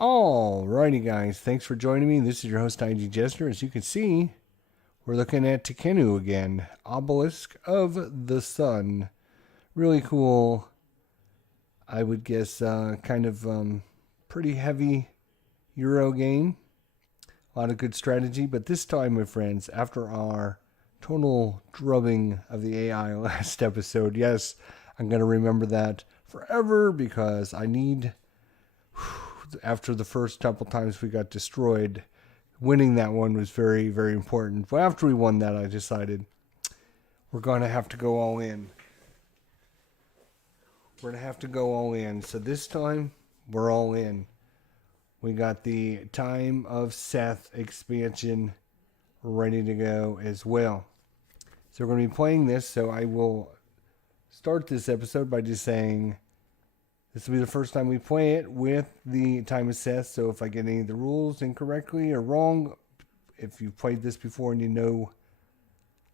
Alrighty, guys. Thanks for joining me. This is your host, IG Jester. As you can see, we're looking at TEKHENU again. Obelisk of the Sun. Really cool. I would guess kind of pretty heavy Euro game. A lot of good strategy. But this time, my friends, after our total drubbing of the AI last episode, yes, I'm going to remember that forever because I need... After the first couple times we got destroyed, winning that one was very, very important. But after we won that, I decided we're going to have to go all in. We're going to have to go all in. So this time, we're all in. We got the Time of Seth expansion ready to go as well. So we're going to be playing this. So I will start this episode by just saying... This will be the first time we play it with the Time of Seth, so if I get any of the rules incorrectly or wrong, if you've played this before and you know,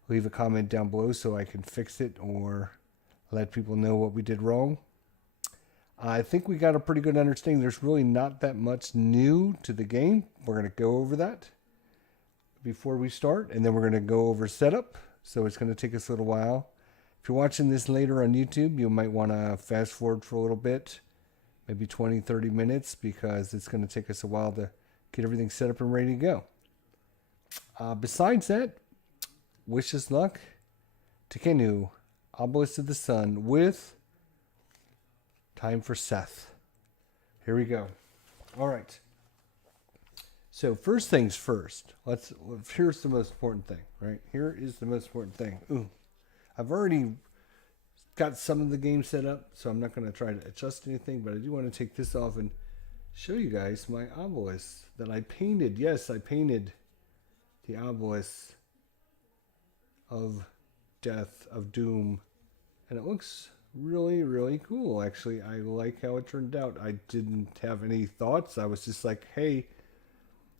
leave a comment down below so I can fix it or let people know what we did wrong. I think we got a pretty good understanding. There's really not that much new to the game. We're going to go over that before we start, and then we're going to go over setup, so it's going to take us a little while. If you're watching this later on YouTube, you might want to fast forward for a little bit, maybe 20, 30 minutes, because it's going to take us a while to get everything set up and ready to go. Besides that, wish us luck. TEKHENU, Obelisk of the Sun, with Time for Seth. Here we go. All right. So first things first. Here's the most important thing, right? Here is the most important thing. Ooh. I've already got some of the game set up, so I'm not going to try to adjust anything, but I do want to take this off and show you guys my obelisk that I painted. Yes, I painted the obelisk of death, of doom, and it looks really, really cool, actually. I like how it turned out. I didn't have any thoughts. I was just like, hey,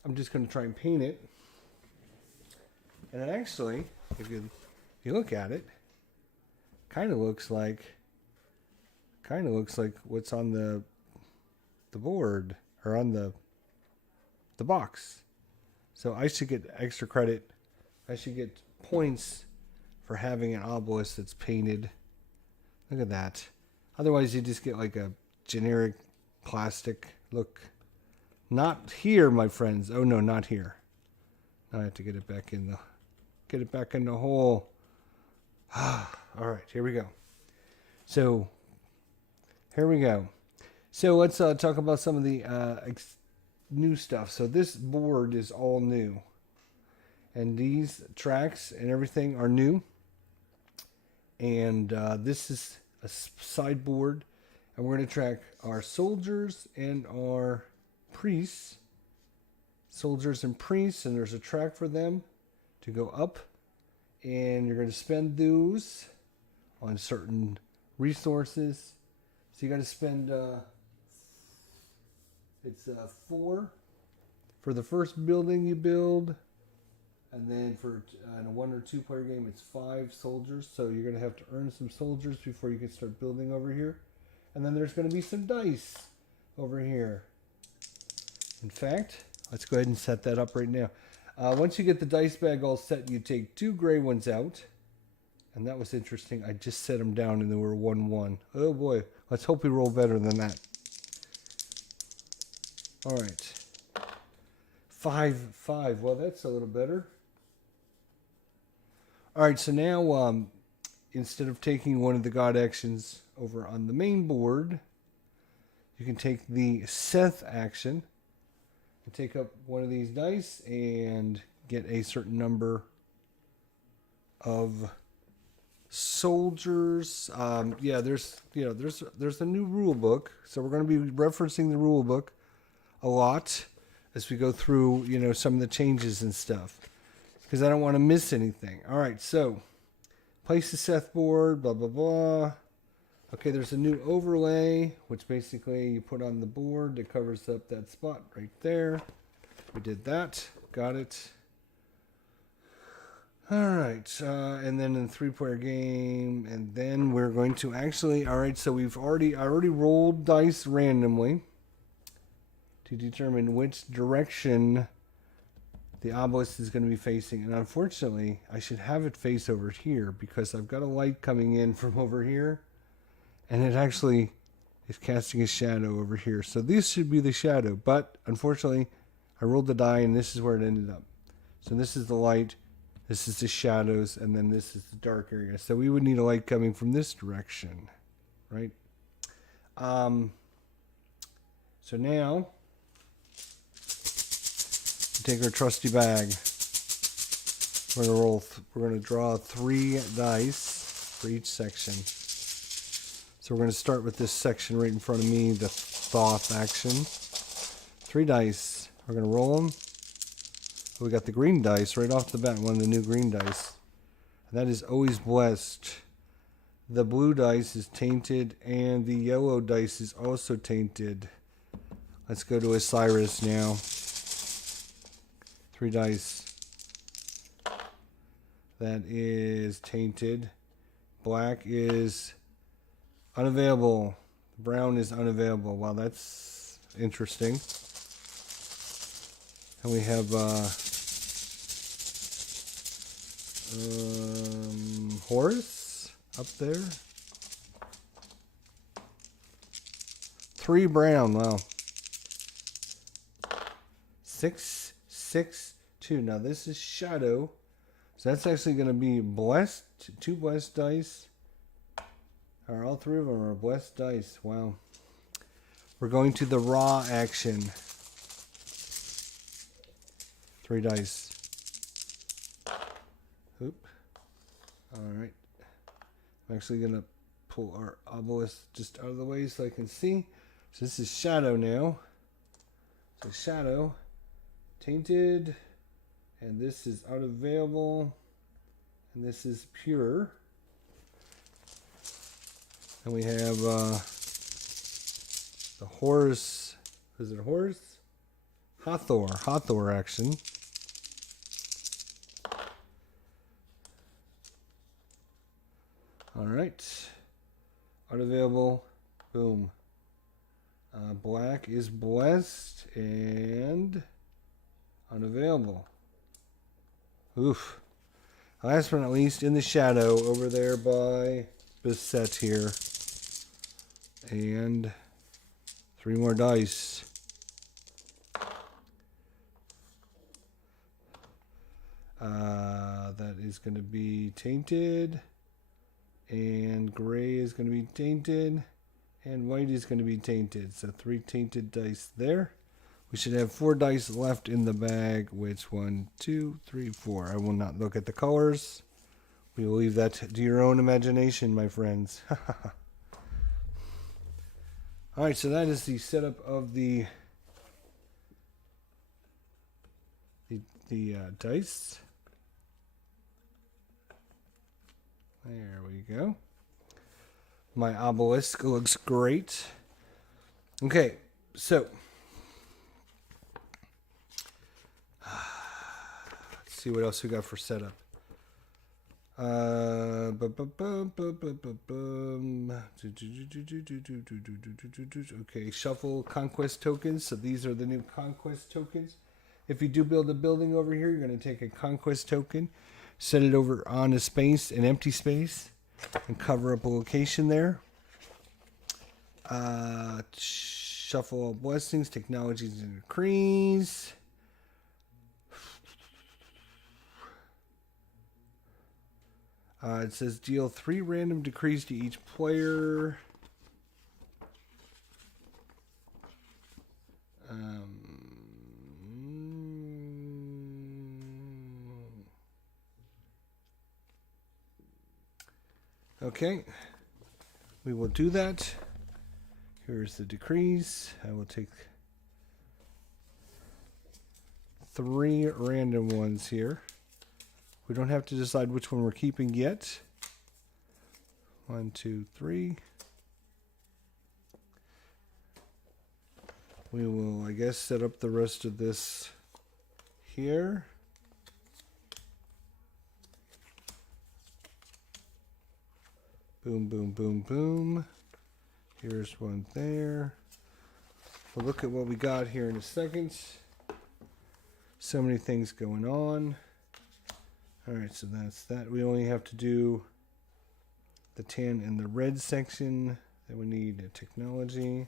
I'm just going to try and paint it. And it actually, if you look at it, kind of looks like what's on the board or on the box. So I should get extra credit. I should get points for having an obelisk that's painted. Look at that. Otherwise you just get like a generic plastic look. Not here, my friends. Oh no, not here. Now I have to get it back in the hole. All right, here we go. So, here we go. So, let's talk about some of the new stuff. So, this board is all new. And these tracks and everything are new. And this is a sideboard. And we're going to track our soldiers and our priests. Soldiers and priests. And there's a track for them to go up. And you're going to spend those on certain resources. So you got to spend, it's 4 for the first building you build. And then for in a 1 or 2 player game, it's 5 soldiers. So you're going to have to earn some soldiers before you can start building over here. And then there's going to be some dice over here. In fact, let's go ahead and set that up right now. Once you get the dice bag all set, you take 2 gray ones out. And that was interesting. I just set them down and they were 1-1. Oh boy. Let's hope we roll better than that. All right. 5-5. Well, that's a little better. All right. So now, instead of taking one of the god actions over on the main board, you can take the Seth action. And take up one of these dice and get a certain number of soldiers. Yeah, there's a new rule book, so we're going to be referencing the rule book a lot as we go through, some of the changes and stuff, because I don't want to miss anything. All right, so place the Seth board, blah blah blah. Okay, there's a new overlay, which basically you put on the board that covers up that spot right there. We did that. Got it. All right. And then in the 3-player game, and then we're going to actually, all right, so I already rolled dice randomly. to determine which direction the obelisk is going to be facing. And unfortunately, I should have it face over here because I've got a light coming in from over here. And it actually is casting a shadow over here. So this should be the shadow. But unfortunately, I rolled the die and this is where it ended up. So this is the light. This is the shadows. And then this is the dark area. So we would need a light coming from this direction. Right? So now, take our trusty bag. We're gonna roll. We're gonna draw 3 dice for each section. So we're gonna start with this section right in front of me, the Thoth action. 3 dice. We're gonna roll them. We got the green dice right off the bat. One of the new green dice. That is always blessed. The blue dice is tainted, and the yellow dice is also tainted. Let's go to Osiris now. 3 dice. That is tainted. Black is unavailable. Brown is unavailable. Wow, that's interesting. And we have Horus up there. 3 brown. Wow. 6, 6, 2. Now this is shadow. So that's actually going to be blessed. 2 blessed dice. Or all 3 of them are blessed dice. Wow. We're going to the raw action. 3 dice. Oop. Alright. I'm actually going to pull our obelisk just out of the way so I can see. So this is shadow now. So shadow. Tainted. And this is unavailable. And this is pure. And we have the Horus. Is it Horus? Hathor. Hathor action. Alright. Unavailable. Boom. Black is blessed and unavailable. Oof. Last but not least, in the shadow over there by SETH here. And 3 more dice. That is going to be tainted. And gray is going to be tainted. And white is going to be tainted. So 3 tainted dice there. We should have 4 dice left in the bag. Which 1, 2, 3, 4. I will not look at the colors. We will leave that to your own imagination, my friends. Alright, so that is the setup of the dice. There we go. My obelisk looks great. Okay, so let's see what else we got for setup. Okay, shuffle conquest tokens. So these are the new conquest tokens. If you do build a building over here, you're going to take a conquest token, set it over on a space, an empty space, and cover up a location there. Shuffle all blessings, technologies, and decrees. It says deal 3 random decrees to each player. Okay, we will do that. Here's the decrees. I will take 3 random ones here. We don't have to decide which one we're keeping yet. 1, 2, 3. We will, I guess, set up the rest of this here. Boom, boom, boom, boom. Here's one there. We'll look at what we got here in a second. So many things going on. Alright, so that's that. We only have to do the tan and the red section. Then we need a technology.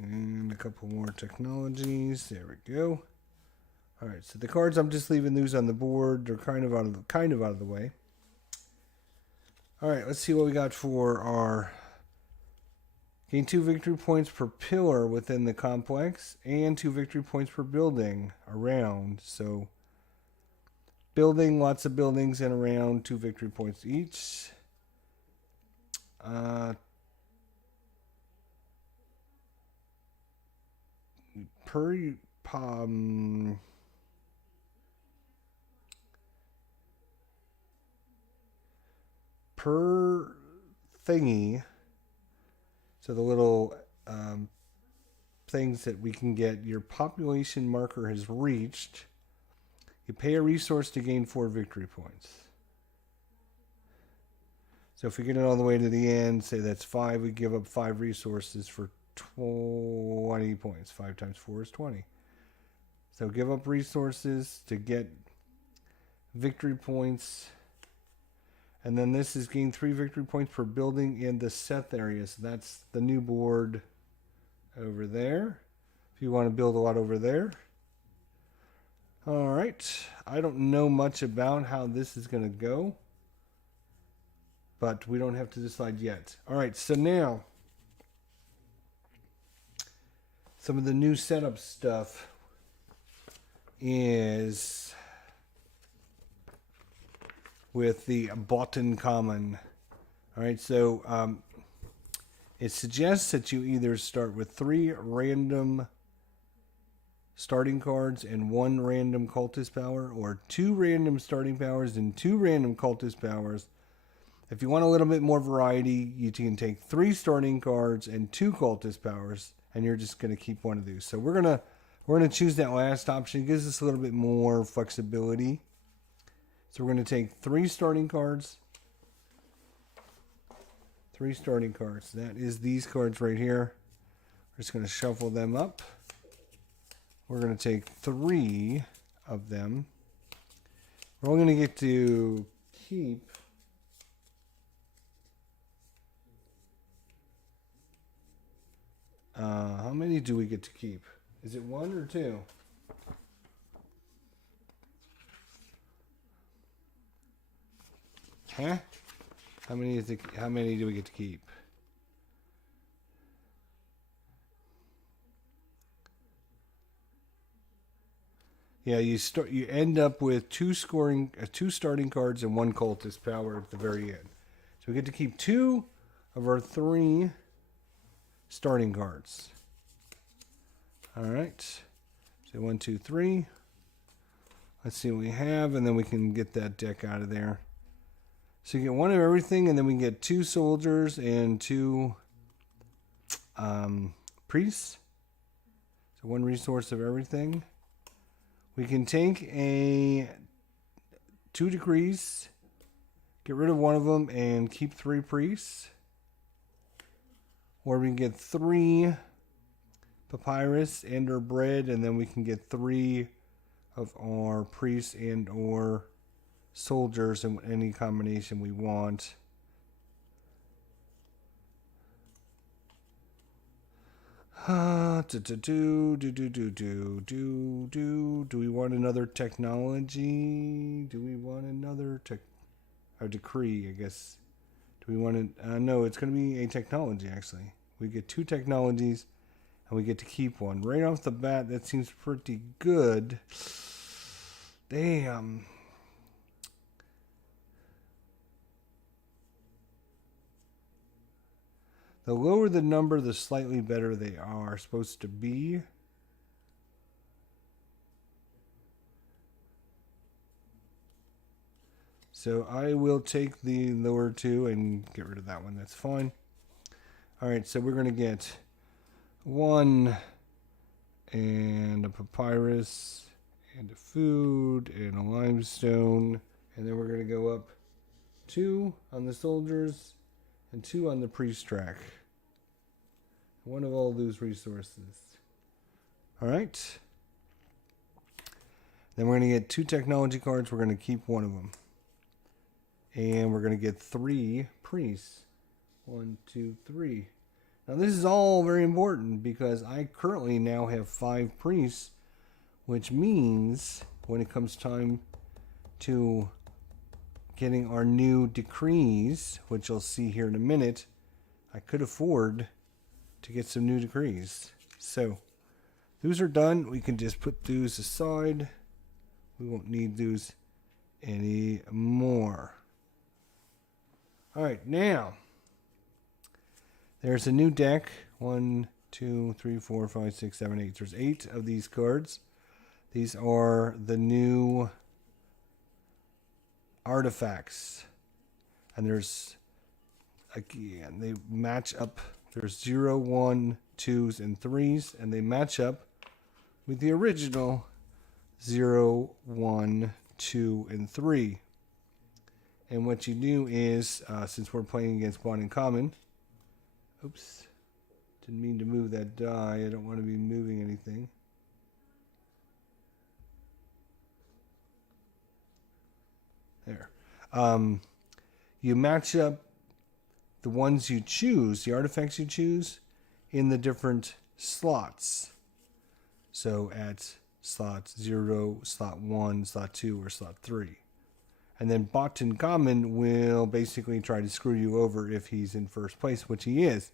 And a couple more technologies. There we go. Alright, so the cards, I'm just leaving those on the board. They're kind of out of the way. Alright, let's see what we got for our gain 2 victory points per pillar within the complex and 2 victory points per building around. So building, lots of buildings and around, 2 victory points each. Per thingy, so the little things that we can get, your population marker has reached. You pay a resource to gain 4 victory points. So if we get it all the way to the end, say that's 5, we give up 5 resources for 20 points. 5 times 4 is 20. So give up resources to get victory points. And then this is gain 3 victory points per building in the SETH area. So that's the new board over there. If you want to build a lot over there. All right. I don't know much about how this is going to go. But we don't have to decide yet. All right. So now, some of the new setup stuff is with the Botan Common. All right, so it suggests that you either start with 3 random starting cards and 1 random cultist power, or 2 random starting powers and 2 random cultist powers. If you want a little bit more variety, you can take 3 starting cards and 2 cultist powers, and you're just going to keep one of these. So we're gonna choose that last option. It gives us a little bit more flexibility. So we're going to take 3 starting cards. 3 starting cards. That is these cards right here. We're just going to shuffle them up. We're going to take 3 of them. We're only going to get to keep how many do we get to keep? Is it 1 or 2? Huh? How many do we get to keep? Yeah, you end up with 2 starting cards and 1 cultist power at the very end. So we get to keep 2 of our 3 starting cards. All right. So 1, 2, 3. Let's see what we have, and then we can get that deck out of there. So you get 1 of everything, and then we can get 2 soldiers and 2 priests. So 1 resource of everything. We can take a 2 decrees, get rid of 1 of them, and keep 3 priests. Or we can get 3 papyrus and or bread, and then we can get 3 of our priests and or soldiers in any combination we want. Do we want another technology? Do we want another decree, I guess. Do we want to... no, it's going to be a technology, actually. We get 2 technologies, and we get to keep 1. Right off the bat, that seems pretty good. Damn. The lower the number, the slightly better they are supposed to be. So I will take the lower 2 and get rid of that one. That's fine. All right, so we're going to get 1 and a papyrus and a food and a limestone. And then we're going to go up 2 on the soldiers and 2 on the priest track. One of all those resources. All right. Then we're going to get 2 technology cards. We're going to keep one of them. And we're going to get 3 priests. 1, 2, 3. Now this is all very important because I currently now have 5 priests, which means when it comes time to getting our new decrees, which you'll see here in a minute, I could afford to get some new decrees. So those are done. We can just put those aside. We won't need those anymore. All right, now there's a new deck. 1, 2, 3, 4, 5, 6, 7, 8. There's 8 of these cards. These are the new artifacts. And there's, again, they match up. There's 0, 1, 2s, and 3s. And they match up with the original 0, 1, 2, and 3. And what you do is, since we're playing against blind and common, oops, didn't mean to move that die. I don't want to be moving anything. There. You match up the ones you choose, the artifacts you choose, in the different slots. So at slot 0, slot 1, slot 2, or slot 3. And then bot and common will basically try to screw you over if he's in first place, which he is.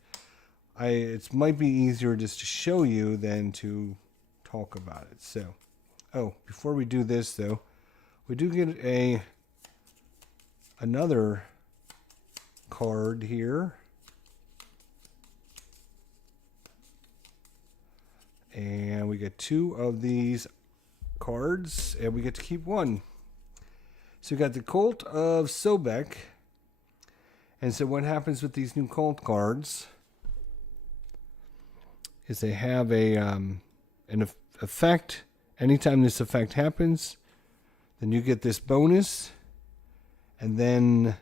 It might be easier just to show you than to talk about it. So, before we do this though, we do get another card here. And we get 2 of these cards, and we get to keep 1. So we got the Cult of Sobek. And so what happens with these new cult cards is they have an effect. Anytime this effect happens, then you get this bonus, and then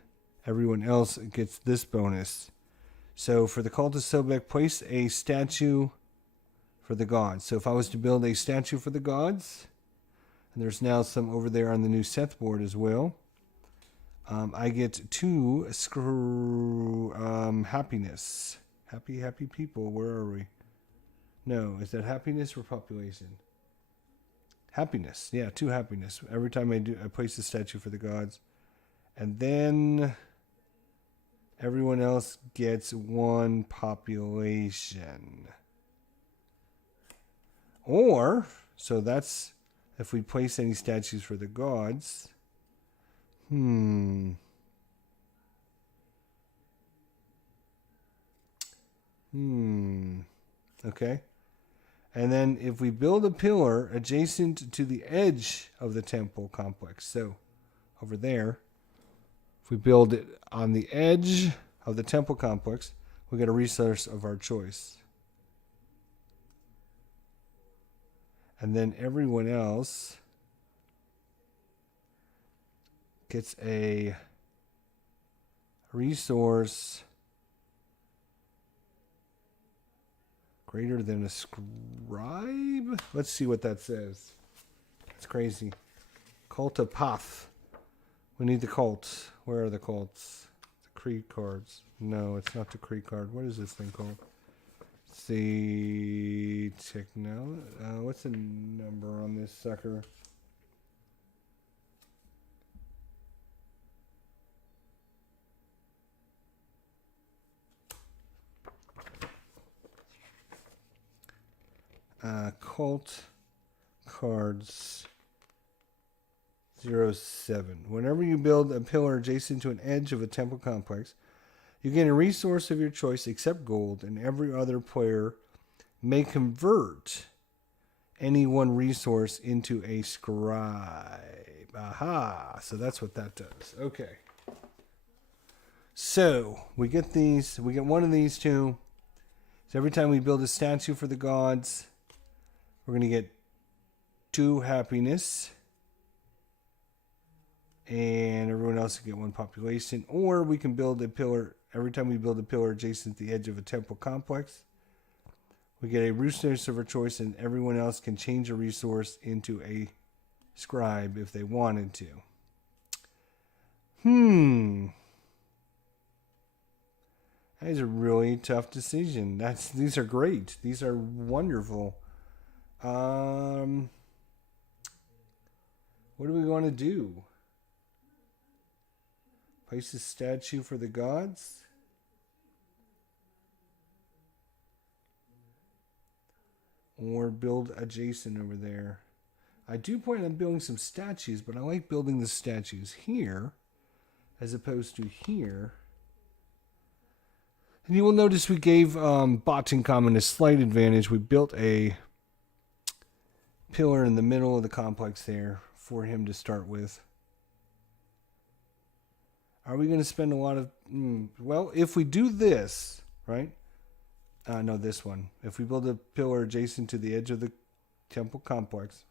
everyone else gets this bonus. So for the Cult of Sobek, place a statue for the gods. So if I was to build a statue for the gods, and there's now some over there on the new SETH board as well, I get 2 happiness. Happy people. Where are we? No, is that happiness or population? Happiness. Yeah, 2 happiness. Every time I place a statue for the gods. And then everyone else gets 1 population. Or, so that's if we place any statues for the gods. Okay. And then if we build a pillar adjacent to the edge of the temple complex, so over there, if we build it on the edge of the temple complex, we get a resource of our choice. And then everyone else gets a resource greater than a scribe? Let's see what that says. It's crazy. Cult of Path. We need the cult. Where are the cults? The creed cards. No, it's not the creed card. What is this thing called? It's the TEKHENU. What's the number on this sucker? Cult cards 07. Whenever you build a pillar adjacent to an edge of a temple complex, you gain a resource of your choice except gold, and every other player may convert any one resource into a scribe. Aha! So that's what that does. Okay. So we get these. We get 1 of these 2. So every time we build a statue for the gods, we're going to get 2 happiness. And everyone else will get 1 population. Or we can build a pillar. Every time we build a pillar adjacent to the edge of a temple complex, We get a resource of our choice, and everyone else can change a resource into a scribe if they wanted to. That is a really tough decision. These are great. These are wonderful. What do we want to do? Place a statue for the gods? Or build adjacent over there. I do plan on building some statues, but I like building the statues here as opposed to here. And you will notice we gave Common a slight advantage. We built a pillar in the middle of the complex there for him to start with. Are we going to spend a lot of... well, if we do this, right? No, this one. If we build a pillar adjacent to the edge of the temple complex,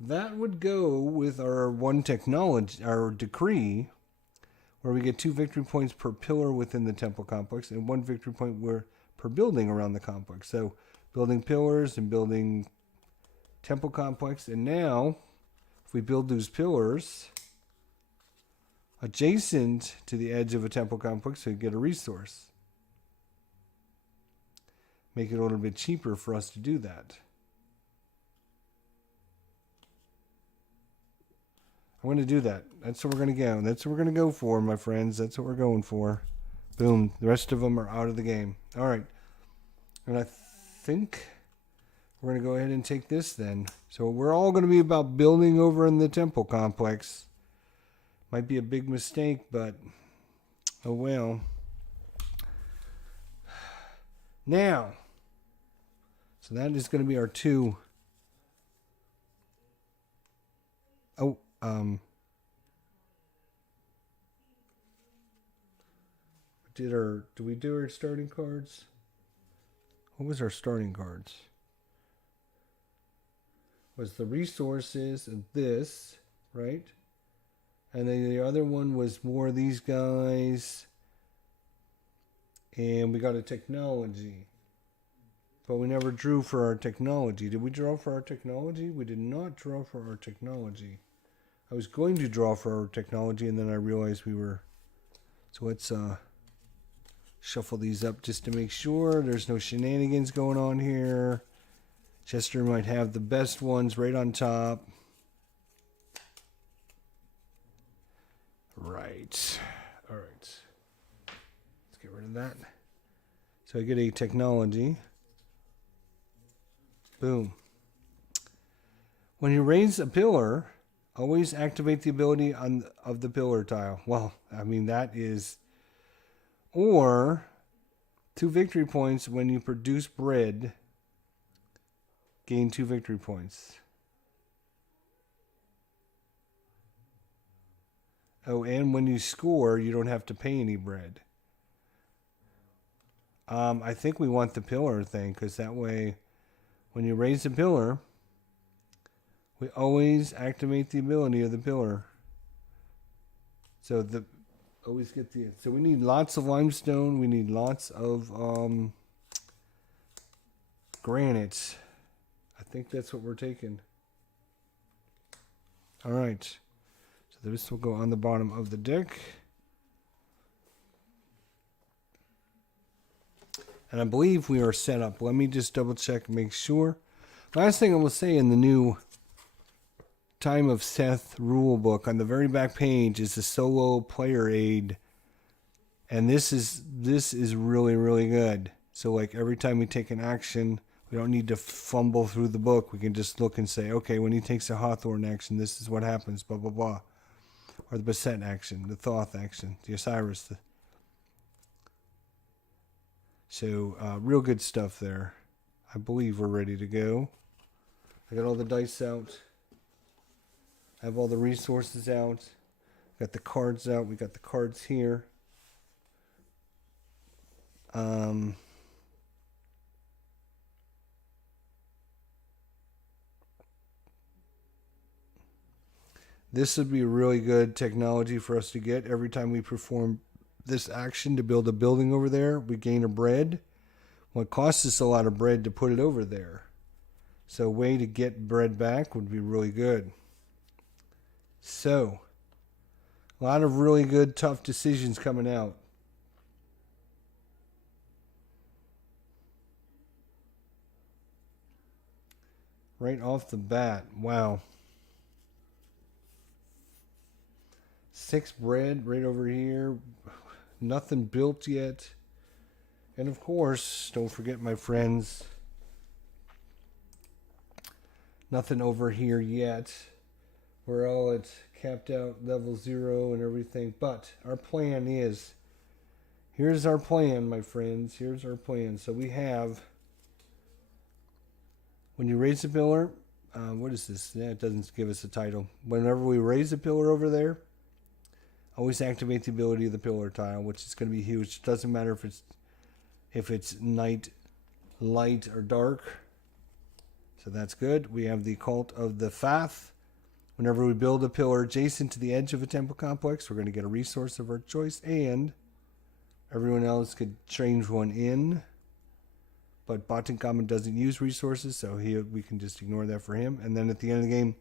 that would go with our one technology, our decree, where we get 2 victory points per pillar within the temple complex and 1 victory point per building around the complex. So building pillars and building temple complex. And now, if we build those pillars adjacent to the edge of a temple complex, we get a resource. Make it a little bit cheaper for us to do that. I'm going to do that. That's what we're going to go. That's what we're going to go for, my friends. That's what we're going for. Boom. The rest of them are out of the game. All right. And I think we're going to go ahead and take this then. So we're all going to be about building over in the temple complex. Might be a big mistake, but oh well. Now, so that is going to be our 2. Did we do our starting cards? What was our starting cards? Was the resources of this, right? And then the other one was more of these guys. And we got a technology. But we never drew for our technology. Did we draw for our technology? We did not draw for our technology. I was going to draw for our technology, and then I realized we were... So let's shuffle these up just to make sure there's no shenanigans going on here. Chester might have the best ones right on top. Right. All right. Let's get rid of that. So I get a technology. Boom. When you raise a pillar, always activate the ability of the pillar tile. Well, I mean, that is... Or 2 victory points when you produce bread. Gain 2 victory points. Oh, and when you score, you don't have to pay any bread. I think we want the pillar thing, because that way, when you raise the pillar, we always activate the ability of the pillar. So always get the... So we need lots of limestone. We need lots of granite. I think that's what we're taking. All right. So this will go on the bottom of the deck. And I believe we are set up. Let me just double check and make sure. Last thing I will say, in the new Time of Seth rule book, on the very back page is the solo player aid. And this is really, really good. So like every time we take an action, we don't need to fumble through the book. We can just look and say, okay, when he takes a Hawthorne action, this is what happens, blah, blah, blah. Or the Beset action, the Thoth action, the Osiris. So real good stuff there. I believe we're ready to go. I got all the dice out. I have all the resources out. Got the cards out. We got the cards here. This would be a really good technology for us to get. Every time we perform this action to build a building over there, we gain a bread. Well, it costs us a lot of bread to put it over there. So a way to get bread back would be really good. So, a lot of really good, tough decisions coming out. Right off the bat. Wow. 6 bread right over here. Nothing built yet. And of course, don't forget, my friends, nothing over here yet. We're all at capped out level 0 and everything. But our plan is, here's our plan, my friends. Here's our plan. So we have, when you raise a pillar, what is this? Yeah, it doesn't give us a title. Whenever we raise a pillar over there, always activate the ability of the pillar tile, which is going to be huge. It doesn't matter if it's night, light, or dark. So that's good. We have the Cult of the Fath. Whenever we build a pillar adjacent to the edge of a temple complex, we're going to get a resource of our choice, and everyone else could change one in. But Botankamen doesn't use resources, so we can just ignore that for him. And then at the end of the game,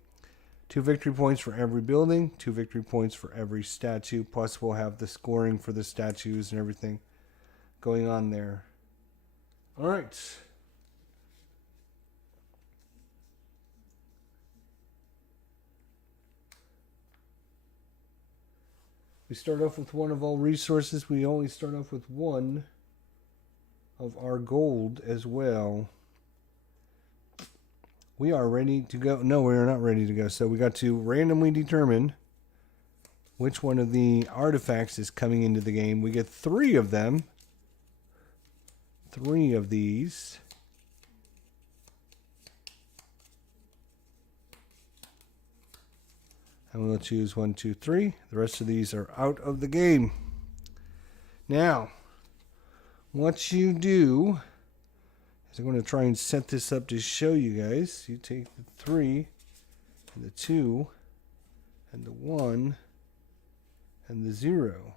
2 victory points for every building, 2 victory points for every statue, plus we'll have the scoring for the statues and everything going on there. All right. We start off with 1 of all resources. We only start off with 1 of our gold as well. We are ready to go. No, we are not ready to go. So we got to randomly determine which one of the artifacts is coming into the game. We get 3 of them. 3 of these. And we'll choose 1, 2, 3. The rest of these are out of the game. Now, what you do is I'm going to try and set this up to show you guys. You take the 3 and the 2 and the 1 and the 0.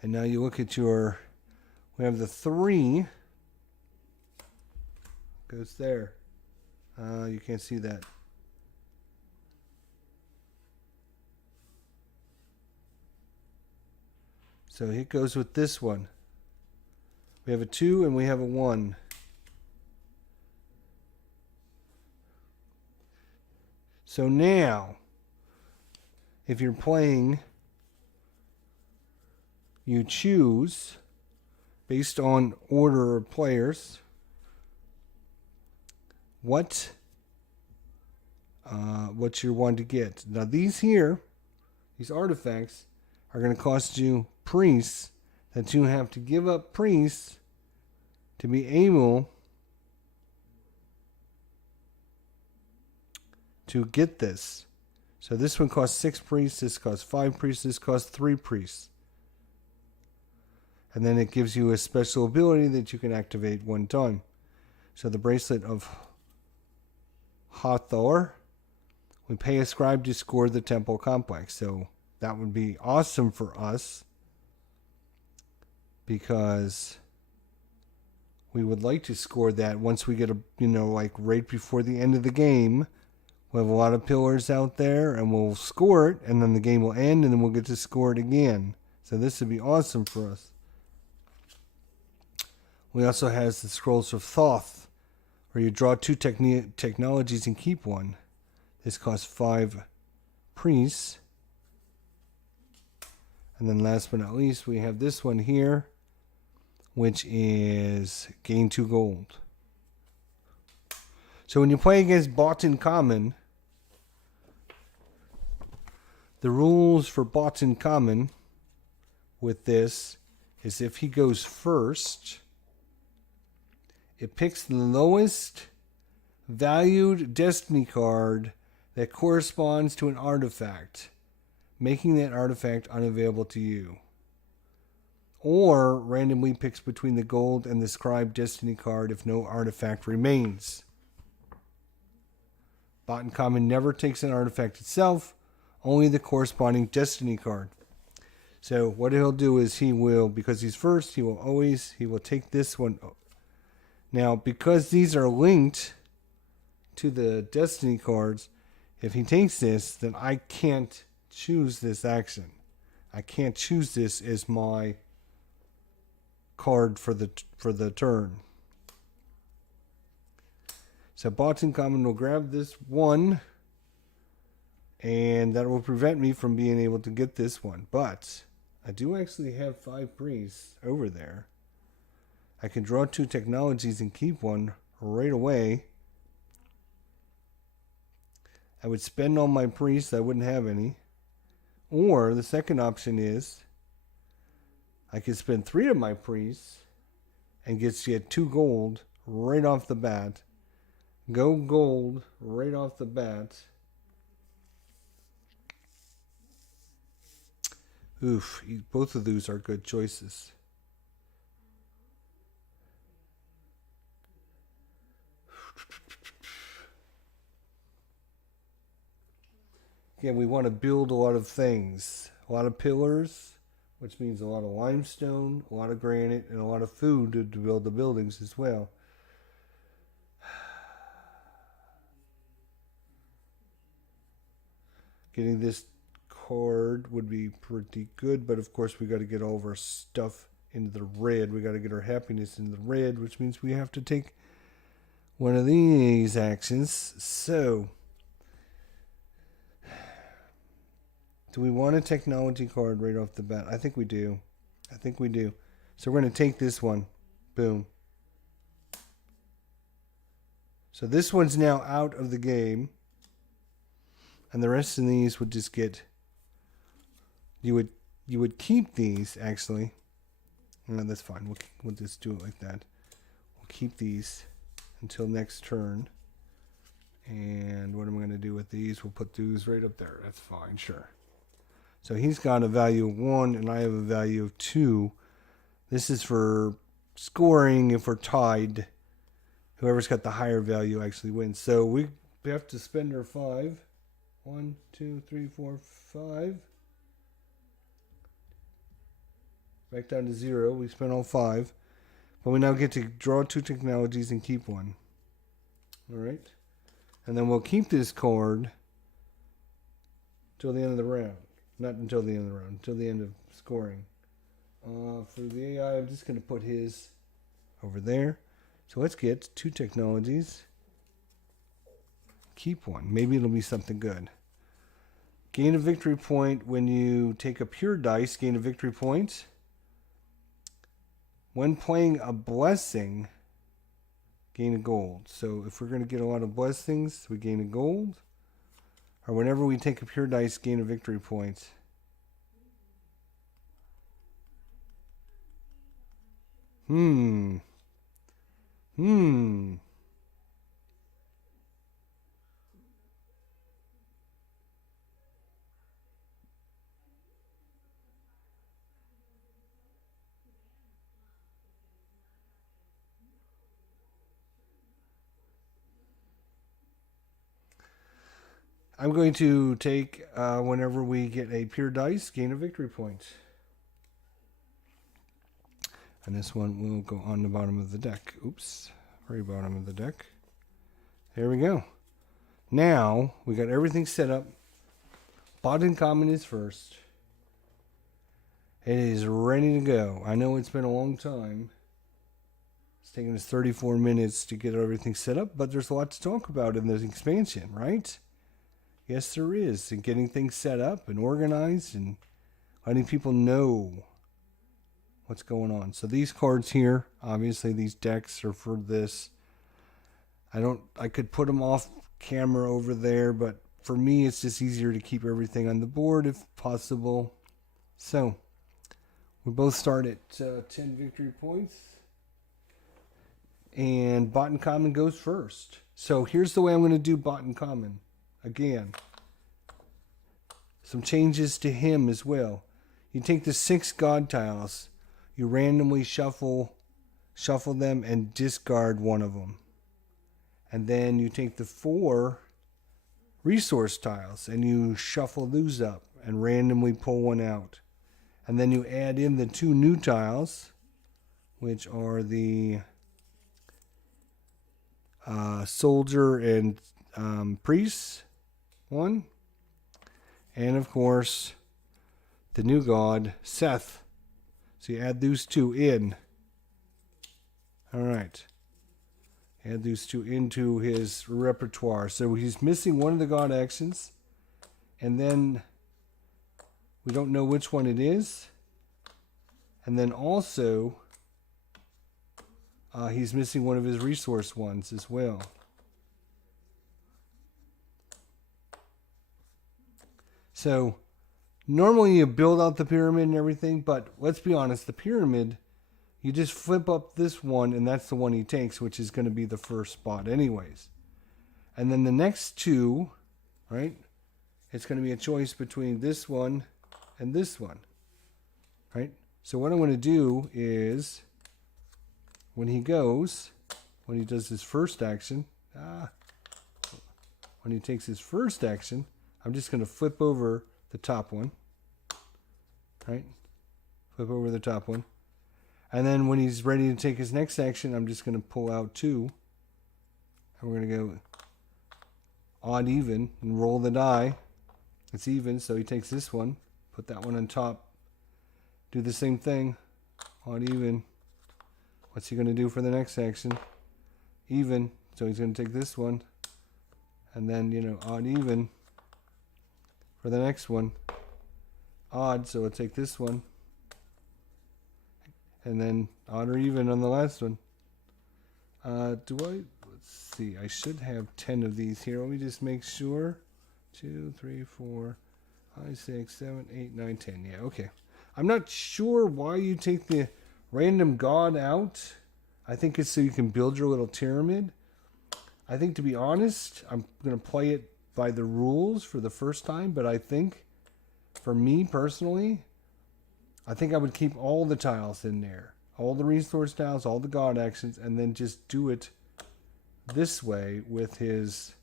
And now you look at we have the 3 goes there. You can't see that. So it goes with this one. We have a 2 and we have a 1. So now, if you're playing, you choose based on order of players what you want to get. Now these artifacts are going to cost you priests, that you have to give up priests to be able to get this. So this one costs 6 priests, this costs 5 priests, this costs 3 priests. And then it gives you a special ability that you can activate 1 time. So the bracelet of Hathor, we pay a scribe to score the temple complex. So that would be awesome for us, because we would like to score that once we get like right before the end of the game. We'll have a lot of pillars out there and we'll score it, and then the game will end and then we'll get to score it again. So this would be awesome for us. We also have the Scrolls of Thoth, where you draw 2 technologies and keep 1. This costs 5 priests. And then last but not least, we have this one here, which is gain 2 gold. So when you play against Botankamen, the rules for Botankamen with this is if he goes first, it picks the lowest valued destiny card that corresponds to an artifact, making that artifact unavailable to you. Or randomly picks between the gold and the scribe destiny card if no artifact remains. Botankamen never takes an artifact itself, only the corresponding destiny card. So what he'll do is he will, because he's first, he will take this one. Now, because these are linked to the destiny cards, if he takes this, then I can't choose this action. I can't choose this as my card for the turn. So Boston Common will grab this one, and that will prevent me from being able to get this one. But I do actually have 5 priests over there. I can draw 2 technologies and keep one right away. I would spend all my priests. I wouldn't have any. Or the second option is I could spend 3 of my priests and get 2 gold right off the bat. Go gold right off the bat. Oof, both of those are good choices. Again, we want to build a lot of things. A lot of pillars, which means a lot of limestone, a lot of granite, and a lot of food to build the buildings as well. Getting this card would be pretty good, but of course we got to get all of our stuff into the red. We got to get our happiness into the red, which means we have to take one of these actions. So, do we want a technology card right off the bat? I think we do. So we're going to take this one. Boom. So this one's now out of the game. And the rest of these would just get... You would keep these, actually. No, that's fine. We'll just do it like that. We'll keep these until next turn. And what am I going to do with these? We'll put these right up there. That's fine, sure. So he's got a value of 1, and I have a value of 2. This is for scoring. If we're tied, whoever's got the higher value actually wins. So we have to spend our 5. 1, 2, 3, 4, 5. Back down to 0. We spent all 5. But we now get to draw 2 technologies and keep 1. Alright. And then we'll keep this card till the end of the round. Not until the end of the round. Until the end of scoring. For the AI, I'm just going to put his over there. So let's get 2 technologies. Keep 1. Maybe it'll be something good. Gain a victory point when you take a pure dice. Gain a victory point. When playing a blessing, gain a gold. So if we're going to get a lot of blessings, we gain a gold. Or whenever we take a pure dice, gain a victory point. I'm going to take, whenever we get a pure dice, gain a victory point. And this one will go on the bottom of the deck. Oops, very bottom of the deck. There we go. Now, we got everything set up. Boston Common is first. It is ready to go. I know it's been a long time. It's taken us 34 minutes to get everything set up, but there's a lot to talk about in this expansion, right? Yes, there is. And getting things set up and organized and letting people know what's going on. So these cards here, obviously these decks are for this. I could put them off camera over there, but for me it's just easier to keep everything on the board if possible. So we both start at 10 victory points. And Boston Common goes first. So here's the way I'm going to do Boston Common. Again, some changes to him as well. You take the 6 god tiles, you randomly shuffle them and discard one of them. And then you take the 4 resource tiles and you shuffle those up and randomly pull one out. And then you add in the 2 new tiles, which are the soldier and priest one. And of course, the new god, Seth. So you add those 2 in. All right. Add those 2 into his repertoire. So he's missing one of the god actions. And then we don't know which one it is. And then also, he's missing one of his resource ones as well. So normally you build out the pyramid and everything, but let's be honest, the pyramid, you just flip up this one and that's the one he takes, which is going to be the first spot anyways. And then the next 2, right, it's going to be a choice between this one and this one, right? So what I'm going to do is, when he does his first action, when he takes his first action, I'm just going to flip over the top one, right? Flip over the top one. And then when he's ready to take his next action, I'm just going to pull out 2. And we're going to go odd even and roll the die. It's even, so he takes this one, put that one on top. Do the same thing, odd even. What's he going to do for the next action? Even, so he's going to take this one. And then, odd even for the next one. Odd, so I'll take this one. And then odd or even on the last one. Let's see, I should have 10 of these here. Let me just make sure. 2, 3, 4, 5, 6, 7, 8, 9, 10. Yeah, okay. I'm not sure why you take the random god out. I think it's so you can build your little pyramid. I think, to be honest, I'm going to play it by the rules for the first time, but I think, for me personally, I think I would keep all the tiles in there. All the resource tiles, all the god actions, and then just do it this way with his,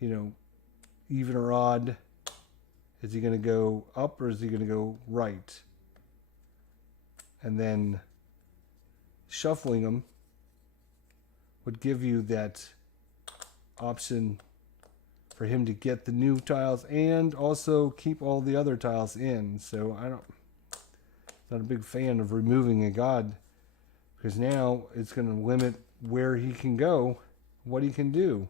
even or odd. Is he going to go up or is he going to go right? And then shuffling them would give you that option for him to get the new tiles and also keep all the other tiles in. So not a big fan of removing a god, because now it's going to limit where he can go, what he can do.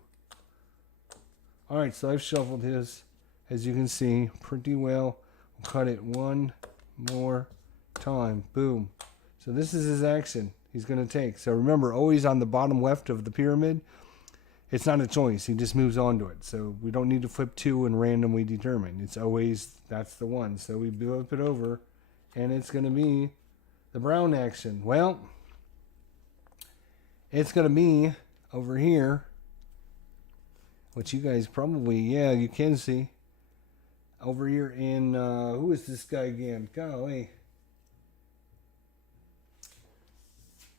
All right, so I've shuffled his, as you can see, pretty well. We'll cut it one more time. Boom. So this is his action he's going to take. So remember, always on the bottom left of the pyramid, it's not a choice. He just moves on to it. So we don't need to flip 2 and randomly determine. It's always, that's the one. So we flip it over, and it's going to be the brown action. Well, it's going to be over here, which you guys probably, you can see. Over here in, who is this guy again? Golly.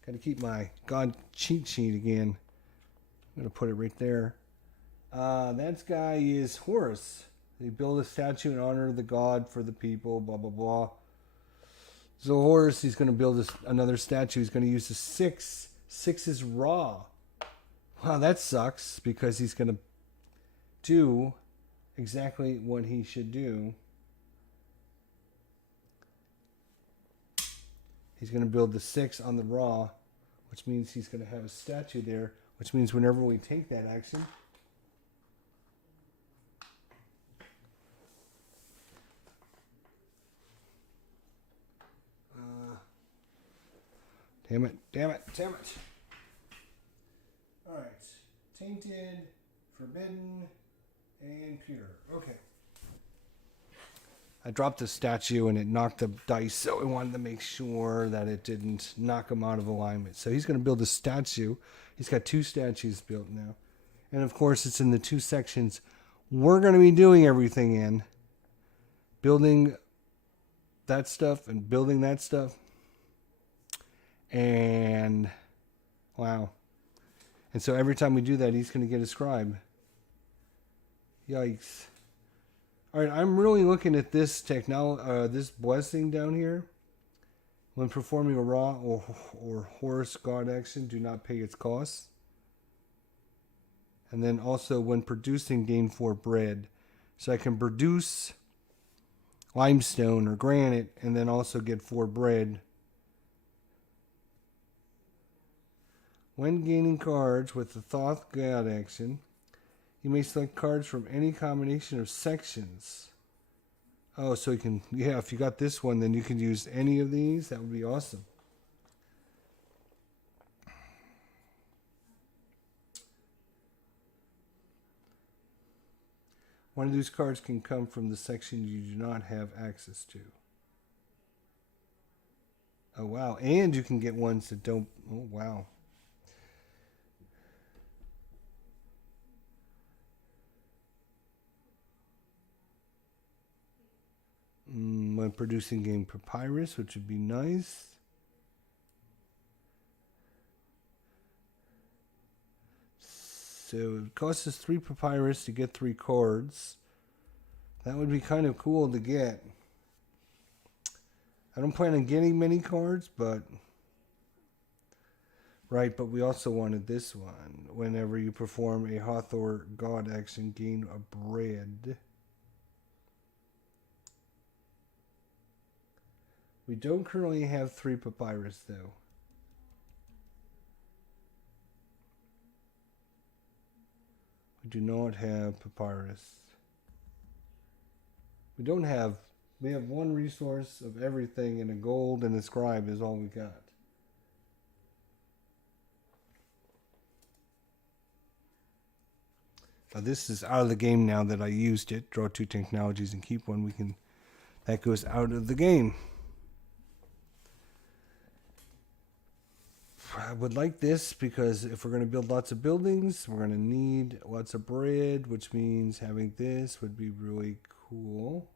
Got to keep my God cheat sheet again. I'm going to put it right there. That guy is Horus. They build a statue in honor of the god for the people, blah, blah, blah. So Horus, he's going to build another statue. He's going to use the 6. 6 is raw. Wow, that sucks, because he's going to do exactly what he should do. He's going to build the 6 on the raw, which means he's going to have a statue there, which means whenever we take that action, damn it. All right. Tainted, forbidden, and pure. Okay. I dropped the statue and it knocked the dice, so I wanted to make sure that it didn't knock him out of alignment. So he's going to build a statue. He's got 2 statues built now. And of course, it's in the 2 sections we're going to be doing everything in. Building that stuff and building that stuff. And wow. And so every time we do that, he's going to get a scribe. Yikes. All right, I'm really looking at this this blessing down here. When performing a raw or horse god action, do not pay its costs. And then also when producing, gain 4 bread. So I can produce limestone or granite and then also get 4 bread. When gaining cards with the Thoth god action, you may select cards from any combination of sections. Oh, so you can, yeah, if you got this one, then you can use any of these. That would be awesome. One of these cards can come from the section you do not have access to. Oh, wow. And you can get ones that don't. Oh, wow. When producing, game papyrus, which would be nice. So it costs us 3 papyrus to get 3 cards. That would be kind of cool to get. I don't plan on getting many cards, but... Right, but we also wanted this one. Whenever you perform a Hathor god action, gain a bread. We don't currently have 3 papyrus, though. We do not have papyrus. We don't have... We have 1 resource of everything, and a gold and a scribe is all we got. Now this is out of the game now that I used it. Draw 2 technologies and keep 1. We can... That goes out of the game. I would like this because if we're going to build lots of buildings, we're going to need lots of bread, which means having this would be really cool.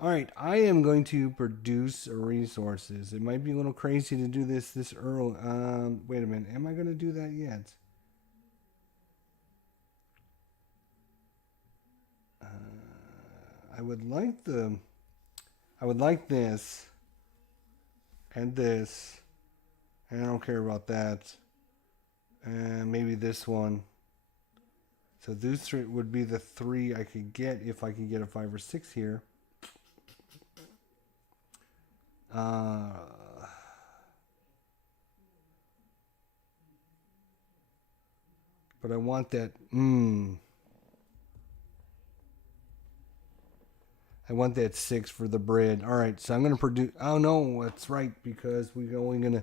All right, I am going to produce resources. It might be a little crazy to do this early. Wait a minute. Am I going to do that yet? I would like this and this. And I don't care about that. And maybe this one. So those 3 would be the 3 I could get if I could get a 5 or 6 here. But I want that. I want that 6 for the bread. All right, so I'm going to produce. Oh no, that's right, because we're only going to.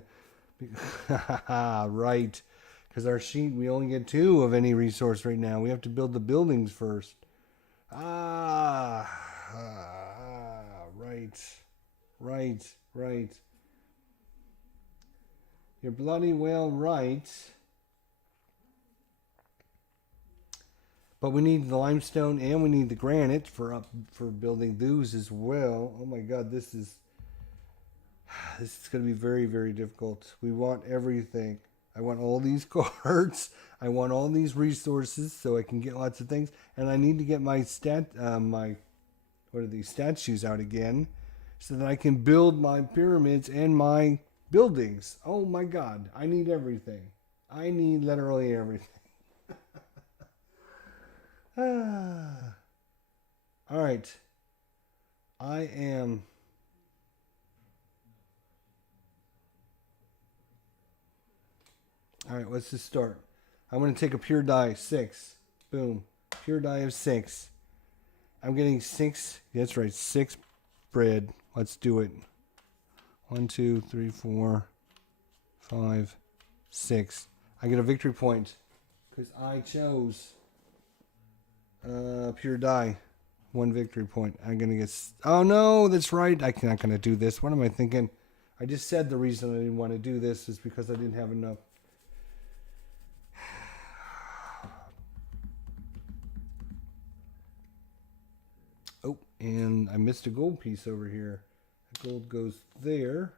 Right, because our sheet we only get 2 of any resource right now. We have to build the buildings first. Right. You're bloody well right. But we need the limestone and we need the granite for building those as well. Oh my god, this is going to be very, very difficult. We want everything. I want all these cards. I want all these resources so I can get lots of things. And I need to get my what are these statues out again, so that I can build my pyramids and my buildings. Oh my god, I need everything. I need literally everything. All right. I am... All right, let's just start. I'm going to take a pure die, 6. Boom. Pure die of 6. I'm getting 6. That's right, 6 bread. Let's do it. 1, 2, 3, 4, 5, 6. I get a victory point because I chose pure die. 1 victory point. I'm going to get... Oh, no, that's right. I'm not going to do this. What am I thinking? I just said the reason I didn't want to do this is because I didn't have enough. Oh, And I missed a gold piece over here. The gold goes there.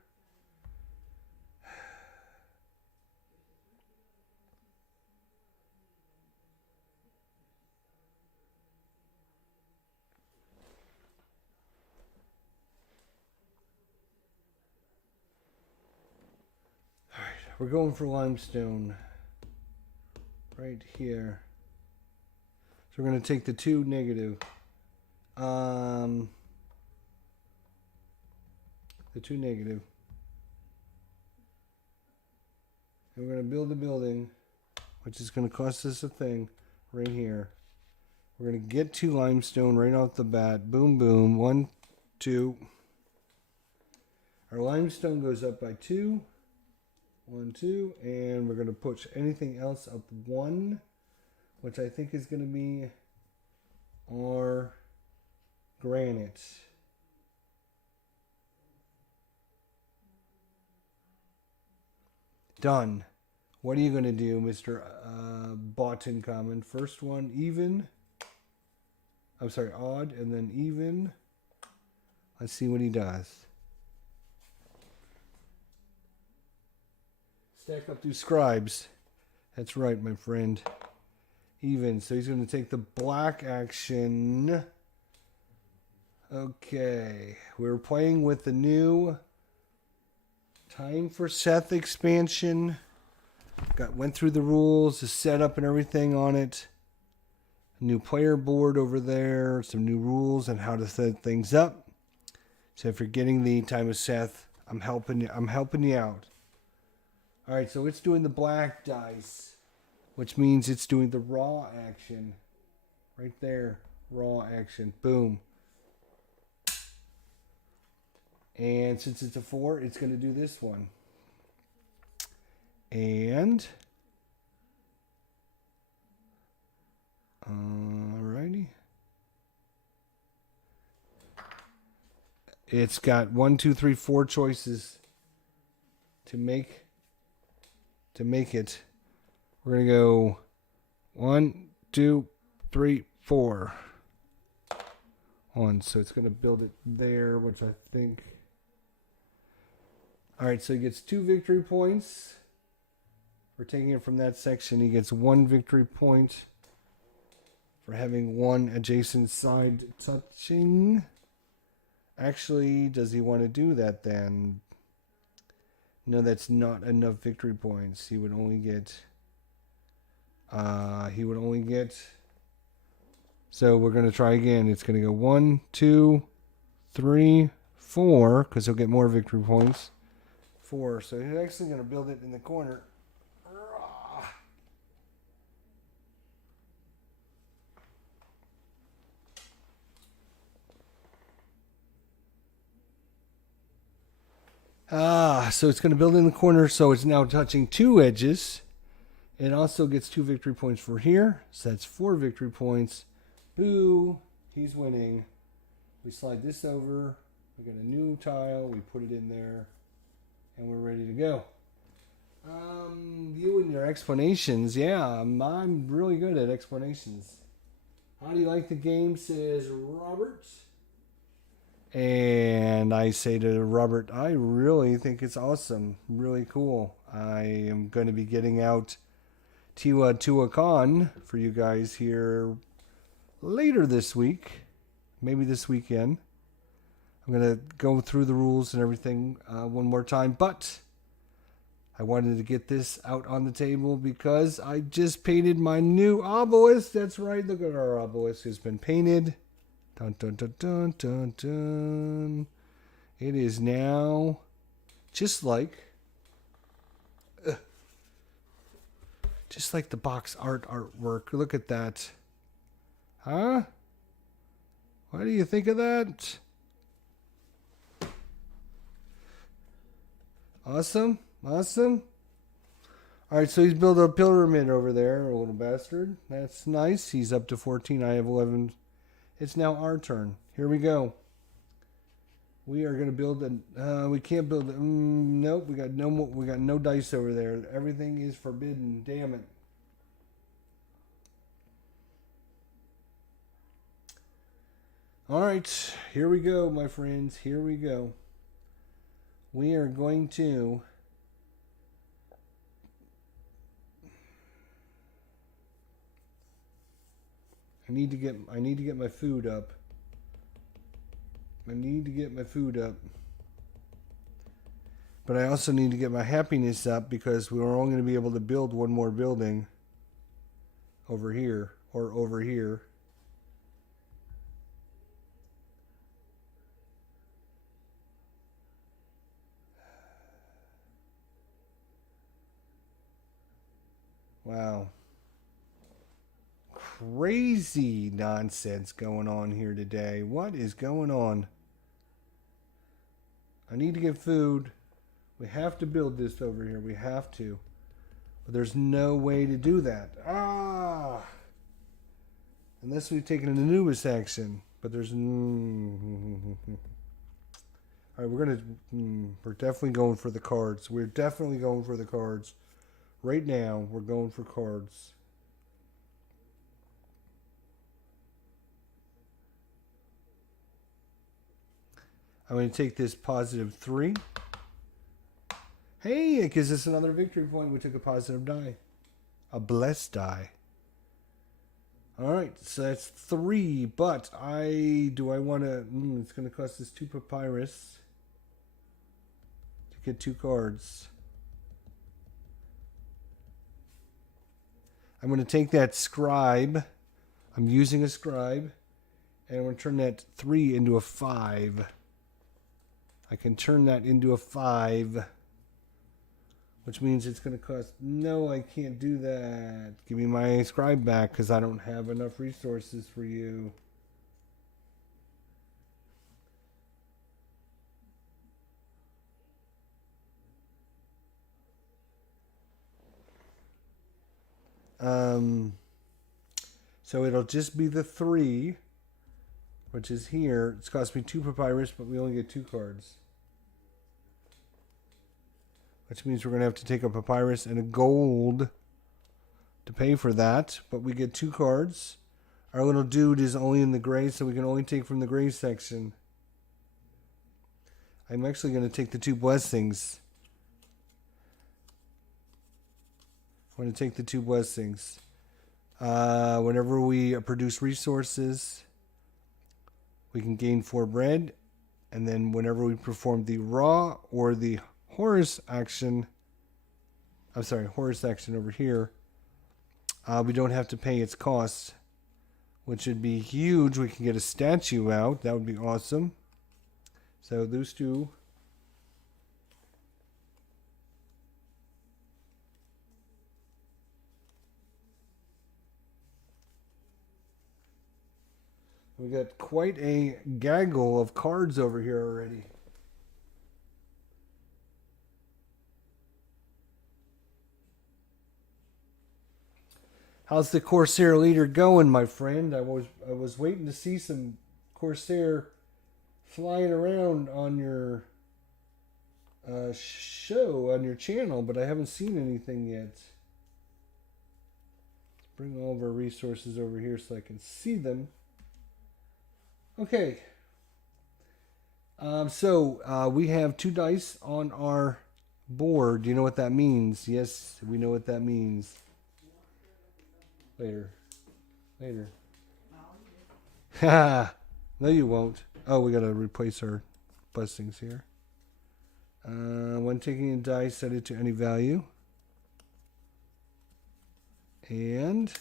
Alright, we're going for limestone. Right here. So we're going to take the 2 negative. The 2 negative. And we're going to build a building, which is going to cost us a thing right here. We're going to get 2 limestone right off the bat. Boom, boom. 1, 2. Our limestone goes up by 2. 1, 2. And we're going to push anything else up 1, which I think is going to be our granite. Done. What are you going to do, Mr. Boughton Common? First one, even. I'm sorry, odd, and then even. Let's see what he does. Stack up these scribes. That's right, my friend. Even. So he's going to take the black action. Okay. We're playing with the new Time for Seth expansion. Went through the rules, the setup and everything on it. New player board over there. Some new rules on how to set things up. So if you're getting the Time of Seth, I'm helping you out. All right, so it's doing the black dice, which means it's doing the raw action. Right there, raw action. Boom. And since it's a 4, it's going to do this one. And alrighty. It's got 1, 2, 3, 4 choices to make it. We're going to go 1, 2, 3, 4. 1. So it's going to build it there, which I think. All right, so he gets 2 victory points. We're taking it from that section. He gets 1 victory point for having 1 adjacent side touching. Actually, does he want to do that then? No, that's not enough victory points. He would only get. So we're going to try again. It's going to go 1, 2, 3, 4, because he'll get more victory points. 4. So he's actually going to build it in the corner. So it's going to build in the corner, so it's now touching 2 edges. It also gets 2 victory points for here, so that's 4 victory points. Boo, he's winning. We slide this over. We got a new tile. We put it in there, and we're ready to go. You and your explanations. Yeah, I'm really good at explanations. How do you like the game, says Robert. And I say to Robert, I really think it's awesome. Really cool. I am going to be getting out Teotihuacan for you guys here later this week. Maybe this weekend. I'm going to go through the rules and everything one more time. But I wanted to get this out on the table because I just painted my new obelisk. That's right. Look at our obelisk has been painted. Dun, dun, dun, dun, dun, dun. It is now just like the box art artwork. Look at that. Huh? What do you think of that? Awesome. Awesome. All right, so he's built a pyramid over there, a little bastard. That's nice. He's up to 14. I have 11. It's now our turn. Here we go. We are going to build a. We can't build. Nope. We got no more. We got no dice over there. Everything is forbidden. Damn it. All right, here we go, my friends. Here we go. We are going to I need to get my food up. I need to get my food up. But I also need to get my happiness up because we're only going to be able to build one more building over here or over here. Wow. Crazy nonsense going on here today. What is going on? I need to get food. We have to build this over here. We have to. But there's no way to do that. Unless we've taken the newest action. But there's... Alright, we're definitely going for the cards. We're definitely going for the cards. Right now, we're going for cards. I'm going to take this +3. Hey, it gives us another victory point. We took a positive die. A blessed die. Alright, so that's 3. But do I want to... it's going to cost us 2 papyrus to get 2 cards. I'm going to take that scribe. I'm using a scribe. And I'm going to turn that 3 into a 5. I can turn that into a 5. Which means it's going to cost... No, I can't do that. Give me my scribe back because I don't have enough resources for you. So it'll just be the 3, which is here. It's cost me 2 papyrus, but we only get 2 cards. Which means we're going to have to take a papyrus and a gold to pay for that. But we get 2 cards. Our little dude is only in the gray, so we can only take from the gray section. I'm actually going to take the 2 blessings. I'm going to take the 2 blessings. Whenever we produce resources, we can gain 4 bread. And then whenever we perform the raw or the Horus action, Horus action over here, we don't have to pay its cost, which would be huge. We can get a statue out. That would be awesome. So those 2. We got quite a gaggle of cards over here already. How's the Corsair leader going, my friend? I was waiting to see some Corsair flying around on your show, on your channel, but I haven't seen anything yet. Let's bring all of our resources over here so I can see them. Okay. So we have 2 dice on our board. Do you know what that means? Yes, we know what that means. Later. Ha! No, you won't. Oh, we gotta replace our blessings here. When taking a die, set it to any value. And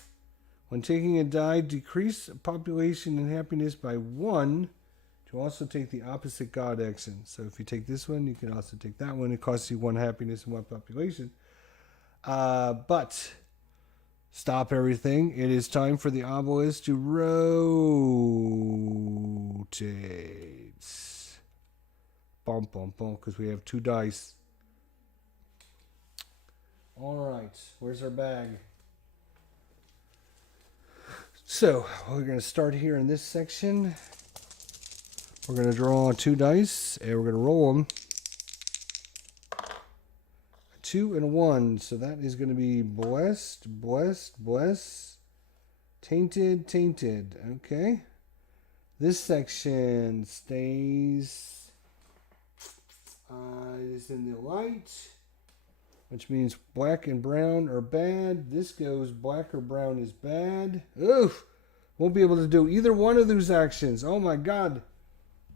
when taking a die, decrease population and happiness by 1 to also take the opposite god action. So if you take this one, you can also take that one. It costs you 1 happiness and 1 population. But stop everything. It is time for the obelisk to rotate. Bum, bum, bum, because we have 2 dice. All right, where's our bag? So, we're going to start here in this section. We're going to draw 2 dice, and we're going to roll them. A 2 and a 1. So that is going to be blessed, tainted. Okay. This section stays is in the light, which means black and brown are bad. This goes black or brown is bad. Oof! Won't be able to do either one of those actions. Oh my god.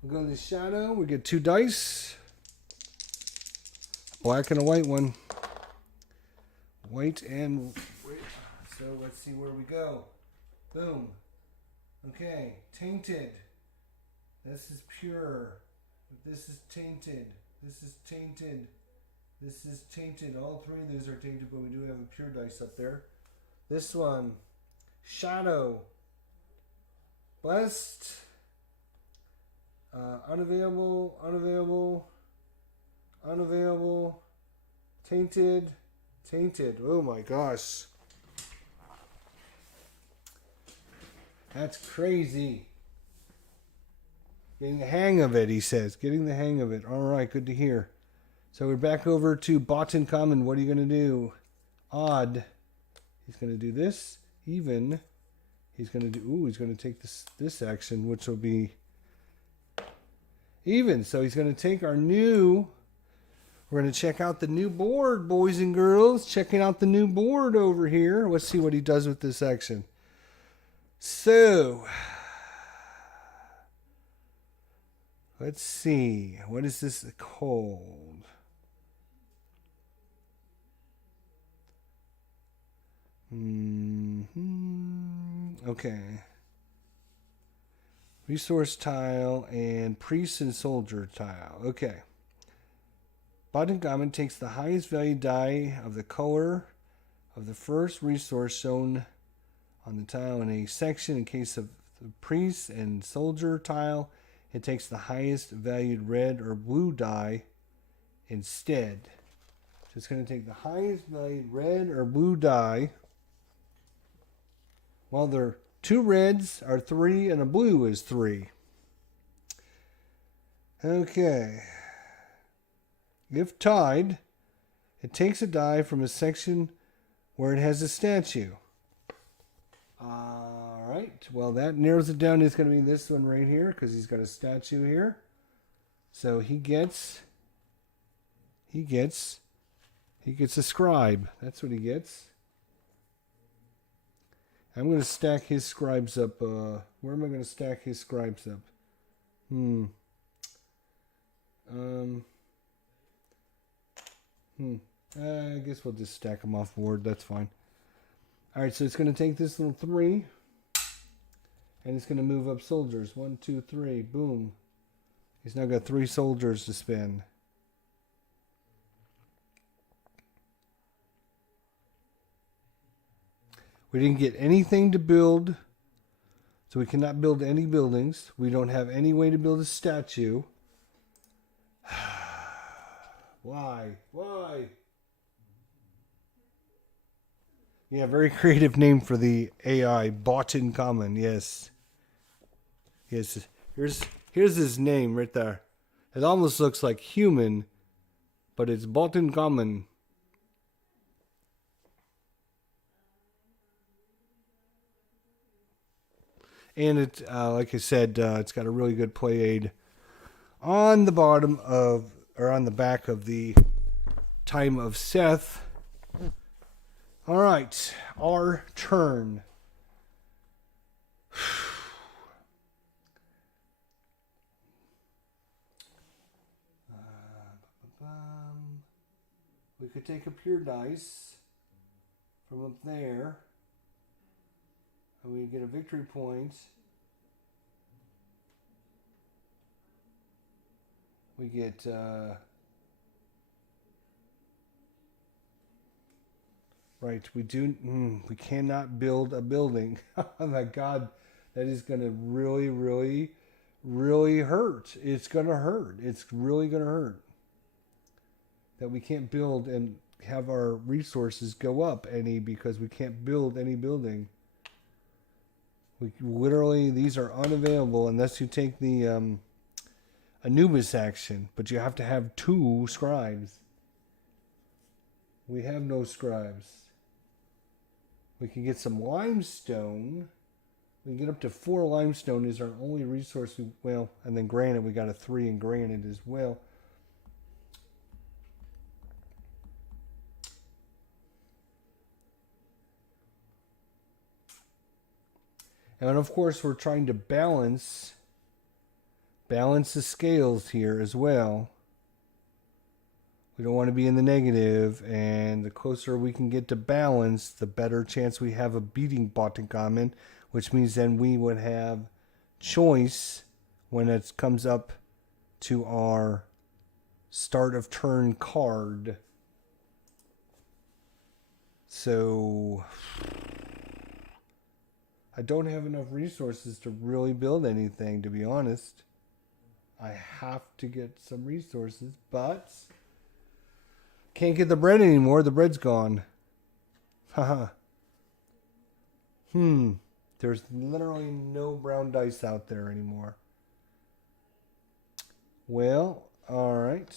We go to the shadow. We get 2 dice. Black and a white one. White and... So let's see where we go. Boom. Okay. Tainted. This is pure. This is tainted. This is tainted. This is tainted. All 3 of those are tainted, but we do have a pure dice up there. This one. Shadow. Blessed. Unavailable. Unavailable. Unavailable. Tainted. Tainted. Oh my gosh. That's crazy. Getting the hang of it, he says. Getting the hang of it. All right, good to hear. So we're back over to bottom common. What are you going to do? Odd. He's going to do this. Even. He's going to do... Ooh, he's going to take this action, which will be even. So he's going to take our new... We're going to check out the new board, boys and girls. Checking out the new board over here. Let's see what he does with this action. So... Let's see. What is this called? Okay. Resource tile and priest and soldier tile. Okay. Bottom common takes the highest value die of the color of the first resource shown on the tile in a section. In case of the priest and soldier tile, it takes the highest valued red or blue die instead. So it's going to take the highest valued red or blue die. Well, there are 2 reds are 3 and a blue is 3. Okay. If tied, it takes a die from a section where it has a statue. All right. Well, that narrows it down. It's going to be this one right here because he's got a statue here. So he gets a scribe. That's what he gets. I'm going to stack his scribes up. Where am I going to stack his scribes up? I guess we'll just stack them off board. That's fine. All right, so it's going to take this little 3, and it's going to move up soldiers. 1, 2, 3. Boom. He's now got 3 soldiers to spend. We didn't get anything to build, so we cannot build any buildings. We don't have any way to build a statue. Why? Why? Yeah, very creative name for the AI. Bottom common, yes. Yes. Here's his name right there. It almost looks like human, but it's bottom common. And it, like I said, it's got a really good play aid on the bottom of, or on the back of the Time of Seth. All right, our turn. We could take a pure dice from up there, and we get a victory point. We get right. We do. We cannot build a building. Oh my God, that is going to really, really, really hurt. It's going to hurt. It's really going to hurt that we can't build and have our resources go up any because we can't build any building. We literally, these are unavailable unless you take the Anubis action, but you have to have 2 scribes. We have no scribes. We can get some limestone, We get up to 4 limestone is our only resource. Well, and then granite, we got a 3 in granite as well. And of course, we're trying to balance the scales here as well. We don't want to be in the negative, and the closer we can get to balance, the better chance we have of beating Bottengamen, which means then we would have choice when it comes up to our start of turn card. So I don't have enough resources to really build anything, to be honest. I have to get some resources, but can't get the bread anymore. The bread's gone. Haha. There's literally no brown dice out there anymore. Well, alright.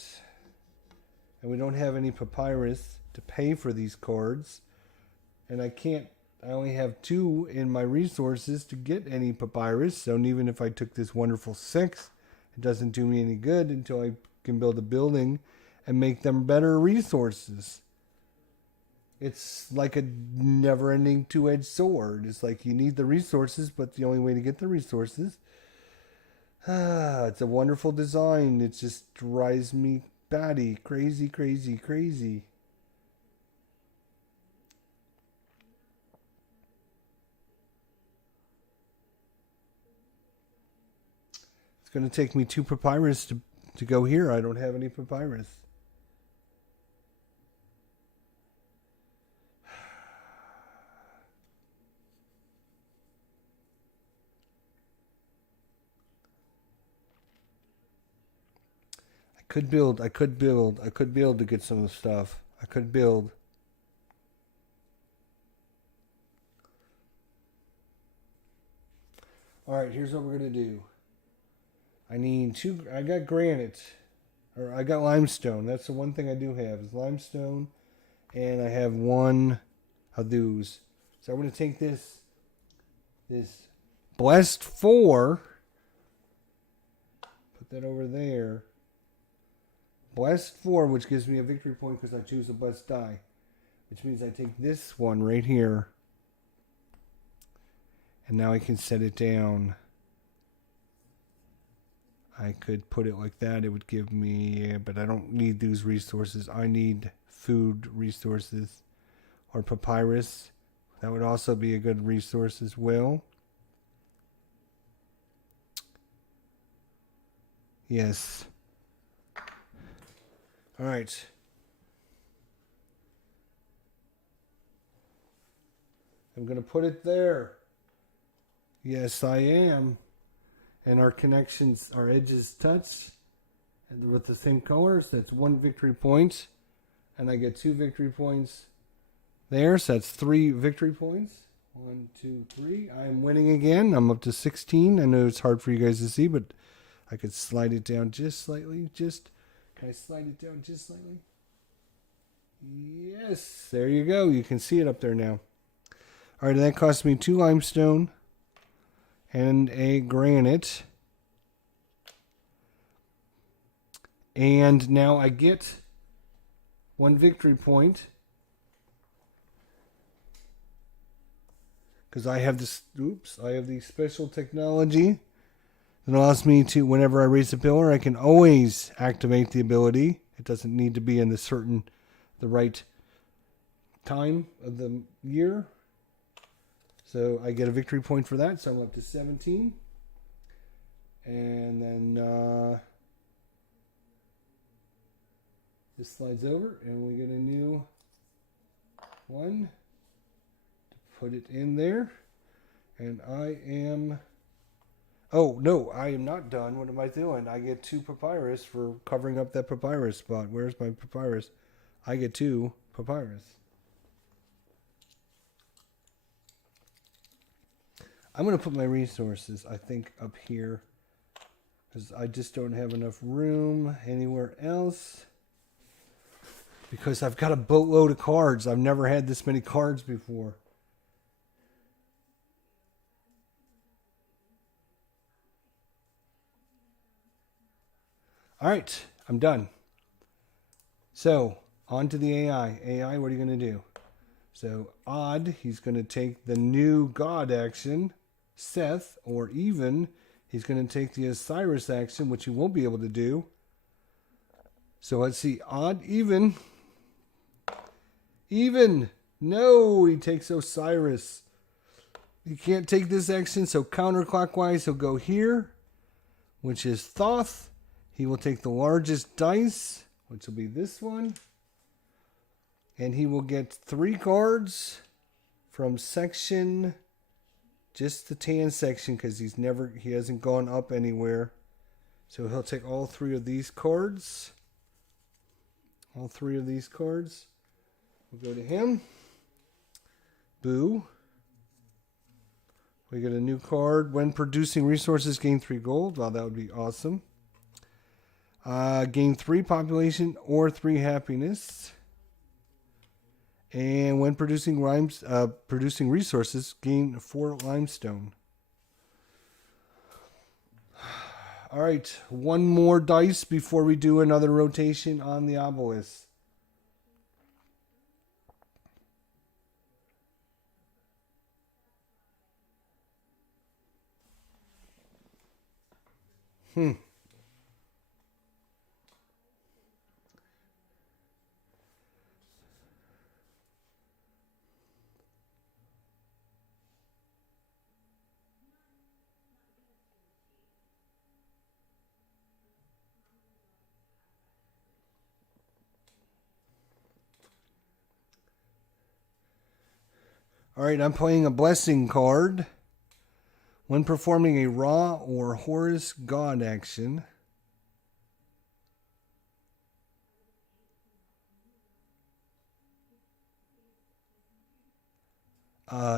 And we don't have any papyrus to pay for these cards. And I only have 2 in my resources to get any papyrus. So even if I took this wonderful 6, it doesn't do me any good until I can build a building and make them better resources. It's like a never-ending two-edged sword. It's like you need the resources, but the only way to get the resources... it's a wonderful design. It just drives me batty. Crazy, crazy, crazy. It's going to take me 2 papyrus to go here. I don't have any papyrus. I could build to get some of the stuff. I could build. Alright, here's what we're going to do. I got granite. Or I got limestone. That's the one thing I do have is limestone. And I have 1 of those. So I'm going to take this blessed 4. Put that over there. Blessed 4, which gives me a victory point because I choose a blessed die. Which means I take this one right here. And now I can set it down. I could put it like that. It would give me... But I don't need those resources. I need food resources. Or papyrus. That would also be a good resource as well. Yes. All right. I'm going to put it there. Yes, I am. And our connections, our edges touch and with the same color. So that's 1 victory point. And I get 2 victory points there. So that's 3 victory points. 1, 2, 3. I'm winning again. I'm up to 16. I know it's hard for you guys to see, but I could slide it down just slightly. Can I slide it down just slightly? Yes, there you go. You can see it up there now. All right, and that cost me 2 limestone and a granite. And now I get 1 victory point. Because I have this, I have the special technology that allows me to, whenever I raise a pillar, I can always activate the ability. It doesn't need to be in the right time of the year. So I get a victory point for that. So I'm up to 17. And then this slides over and we get a new one to put it in there. And I am... Oh, no, I am not done. What am I doing? I get 2 papyrus for covering up that papyrus spot. Where's my papyrus? I get 2 papyrus. I'm going to put my resources, I think, up here. Because I just don't have enough room anywhere else. Because I've got a boatload of cards. I've never had this many cards before. All right, I'm done. So, on to the AI. AI, what are you going to do? So, odd, he's going to take the new God action, Seth, or even, he's going to take the Osiris action, which he won't be able to do. So, let's see. Odd, even. Even. No, he takes Osiris. He can't take this action, so counterclockwise, he'll go here, which is Thoth. He will take the largest dice, which will be this one. And he will get 3 cards from section, just the tan section, because he hasn't gone up anywhere. So he'll take all 3 of these cards. All 3 of these cards. We'll go to him. Boo. We get a new card. When producing resources, gain 3 gold. Wow, that would be awesome. Gain 3 population or 3 happiness. And when producing resources, gain 4 limestone. All right, one more dice before we do another rotation on the obelisk. All right, I'm playing a blessing card. When performing a Ra or Horus God action,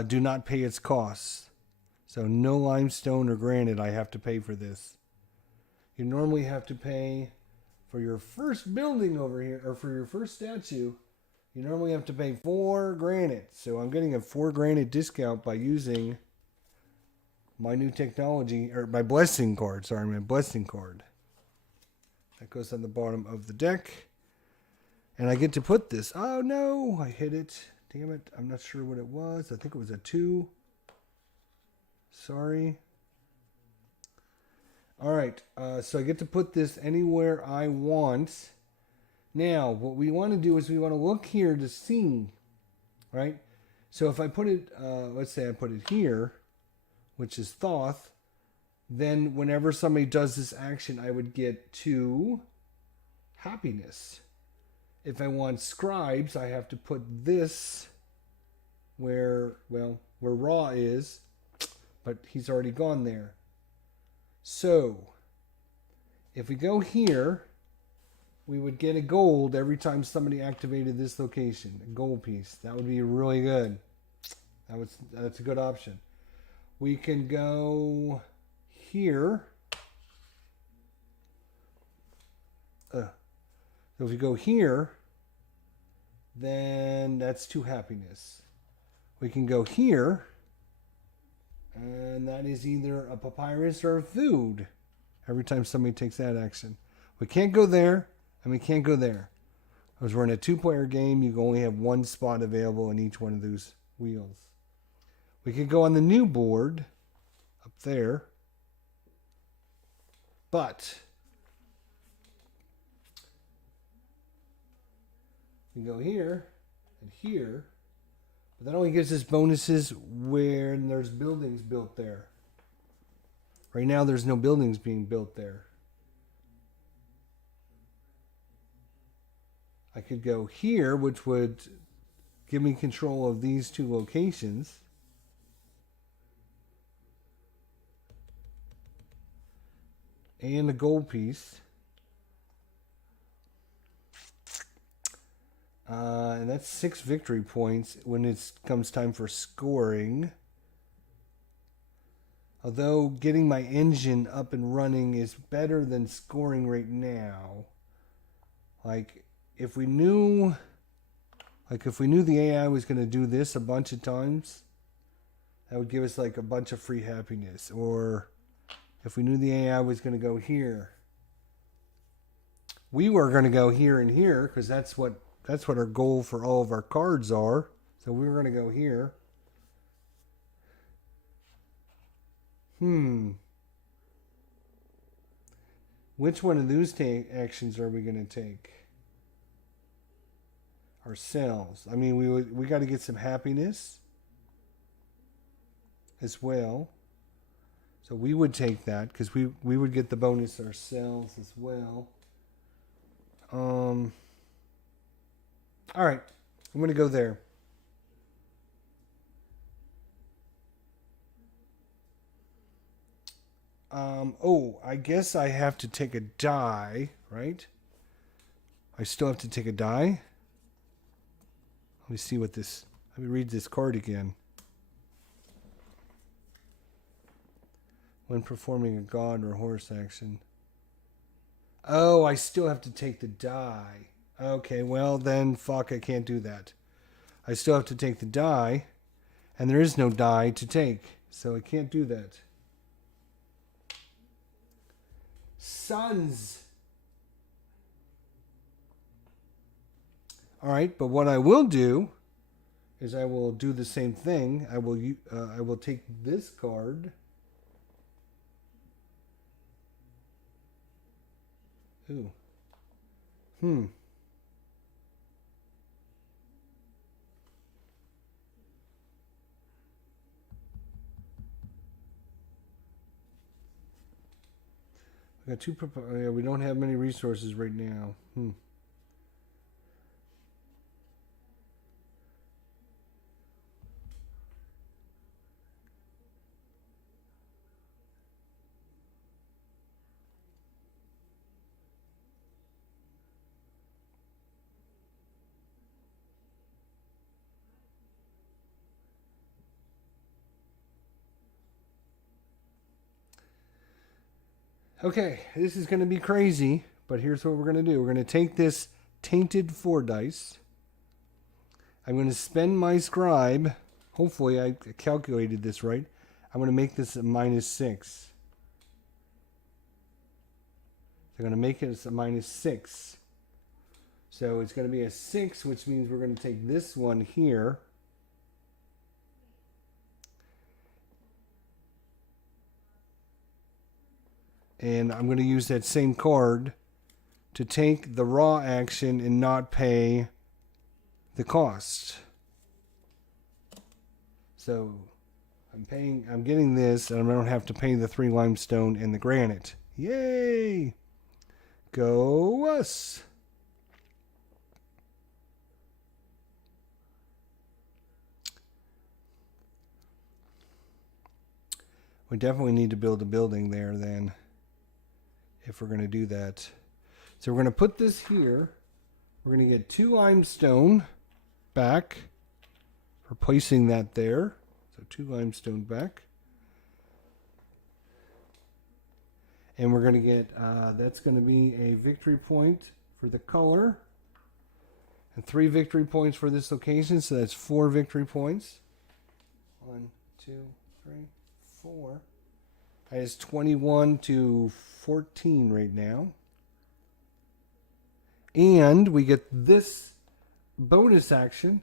do not pay its costs. So no limestone or granite I have to pay for this. You normally have to pay for your first building over here, or for your first statue. You normally have to pay 4 granite. So I'm getting a 4 granite discount by using my new technology, or my blessing card. Sorry, my blessing card. That goes on the bottom of the deck. And I get to put this. Oh no, I hit it. Damn it, I'm not sure what it was. I think it was a 2. Sorry. All right, so I get to put this anywhere I want. Now, what we want to do is we want to look here to see, right? So if I put it, let's say I put it here, which is Thoth, then whenever somebody does this action, I would get 2 happiness. If I want scribes, I have to put this where Ra is, but he's already gone there. So, if we go here, we would get a gold every time somebody activated this location, a gold piece. That would be really good. That's a good option. We can go here. So if we go here, then that's 2 happiness. We can go here, and that is either a papyrus or a food every time somebody takes that action. We can't go there, and we can't go there. Because we're in a 2-player game, you only have 1 spot available in each one of those wheels. We could go on the new board up there, but we go here and here, but that only gives us bonuses where there's buildings built there. Right now, there's no buildings being built there. I could go here, which would give me control of these 2 locations. And a gold piece. And that's 6 victory points when it comes time for scoring. Although getting my engine up and running is better than scoring right now. Like, if we knew the AI was going to do this a bunch of times, that would give us like a bunch of free happiness. Or if we knew the AI was going to go here, We were going to go here and here because that's what our goal for all of our cards are. So we were going to go here. Which one of those actions are we going to take? Ourselves. I mean, we got to get some happiness as well. So we would take that because we would get the bonus ourselves as well. All right, I'm going to go there. I guess I have to take a die, right? I still have to take a die. Let me see let me read this card again. When performing a god or horse action. Oh, I still have to take the die. Okay, well then, fuck, I can't do that. I still have to take the die, and there is no die to take, so I can't do that. Sons. All right, but what I will do is I will do the same thing. I will take this card. Ooh. I got two. Yeah, we don't have many resources right now. Okay, this is going to be crazy, but here's what we're going to do. We're going to take this tainted 4 dice. I'm going to spend my scribe. Hopefully I calculated this right. I'm going to make this a -6. I'm going to make it a -6. So it's going to be a 6, which means we're going to take this one here. And I'm going to use that same card to take the raw action and not pay the cost. So I'm getting this, and I don't have to pay the 3 limestone and the granite. Yay! Go us! We definitely need to build a building there then, if we're going to do that. So we're going to put this here. We're going to get 2 limestone back for placing that there. So 2 limestone back. And we're going to get, that's going to be a victory point for the color. And 3 victory points for this location. So that's 4 victory points. 1, 2, 3, 4. That is 21 to 14 right now. And we get this bonus action,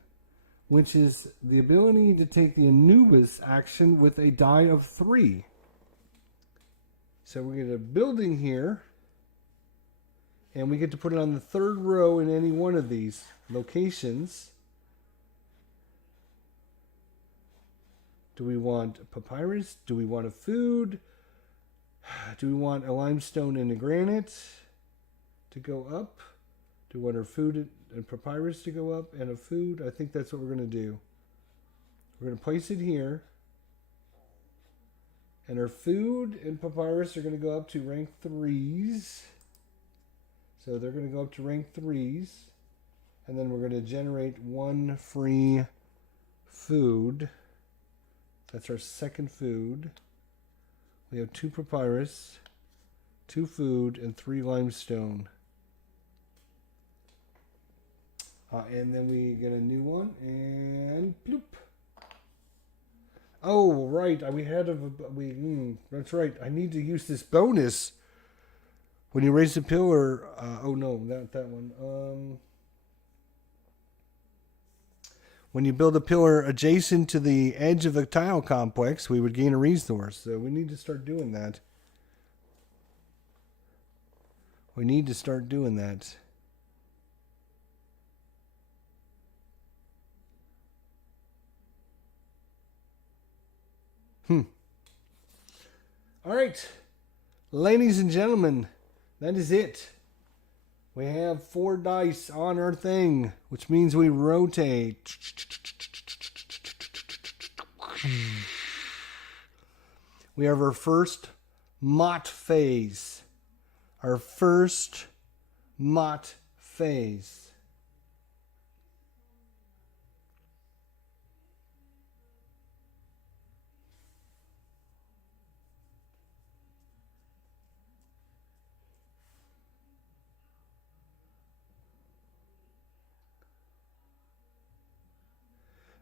which is the ability to take the Anubis action with a die of 3. So we get a building here, and we get to put it on the 3rd row in any one of these locations. Do we want papyrus? Do we want a food? Do we want a limestone and a granite to go up? Do we want our food and papyrus to go up and a food? I think that's what we're going to do. We're going to place it here. And our food and papyrus are going to go up to rank 3s. So they're going to go up to rank 3s. And then we're going to generate 1 free food. That's our 2nd food. We have 2 papyrus, 2 food, and 3 limestone. And then we get a new one, and bloop. Oh, right. We had that's right. I need to use this bonus. When you raise the pillar, oh no, not that one. When you build a pillar adjacent to the edge of a tile complex, we would gain a resource. So we need to start doing that. We need to start doing that. All right. Ladies and gentlemen, that is it. We have 4 dice on our thing, which means we rotate. We have our first Mott phase. Our first Mott phase.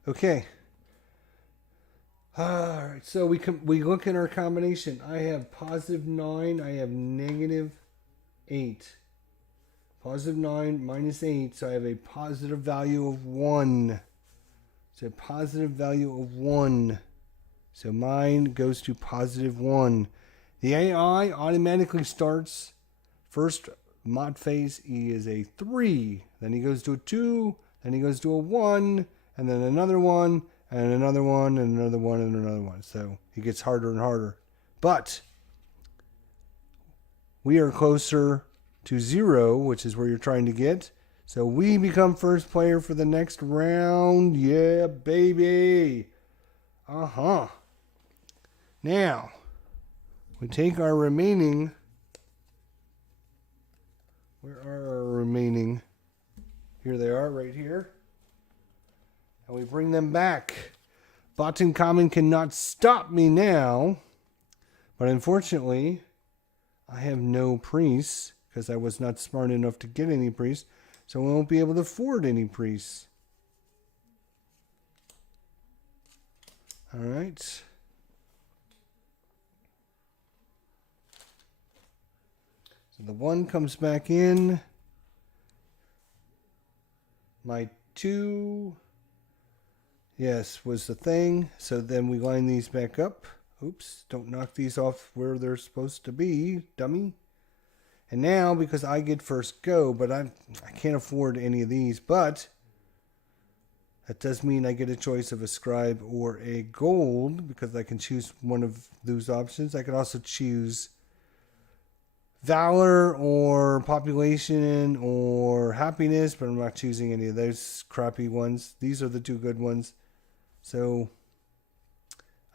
Okay. All right. So we look at our combination. I have +9. I have -8. +9 minus 8. So I have a positive value of 1. So a positive value of 1. So mine goes to +1. The AI automatically starts first Mott phase. He is a 3. Then he goes to a 2. Then he goes to a 1. And then another one, and another one, and another one, and another one. So it gets harder and harder. But we are closer to 0, which is where you're trying to get. So we become first player for the next round. Yeah, baby. Uh-huh. Now, we take our remaining. Where are our remaining? Here they are, right here. And we bring them back. Bottom Common cannot stop me now. But unfortunately, I have no priests because I was not smart enough to get any priests. So I won't be able to afford any priests. All right. So the 1 comes back in. My 2... yes, was the thing. So then we line these back up. Oops, don't knock these off where they're supposed to be, dummy. And now, because I get first go, but I can't afford any of these, but that does mean I get a choice of a scribe or a gold, because I can choose one of those options. I could also choose valor or population or happiness, but I'm not choosing any of those crappy ones. These are the 2 good ones. So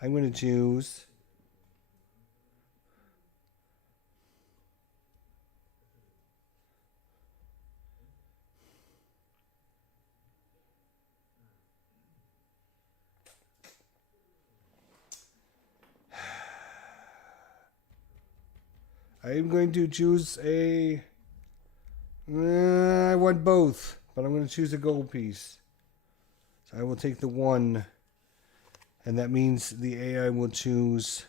I'm going to choose I'm going to choose a I want both, but I'm going to choose a gold piece. So I will take the 1. And that means the AI will choose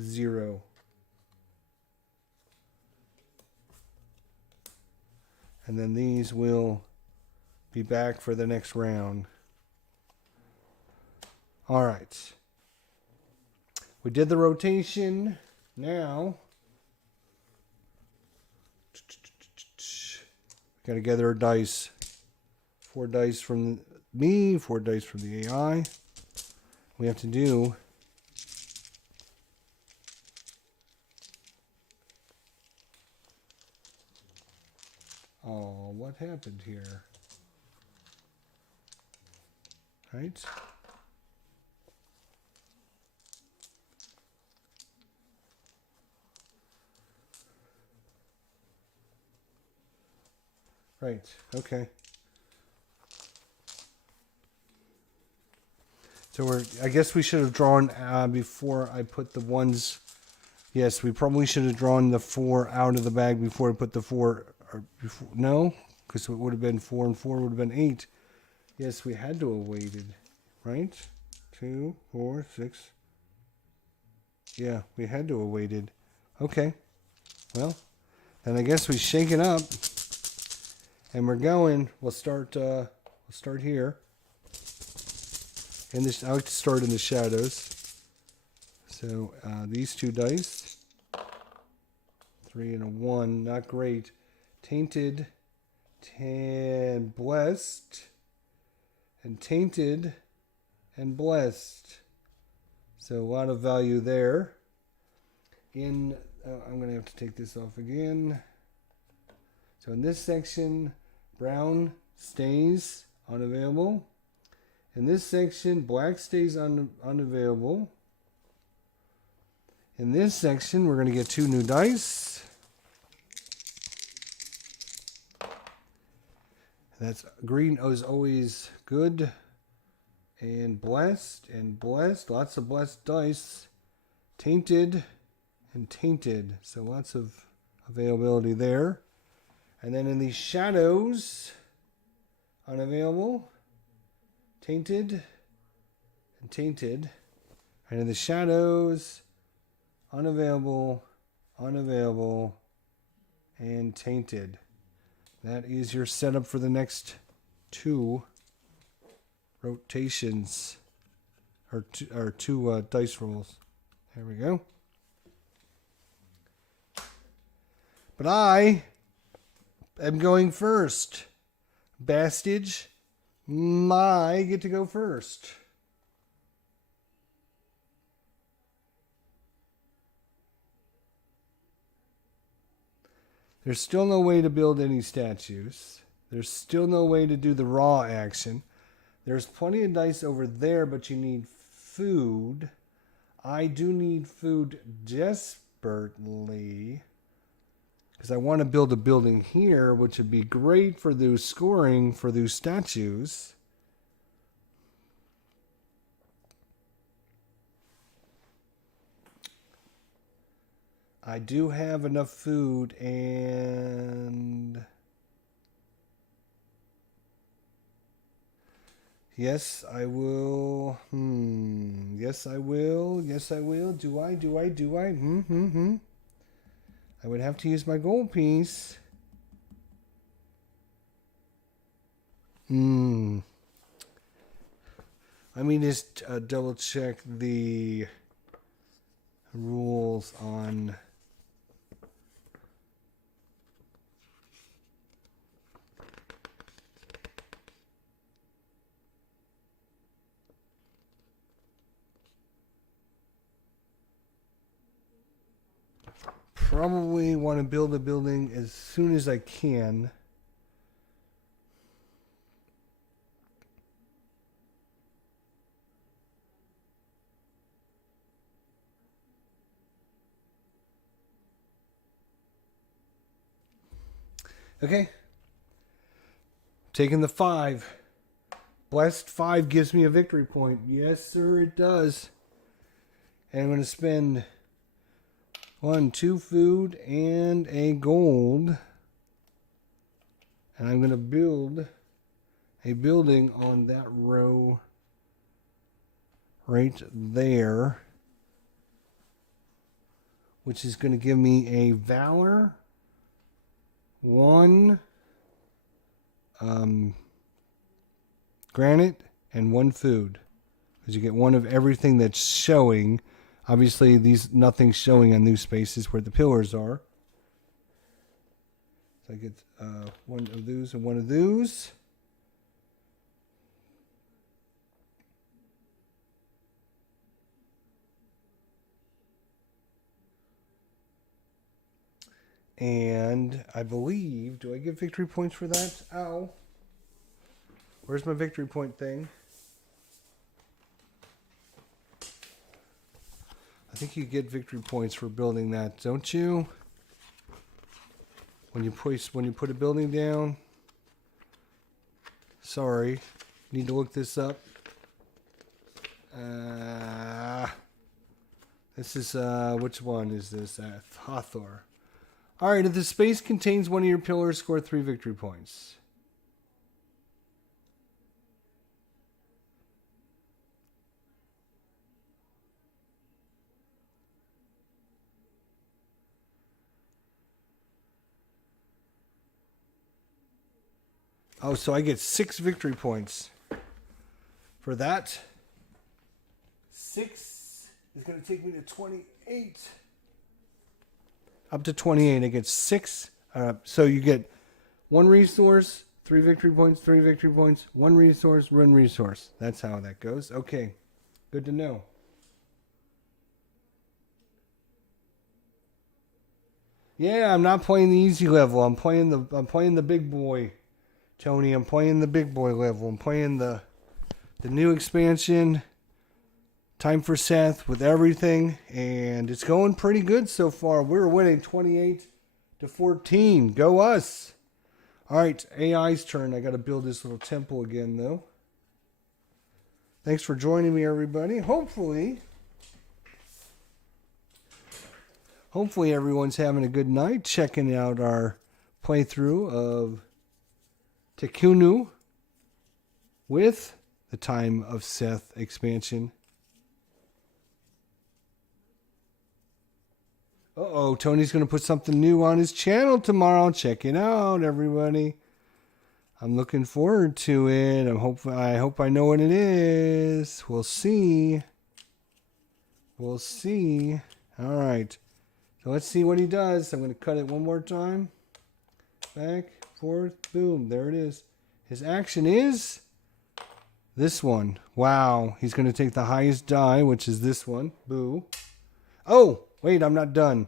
0. And then these will be back for the next round. All right. We did the rotation. Now, got to gather our dice. 4 dice from me, 4 dice from the AI. We have to do oh, what happened here? Right? Right, okay. So I guess we should have drawn before I put the ones. Yes, we probably should have drawn the 4 out of the bag before I put the 4. Or before, no, because it would have been 4 and 4 would have been 8. Yes, we had to have waited, right? 2, 4, 6. Yeah, we had to have waited. Okay, well, And I guess we shake it up, and we're going. We'll start here. And this, I like to start in the shadows. So these 2 dice, 3 and a 1, not great. Tainted, and blessed, and tainted, and blessed. So a lot of value there. I'm going to have to take this off again. So in this section, brown stays unavailable. In this section, black stays unavailable. In this section, we're going to get 2 new dice. That's green is always good. And blessed, lots of blessed dice. Tainted and tainted. So lots of availability there. And then in these shadows, unavailable, tainted, and tainted. And in the shadows, unavailable, unavailable, and tainted. That is your setup for the next 2 rotations, or 2 dice rolls. There we go. But I am going first. Bastage, I get to go first. There's still no way to build any statues. There's still no way to do the raw action. There's plenty of dice over there, but you need food. I do need food desperately, because I want to build a building here, which would be great for those scoring for those statues. I do have enough food, and yes, I will. Yes, I will. Yes, I will. Do I? I would have to use my gold piece. Let me just double check the rules on probably want to build a building as soon as I can. Okay. Taking the 5. Blessed 5 gives me a victory point. Yes, sir, it does. And I'm going to spend 2 food and a gold. And I'm going to build a building on that row right there, which is going to give me a valor, 1 granite, and 1 food, because you get 1 of everything that's showing. Obviously, nothing's showing on these spaces where the pillars are. So I get 1 of those and 1 of those. And I believe, do I get victory points for that? Ow. Where's my victory point thing? I think you get victory points for building that, don't you? When you put a building down. Sorry, need to look this up. This is which one is this? Hathor. All right, if the space contains 1 of your pillars, score 3 victory points. Oh, so I get 6 victory points for that. 6 is going to take me to 28. Up to 28. I get 6. So you get 1 resource, 3 victory points, 3 victory points, 1 resource, 1 resource. That's how that goes. Okay. Good to know. Yeah, I'm not playing the easy level. I'm playing the big boy, Tony. I'm playing the big boy level. I'm playing the new expansion. Time for Seth with everything, and it's going pretty good so far. We're winning 28-14. Go us! All right, AI's turn. I got to build this little temple again, though. Thanks for joining me, everybody. Hopefully everyone's having a good night, checking out our playthrough of TEKHENU with the Time of Seth expansion. Uh-oh, Tony's going to put something new on his channel tomorrow. Check it out, everybody. I'm looking forward to it. I hope I know what it is. We'll see. We'll see. All right. So let's see what he does. I'm going to cut it one more time. Back, forth, boom. There it is. His action is this one. Wow. He's going to take the highest die, which is this one. Boo. Oh, wait, I'm not done.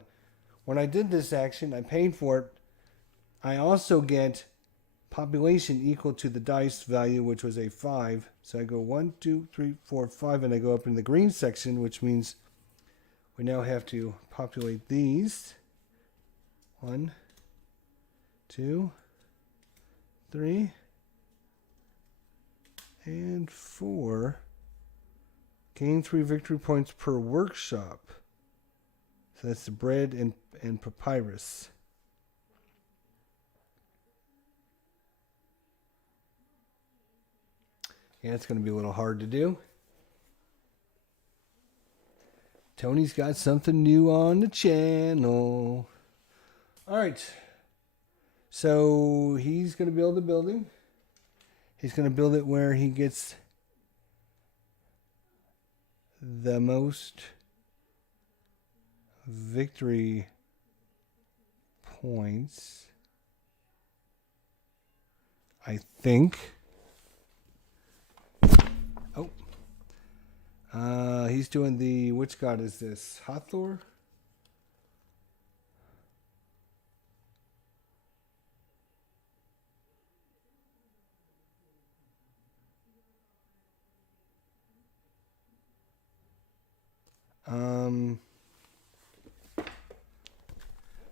When I did this action, I paid for it. I also get population equal to the dice value, which was a 5. So I go 1, 2, 3, 4, 5, and I go up in the green section, which means we now have to populate these. 1, 2, 3, and 4. Gain 3 victory points per workshop. So that's the bread and papyrus. Yeah, it's going to be a little hard to do. Tony's got something new on the channel. All right. So he's going to build a building. He's going to build it where he gets the most victory points, I think. Oh. He's doing the, which god is this? Hathor?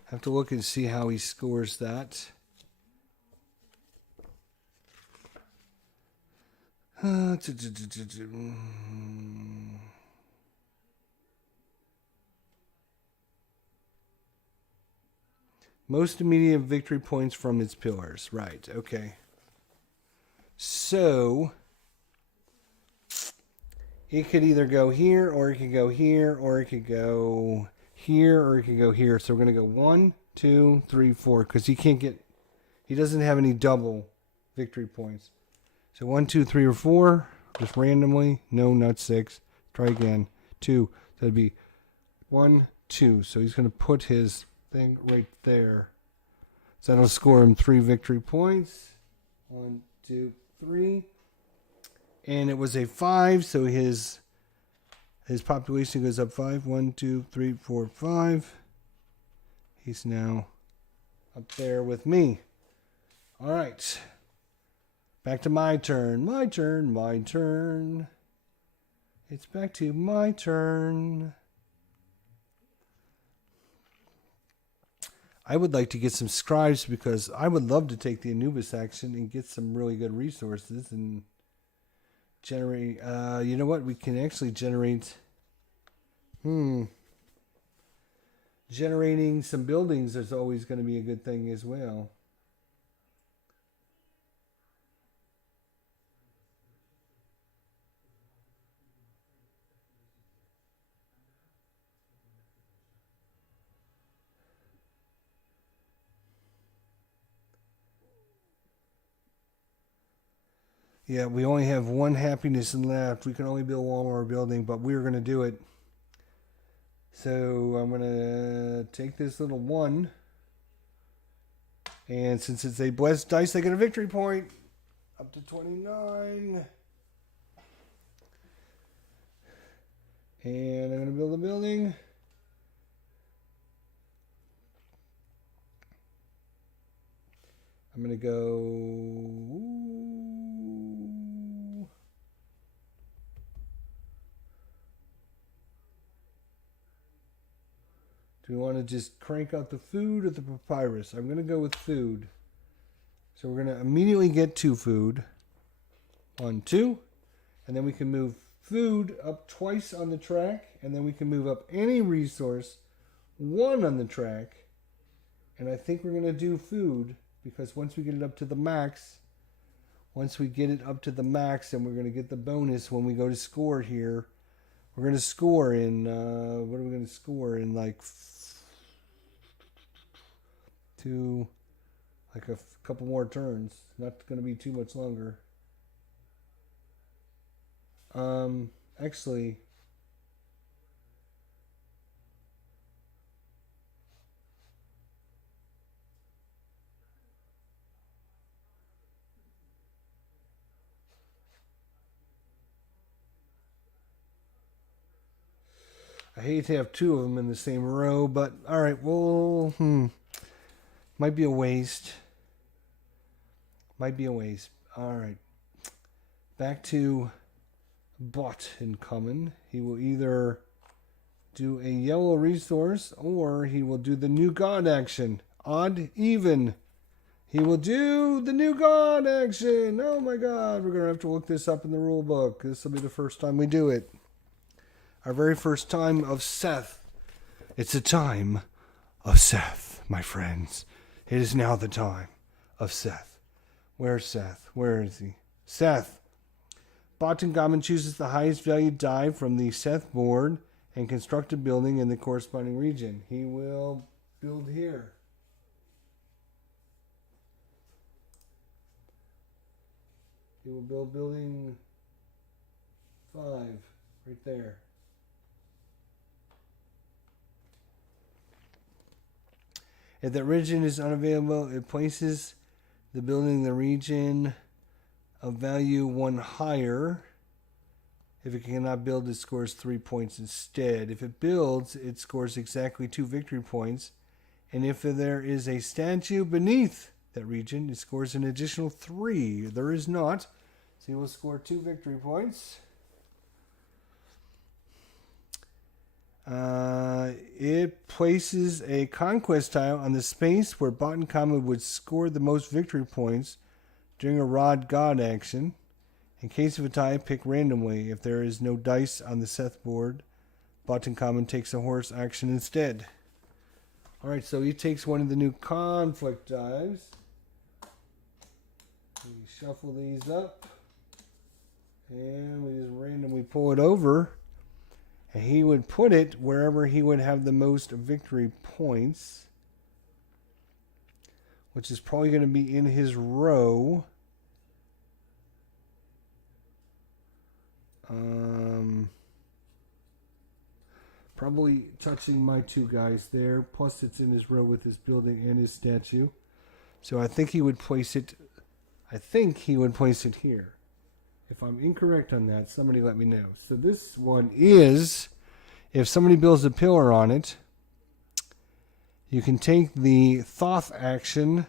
Have to look and see how he scores that. Most immediate victory points from its pillars. Right, okay. So it could either go here, or it could go here, or it could go here, or it could go here. So we're going to go 1, 2, 3, 4, because he doesn't have any double victory points. So 1, 2, 3, or 4, just randomly. No, not 6. Try again. 2. So that'd be 1, 2. So he's going to put his thing right there. So that'll score him 3 victory points. 1, 2, 3. And it was a 5, so his population goes up 5. 1, 2, 3, 4, 5. He's now up there with me. All right. Back to my turn. My turn. My turn. It's back to my turn. I would like to get some scribes because I would love to take the Anubis action and get some really good resources and generate. You know what? We can actually generate. Generating some buildings is always going to be a good thing as well. Yeah, we only have one happiness left. We can only build one more building, but we're going to do it. So I'm going to take this little 1. And since it's a blessed dice, I get a victory point. Up to 29. And I'm going to build a building. I'm going to go... Do we want to just crank out the food or the papyrus? I'm going to go with food. So we're going to immediately get 2 food. 1, 2. And then we can move food up twice on the track. And then we can move up any resource 1 on the track. And I think we're going to do food. Because once we get it up to the max. Then we're going to get the bonus when we go to score here. We're going to score in... what are we going to score in? Like... like a couple more turns. Not going to be too much longer. Actually, I hate to have 2 of them in the same row, but all right, well, might be a waste. All right. Back to bot in common. He will either do a yellow resource or he will do the new god action. Odd, even. He will do the new god action. Oh my god, we're going to have to look this up in the rule book. This will be the first time we do it. Our very first time of Seth. It's a time of Seth, my friends. It is now the time of Seth. Where's Seth? Where is he? Seth. Bottom Gammon chooses the highest value die from the Seth board and construct a building in the corresponding region. He will build here. He will build building 5 right there. If that region is unavailable, it places the building in the region of value 1 higher. If it cannot build, it scores 3 points instead. If it builds, it scores exactly 2 victory points. And if there is a statue beneath that region, it scores an additional 3. There is not. So you will score 2 victory points. It places a conquest tile on the space where Bot and Common would score the most victory points during a Rod God action. In case of a tie, pick randomly. If there is no dice on the Seth board, Bot and Common takes a horse action instead. Alright, so he takes one of the new conflict dives. We shuffle these up. And we just randomly pull it over. And he would put it wherever he would have the most victory points. Which is probably going to be in his row. Probably touching my 2 guys there. Plus it's in his row with his building and his statue. So I think he would place it here. If I'm incorrect on that, somebody let me know. So this one is, if somebody builds a pillar on it, you can take the Thoth action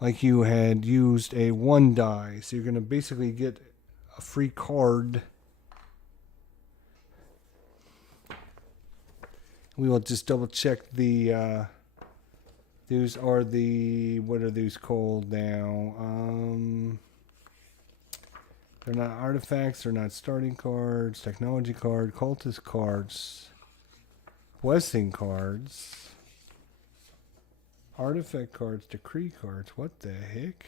like you had used a 1 die. So you're going to basically get a free card. We will just double check the, these are the, what are these called now? They're not artifacts, they're not starting cards, technology card, cultist cards, blessing cards, artifact cards, decree cards. What the heck?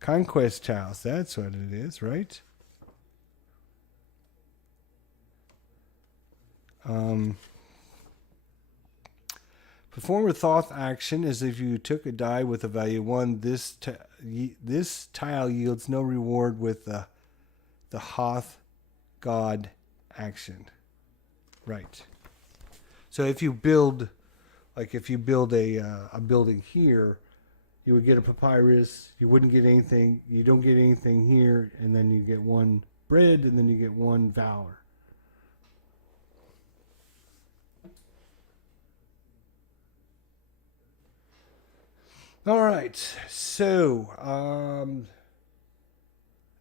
Conquest house, that's what it is, right? Perform a thought action as if you took a die with a value 1. This tile yields no reward with the Hoth God action. Right. So if you build, like if you build a building here, you would get a papyrus. You wouldn't get anything. You don't get anything here, and then you get 1 bread, and then you get 1 valor. All right, so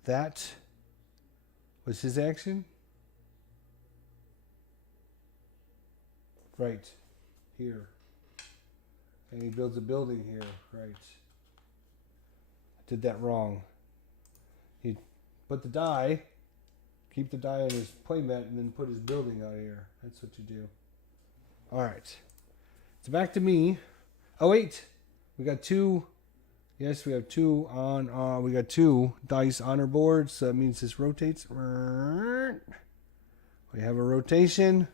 that was his action. Right, here. And he builds a building here, right. I did that wrong. He put the die, keep the die on his playmat, and then put his building out here. That's what you do. All right, so back to me. Oh, wait. We got 2. Yes, we have 2 on. We got 2 dice on our board, so that means this rotates. We have a rotation.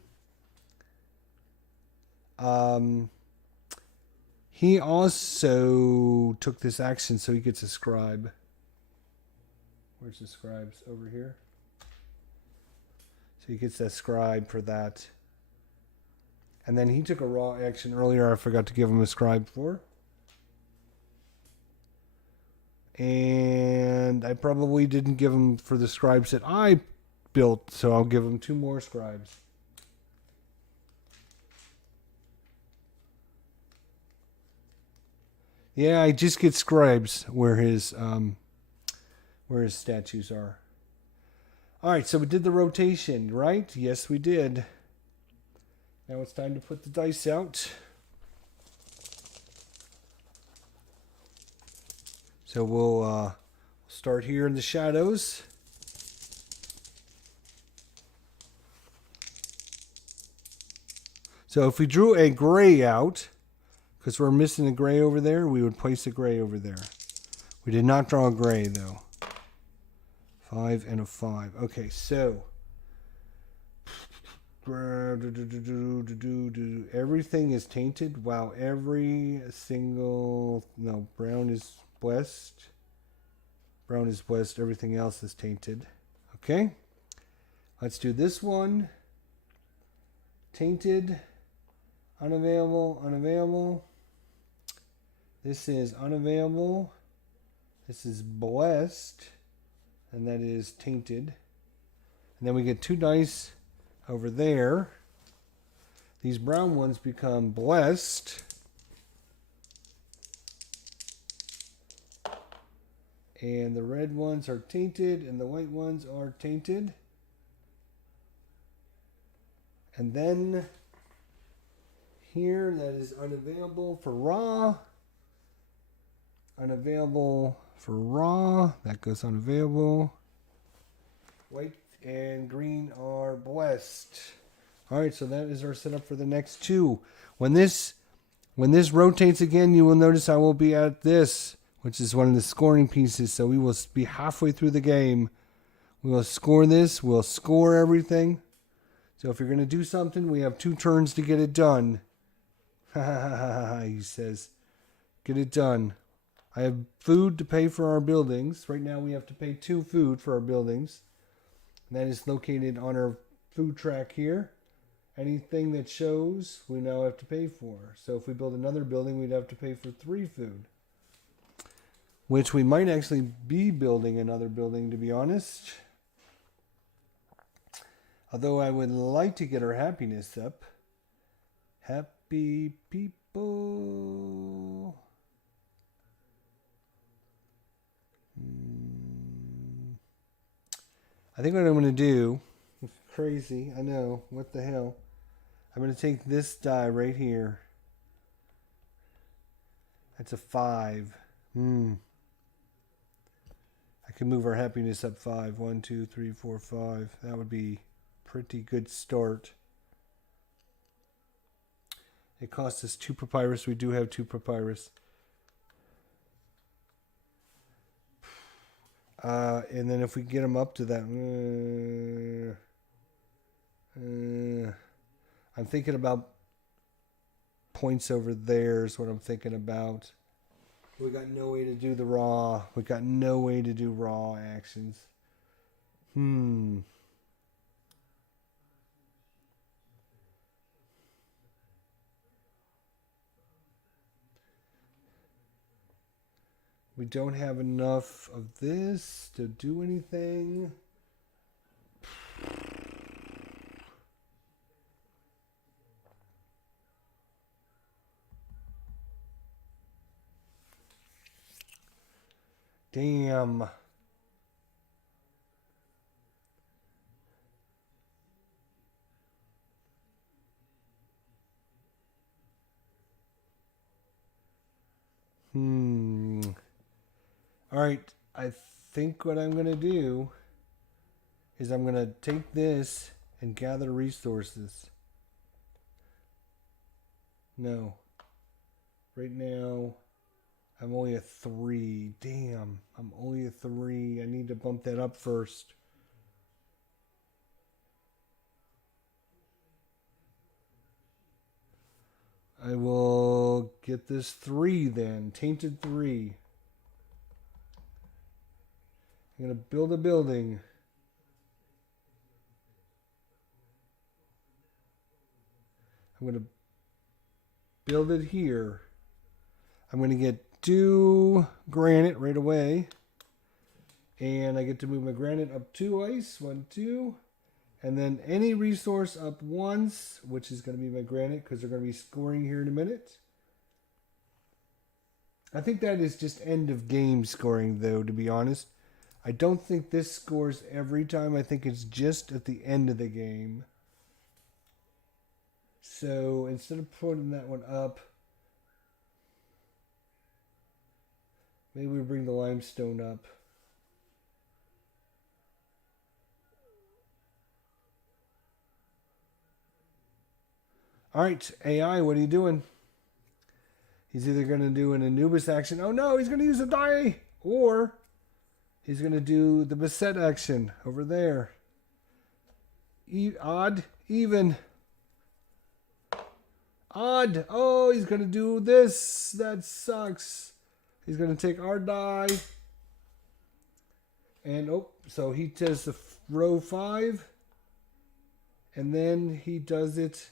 He also took this action, so he gets a scribe. Where's the scribes? Over here. So he gets that scribe for that. And then he took a raw action earlier. I forgot to give him a scribe for. And I probably didn't give him for the scribes that I built, so I'll give him 2 more scribes. Yeah, I just get scribes where his statues are. All right, so we did the rotation, right? Yes, we did. Now it's time to put the dice out. So we'll start here in the shadows. So if we drew a gray out, because we're missing a gray over there, we would place a gray over there. We did not draw a gray, though. 5 and a 5. Okay, so everything is tainted. Wow, every single... No, brown is blessed. Brown is blessed. Everything else is tainted. Okay. Let's do this one. Tainted. Unavailable. Unavailable. This is unavailable. This is blessed. And that is tainted. And then we get 2 dice over there. These brown ones become blessed. And the red ones are tainted, and the white ones are tainted. And then here, that is unavailable for raw. Unavailable for raw. That goes unavailable. White and green are blessed. All right, so that is our setup for the next 2. When this rotates again, you will notice I will be at this, which is one of the scoring pieces. So we will be halfway through the game. We will score this. We'll score everything. So if you're going to do something, we have 2 turns to get it done. He says, get it done. I have food to pay for our buildings. Right now we have to pay 2 food for our buildings. And that is located on our food track here. Anything that shows, we now have to pay for. So if we build another building, we'd have to pay for 3 food. Which we might actually be building another building, to be honest. Although I would like to get our happiness up. Happy people. I think what I'm going to do, it's crazy, I know, what the hell. I'm going to take this die right here. That's a 5. I can move our happiness up 5. 1, 2, 3, 4, 5. That would be a pretty good start. It costs us 2 papyrus. We do have 2 papyrus. And then if we get them up to that... I'm thinking about points over there is what I'm thinking about. We got no way to do the raw. We got no way to do raw actions. We don't have enough of this to do anything. Damn. All right, I think what I'm going to do is I'm going to take this and gather resources. No. Right now, I'm only a 3. Damn, I'm only a 3. I need to bump that up first. I will get this 3 then. Tainted 3. I'm going to build a building. I'm going to build it here. I'm going to get 2 granite right away. And I get to move my granite up 2 ice. 1, 2. And then any resource up once, which is going to be my granite because they're going to be scoring here in a minute. I think that is just end of game scoring, though, to be honest. I don't think this scores every time. I think it's just at the end of the game. So instead of putting that one up, maybe we bring the limestone up. All right, AI, what are you doing? He's either going to do an Anubis action. Oh no, he's going to use a die. Or he's going to do the beset action over there. Odd, even. Odd. Oh, he's going to do this. That sucks. He's going to take our die. And, oh, so he does the row 5. And then he does it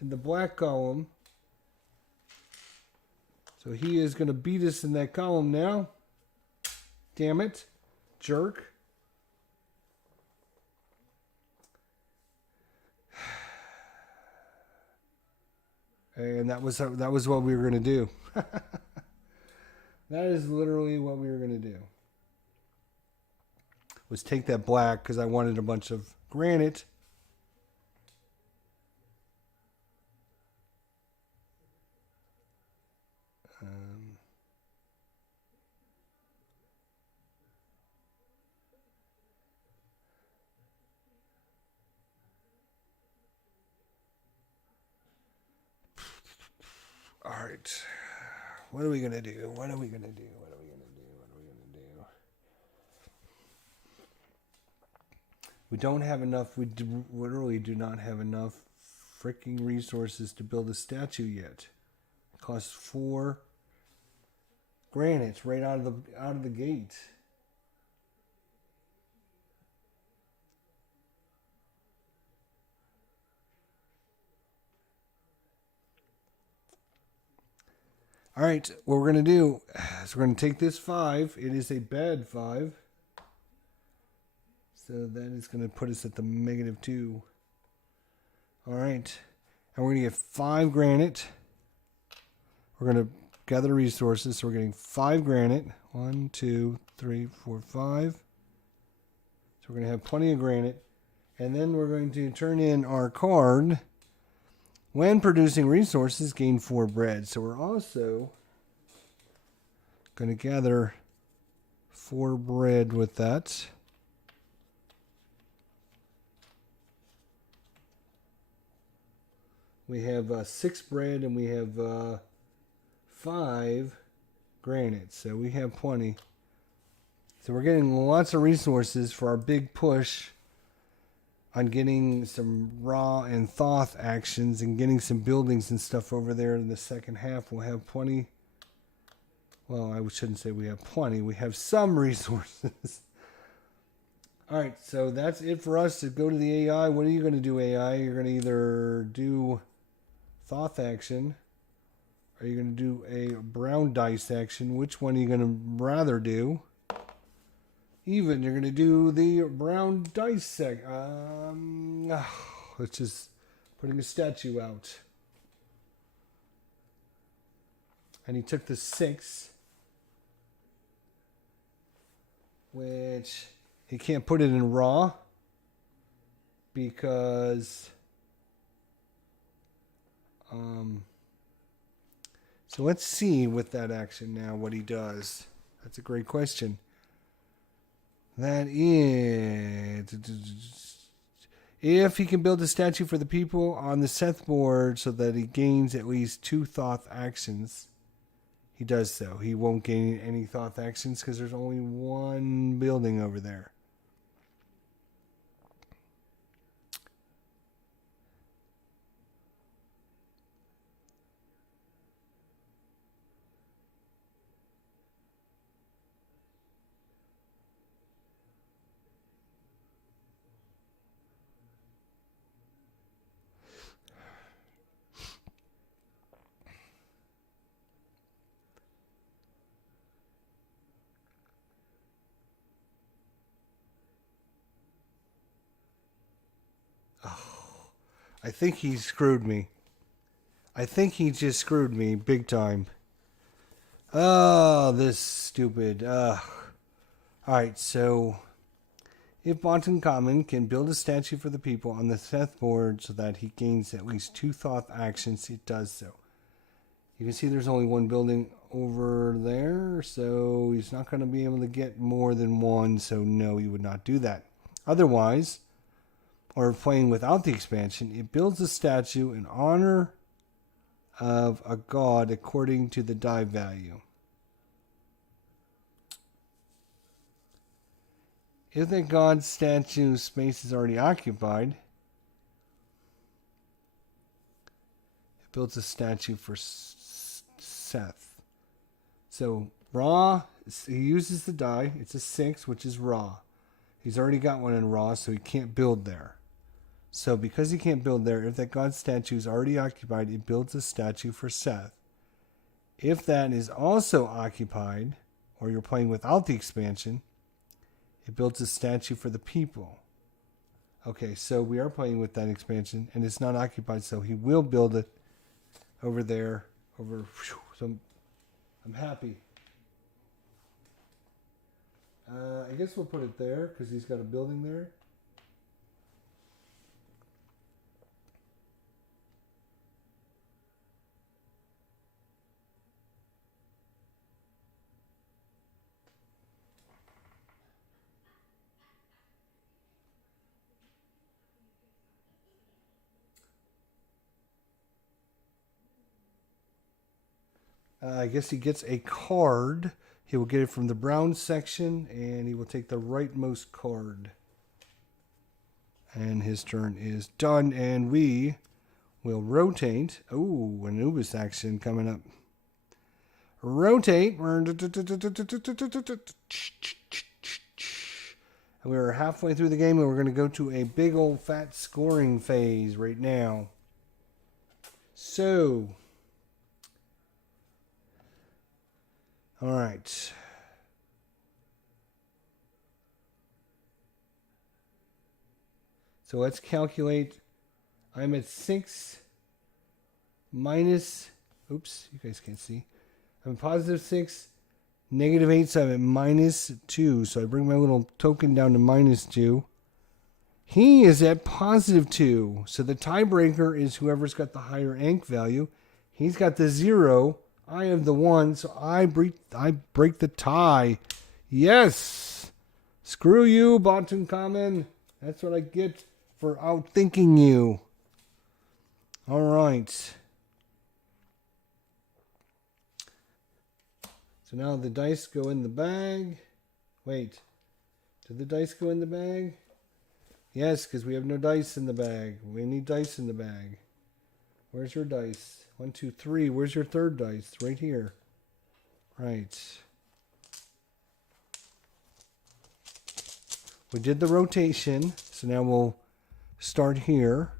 in the black column. So he is going to beat us in that column now. Damn it. Jerk. And that was what we were going to do. That is literally what we were going to do. Was take that black because I wanted a bunch of granite. All right. What are we going to do? What are we going to do? What are we going to do? What are we going to do? We don't have enough. We literally do not have enough freaking resources to build a statue yet. It costs 4 granites right out of the gate. All right, what we're going to do is we're going to take this 5. It is a bad 5. So that is going to put us at the -2. All right. And we're going to get 5 granite. We're going to gather resources. So we're getting 5 granite. 1, 2, 3, 4, 5. So we're going to have plenty of granite. And then we're going to turn in our card. When producing resources, gain 4 bread. So we're also going to gather 4 bread with that. We have 6 bread and we have 5 granite. So we have plenty. So we're getting lots of resources for our big push on getting some Ra and Thoth actions and getting some buildings and stuff over there in the second half. We'll have plenty. Well, I shouldn't say we have plenty. We have some resources. All right, so that's it for us to go to the AI. What are you going to do, AI? You're going to either do Thoth action, or are you going to do a brown dice action? Which one are you going to rather do? Even, you're going to do the brown dice let's just putting a statue out. And he took the 6, which he can't put it in Raw because so let's see with that action now what he does. That's a great question. That is, if he can build a statue for the people on the Seth board so that he gains at least 2 Thoth actions, he does so. He won't gain any Thoth actions because there's only one building over there. I think he screwed me. I think he just screwed me big time. Oh, this stupid. Alright, so if Common can build a statue for the people on the Seth board so that he gains at least 2 Thoth actions, it does so. You can see there's only one building over there, so he's not going to be able to get more than one, so no, he would not do that. Otherwise, or playing without the expansion, it builds a statue in honor of a god according to the die value. If that god's statue space is already occupied, it builds a statue for Seth. So Ra, he uses the die. It's a 6, which is Ra. He's already got one in Ra, so he can't build there. So because he can't build there, if that god's statue is already occupied, it builds a statue for Seth. If that is also occupied, or you're playing without the expansion, it builds a statue for the people. Okay, so we are playing with that expansion, and it's not occupied, so he will build it over there. So I'm happy. I guess we'll put it there, because he's got a building there. I guess he gets a card. He will get it from the brown section, and he will take the rightmost card. And his turn is done, and we will rotate. Oh, Anubis action coming up. Rotate. And we're halfway through the game, and we're going to go to a big old fat scoring phase right now. So, all right. So let's calculate. I'm at 6 minus, oops, you guys can't see. I'm at positive 6, negative 8, so I'm at minus 2. So I bring my little token down to minus 2. He is at positive 2. So the tiebreaker is whoever's got the higher Ankh value. He's got the 0. I have the 1, so I break the tie. Yes! Screw you, Bottom Common. That's what I get for outthinking you. All right. So now the dice go in the bag. Wait. Did the dice go in the bag? Yes, because we have no dice in the bag. We need dice in the bag. Where's your dice? 1, 2, 3. Where's your third dice? Right here. Right. We did the rotation, so now we'll start here.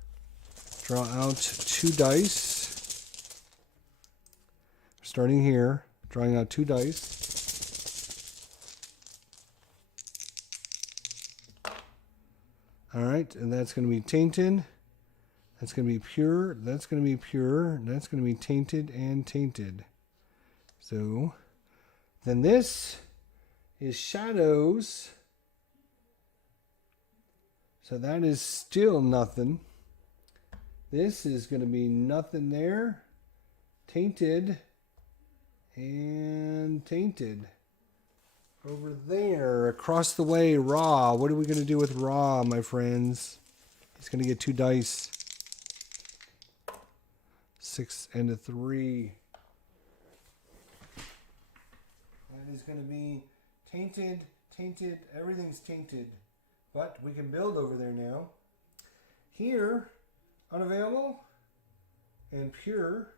Draw out 2 dice. Starting here, drawing out 2 dice. All right, and that's going to be tainted. That's going to be pure. That's going to be pure. That's going to be tainted and tainted. So then this is shadows. So that is still nothing. This is going to be nothing there. Tainted and tainted. Over there, across the way, Raw. What are we going to do with Raw, my friends? He's going to get 2 dice. 6 and a 3. That is going to be tainted, tainted. Everything's tainted. But we can build over there now. Here, unavailable and pure.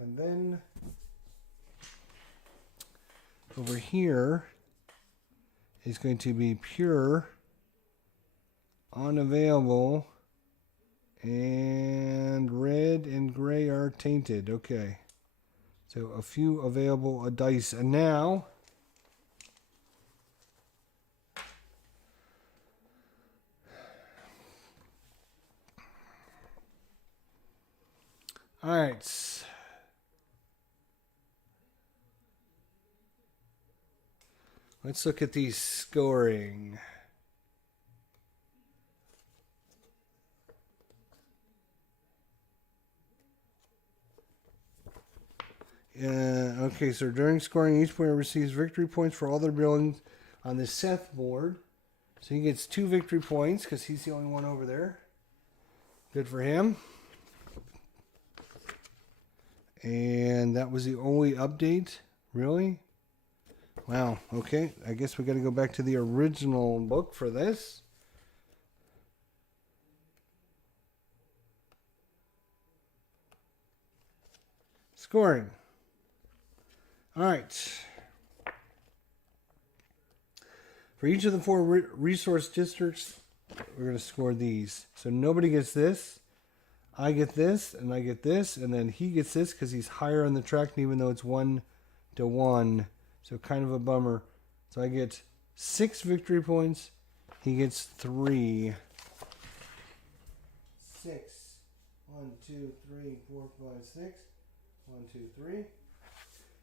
And then over here is going to be pure, unavailable, and red and gray are tainted. Okay. So a few available dice. And now all right. Let's look at the scoring. Okay, so during scoring, each player receives victory points for all their buildings on the SETH board. So he gets 2 victory points because he's the only one over there. Good for him. And that was the only update? Really? Wow, okay. I guess we got to go back to the original book for this. Scoring. All right. For each of the 4 resource districts, we're going to score these. So nobody gets this. I get this, and I get this, and then he gets this because he's higher on the track, even though it's 1 to 1. So kind of a bummer. So I get 6 victory points. He gets 3. 6. 1, 2, 3, 4, 5, 6. 1, 2, 3.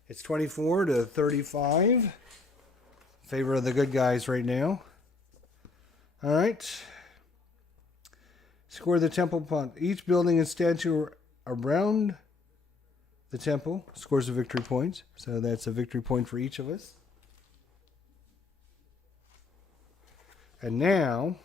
It's 24 to 35. In favor of the good guys right now. All right. Score the temple pond. Each building and statue around the temple scores a victory point. So that's a victory point for each of us. And now,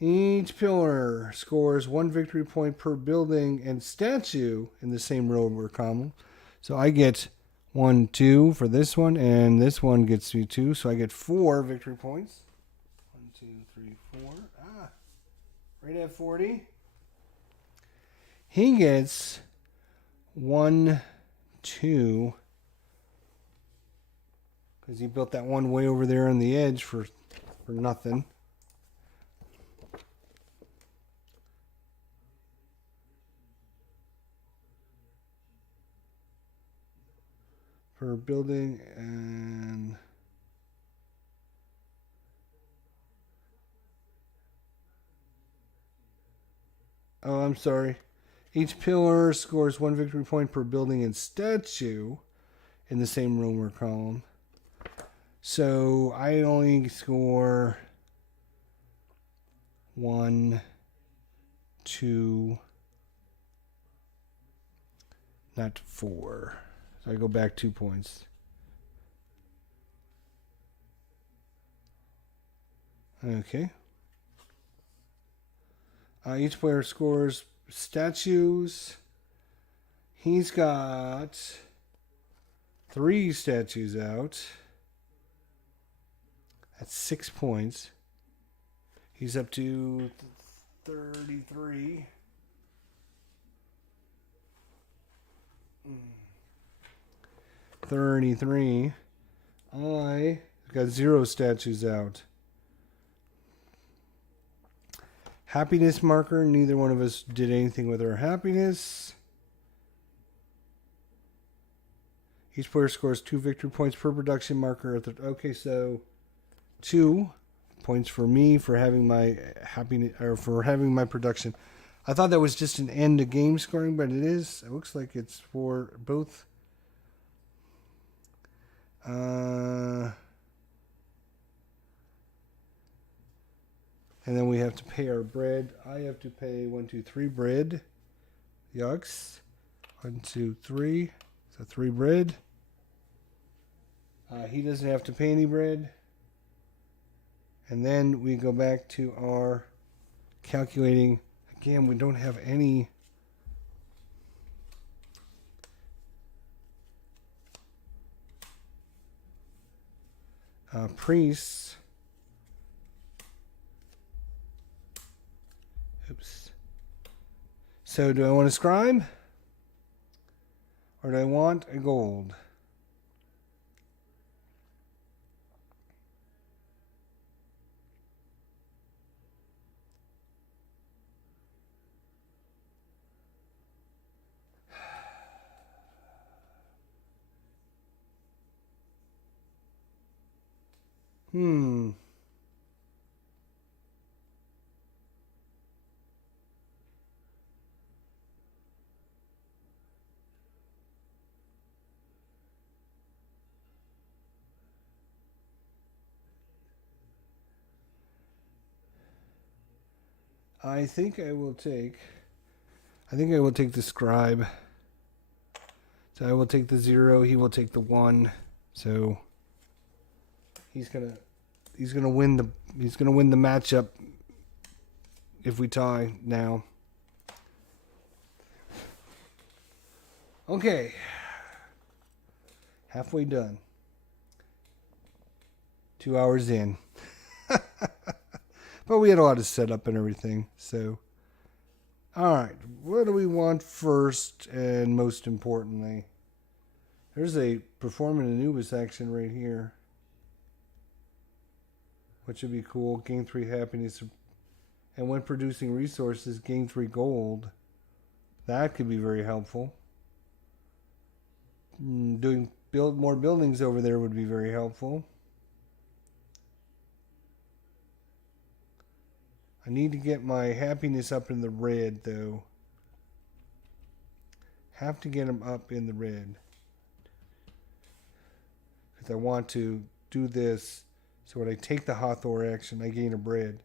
each pillar scores 1 victory point per building and statue in the same row or column. So I get 1, 2 for this one, and this one gets me 2. So I get 4 victory points. 1, 2, 3, 4. Right at 40. He gets 1, 2, because he built that one way over there on the edge for nothing. Per building and oh, I'm sorry. Each pillar scores 1 victory point per building and statue in the same room or column. So I only score 1, 2, not 4. So I go back 2 points. Okay. Each player scores statues. He's got 3 statues out. That's 6 points. He's up to 33. I got 0 statues out. Happiness marker. Neither one of us did anything with our happiness. Each player scores 2 victory points per production marker. Okay, so 2 points for me for having my happiness or for having my production. I thought that was just an end of game scoring, but it is. It looks like it's for both. And then we have to pay our bread. I have to pay 1, 2, 3 bread. Yucks. 1, 2, 3. So 3 bread. He doesn't have to pay any bread. And then we go back to our calculating. Again, we don't have any priests. Oops. So do I want a scribe? Or do I want a gold? I think I will take the scribe. So I will take the 0, he will take the 1. So he's gonna win the matchup if we tie now. Okay. Halfway done. 2 hours in. But we had a lot of setup and everything. So, all right. What do we want first and most importantly? There's a perform an Anubis action right here. Which would be cool. Gain 3 happiness. And when producing resources, gain 3 gold. That could be very helpful. Build more buildings over there would be very helpful. I need to get my happiness up in the red, though. Have to get them up in the red. Because I want to do this. So when I take the Hathor action, I gain a bread.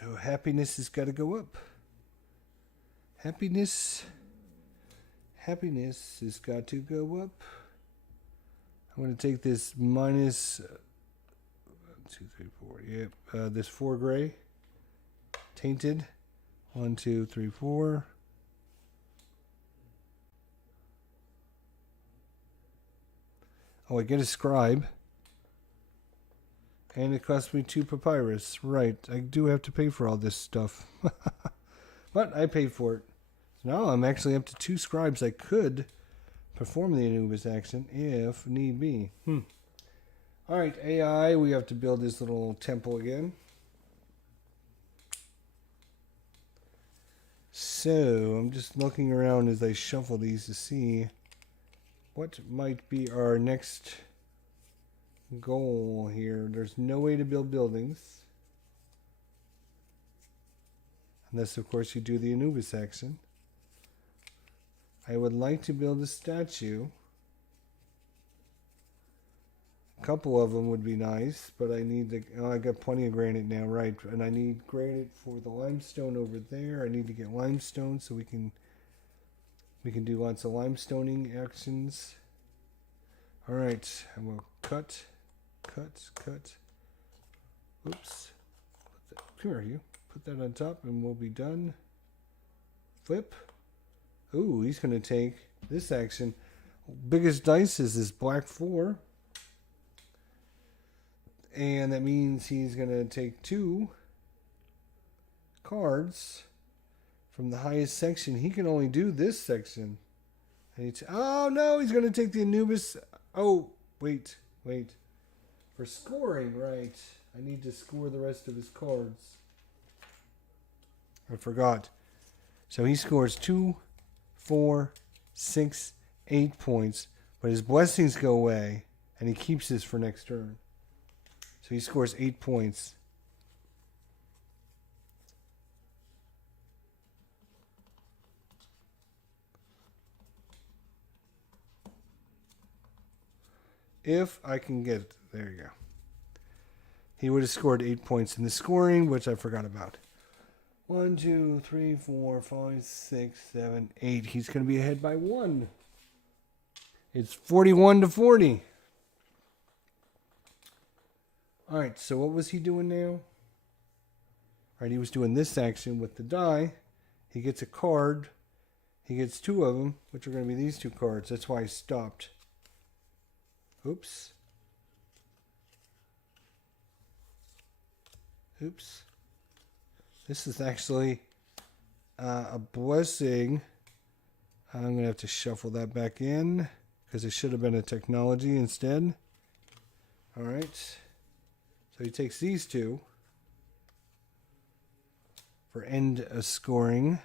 So happiness has got to go up. Happiness has got to go up. I'm going to take this minus 1, 2, 3, 4. Yep, this 4 gray. Tainted. 1, 2, 3, 4. Oh, I get a scribe. And it costs me 2 papyrus. Right, I do have to pay for all this stuff. But I paid for it. So now I'm actually up to 2 scribes. I could perform the Anubis action if need be. Alright, AI, we have to build this little temple again. So, I'm just looking around as I shuffle these to see what might be our next goal here. There's no way to build buildings. Unless, of course, you do the Anubis action. I would like to build a statue. A couple of them would be nice, but I need the... Oh, I got plenty of granite now, right. And I need granite for the limestone over there. I need to get limestone so we can do lots of limestoning actions. All right, I will cut. Oops. Come here, you. Put that on top and we'll be done. flip. Ooh, he's going to take this action. Biggest dice is his black 4. And that means he's going to take 2 cards from the highest section. He can only do this section. Oh, no, he's going to take the Anubis. Oh, wait. For scoring, right. I need to score the rest of his cards. I forgot. So he scores 2, 4, 6, 8 points. But his blessings go away. And he keeps this for next turn. So he scores 8 points. If I can get it. There you go. He would have scored 8 points in the scoring, which I forgot about. 1, 2, 3, 4, 5, 6, 7, 8. He's going to be ahead by 1. It's 41 to 40. All right, so what was he doing now? All right, he was doing this action with the die. He gets a card. He gets 2 of them, which are going to be these 2 cards. That's why I stopped. Oops. This is actually a blessing. I'm going to have to shuffle that back in because it should have been a technology instead. All right. So he takes these 2 for end scoring.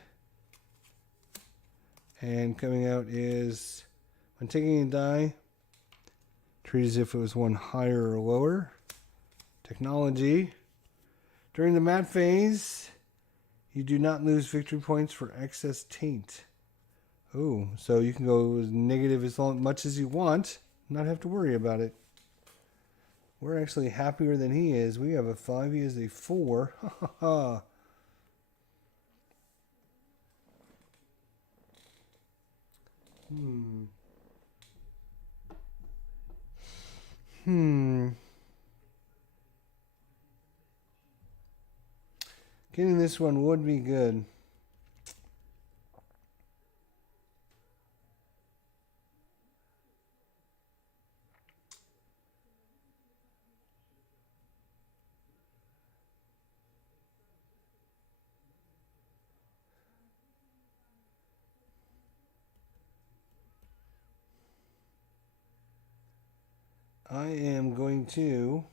And coming out is, when taking a die, treat as if it was one higher or lower. Technology. During the mat phase, you do not lose victory points for excess taint. Oh, so you can go as negative as much as you want, not have to worry about it. We're actually happier than he is. We have a 5, he has a 4. Ha ha ha. Getting this one would be good. I am going to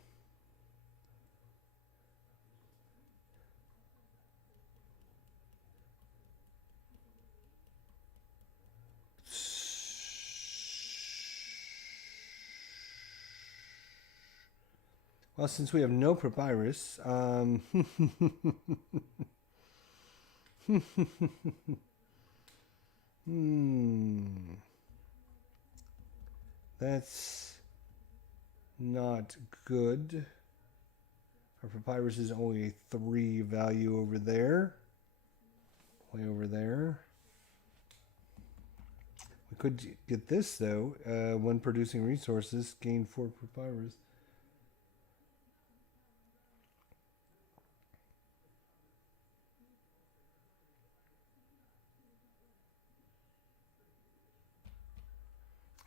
well, since we have no papyrus, that's not good. Our papyrus is only a 3 value over there. Way over there. We could get this though. When producing resources, gain 4 papyrus.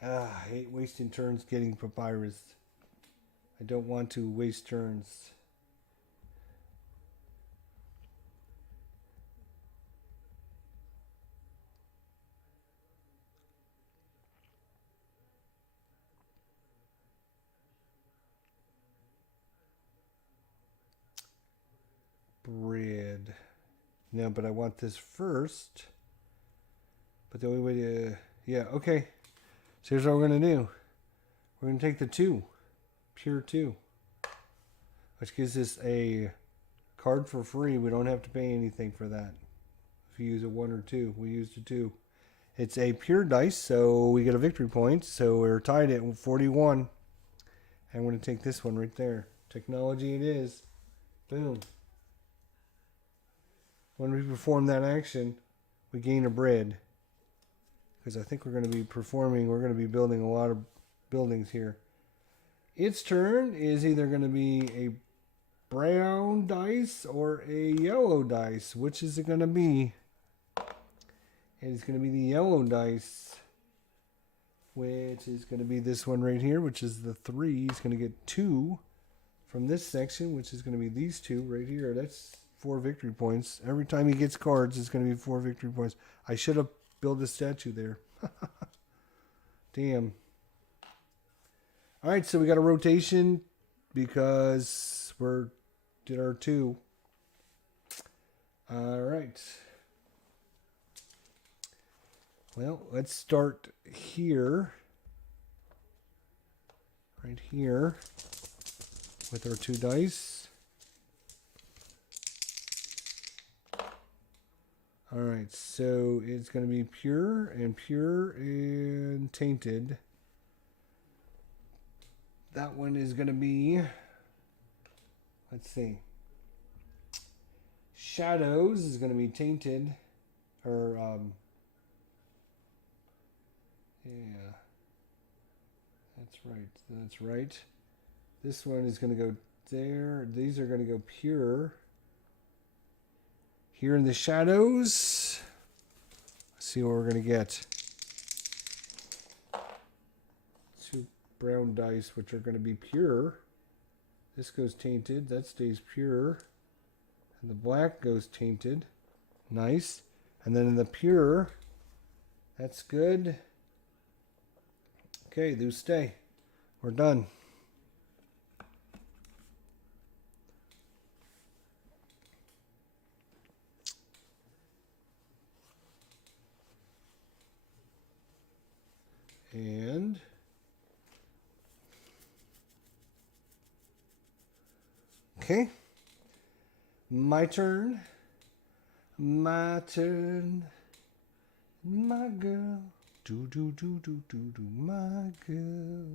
I hate wasting turns getting papyrus. I don't want to waste turns. Bread. No, but I want this first. But the only way to... Yeah, okay. So here's what we're going to do. We're going to take the 2. Pure 2. Which gives us a card for free. We don't have to pay anything for that. If you use a 1 or 2. We used a 2. It's a pure dice, so we get a victory point. So we're tied at 41. And we're going to take this one right there. Technology it is. Boom. When we perform that action, we gain a bread. Because I think we're going to be building a lot of buildings here. Its turn is either going to be a brown dice or a yellow dice. Which is it going to be? And it's going to be the yellow dice, which is going to be this one right here, which is the 3. He's going to get 2 from this section, which is going to be these 2 right here. That's 4 victory points. Every time he gets cards, it's going to be 4 victory points. I should have built a statue there. Damn. All right, so we got a rotation because did our 2. All right. Well, let's start here. Right here with our 2 dice. All right, so it's going to be pure and tainted. That one is going to be, let's see, shadows is going to be tainted, or yeah, that's right. This one is going to go there. These are going to go pure. Here in the shadows, let's see what we're going to get. 2 brown dice, which are going to be pure. This goes tainted. That stays pure. And the black goes tainted. Nice. And then in the pure, that's good. Okay, those stay. We're done. And okay, my turn. My turn. My girl. Do do do do do do. My girl.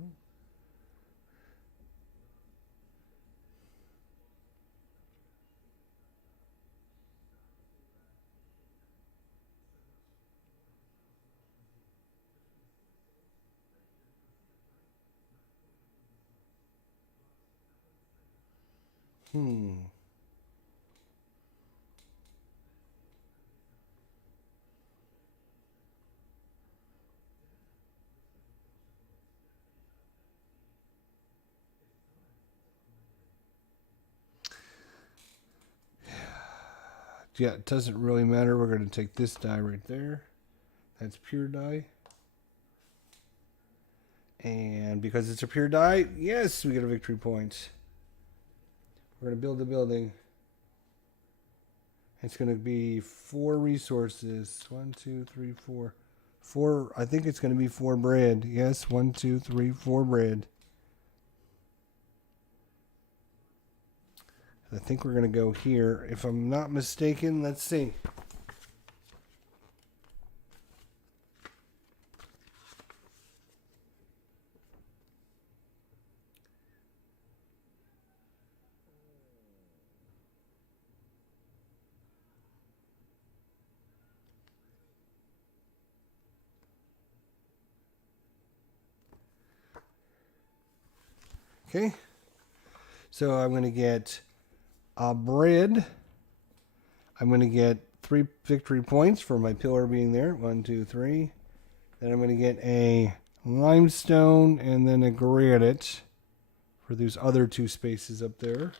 Yeah, it doesn't really matter. We're going to take this die right there. That's pure die. And because it's a pure die, yes, we get a victory point. We're going to build the building. It's going to be 4 resources. 1, 2, 3, 4. 4, I think it's going to be 4 bread. Yes, 1, 2, 3, 4 bread. I think we're going to go here. If I'm not mistaken, let's see. Okay. So I'm going to get bread. I'm going to get 3 victory points for my pillar being there. 1, 2, 3. Then I'm going to get a limestone and then a granite for those other 2 spaces up there.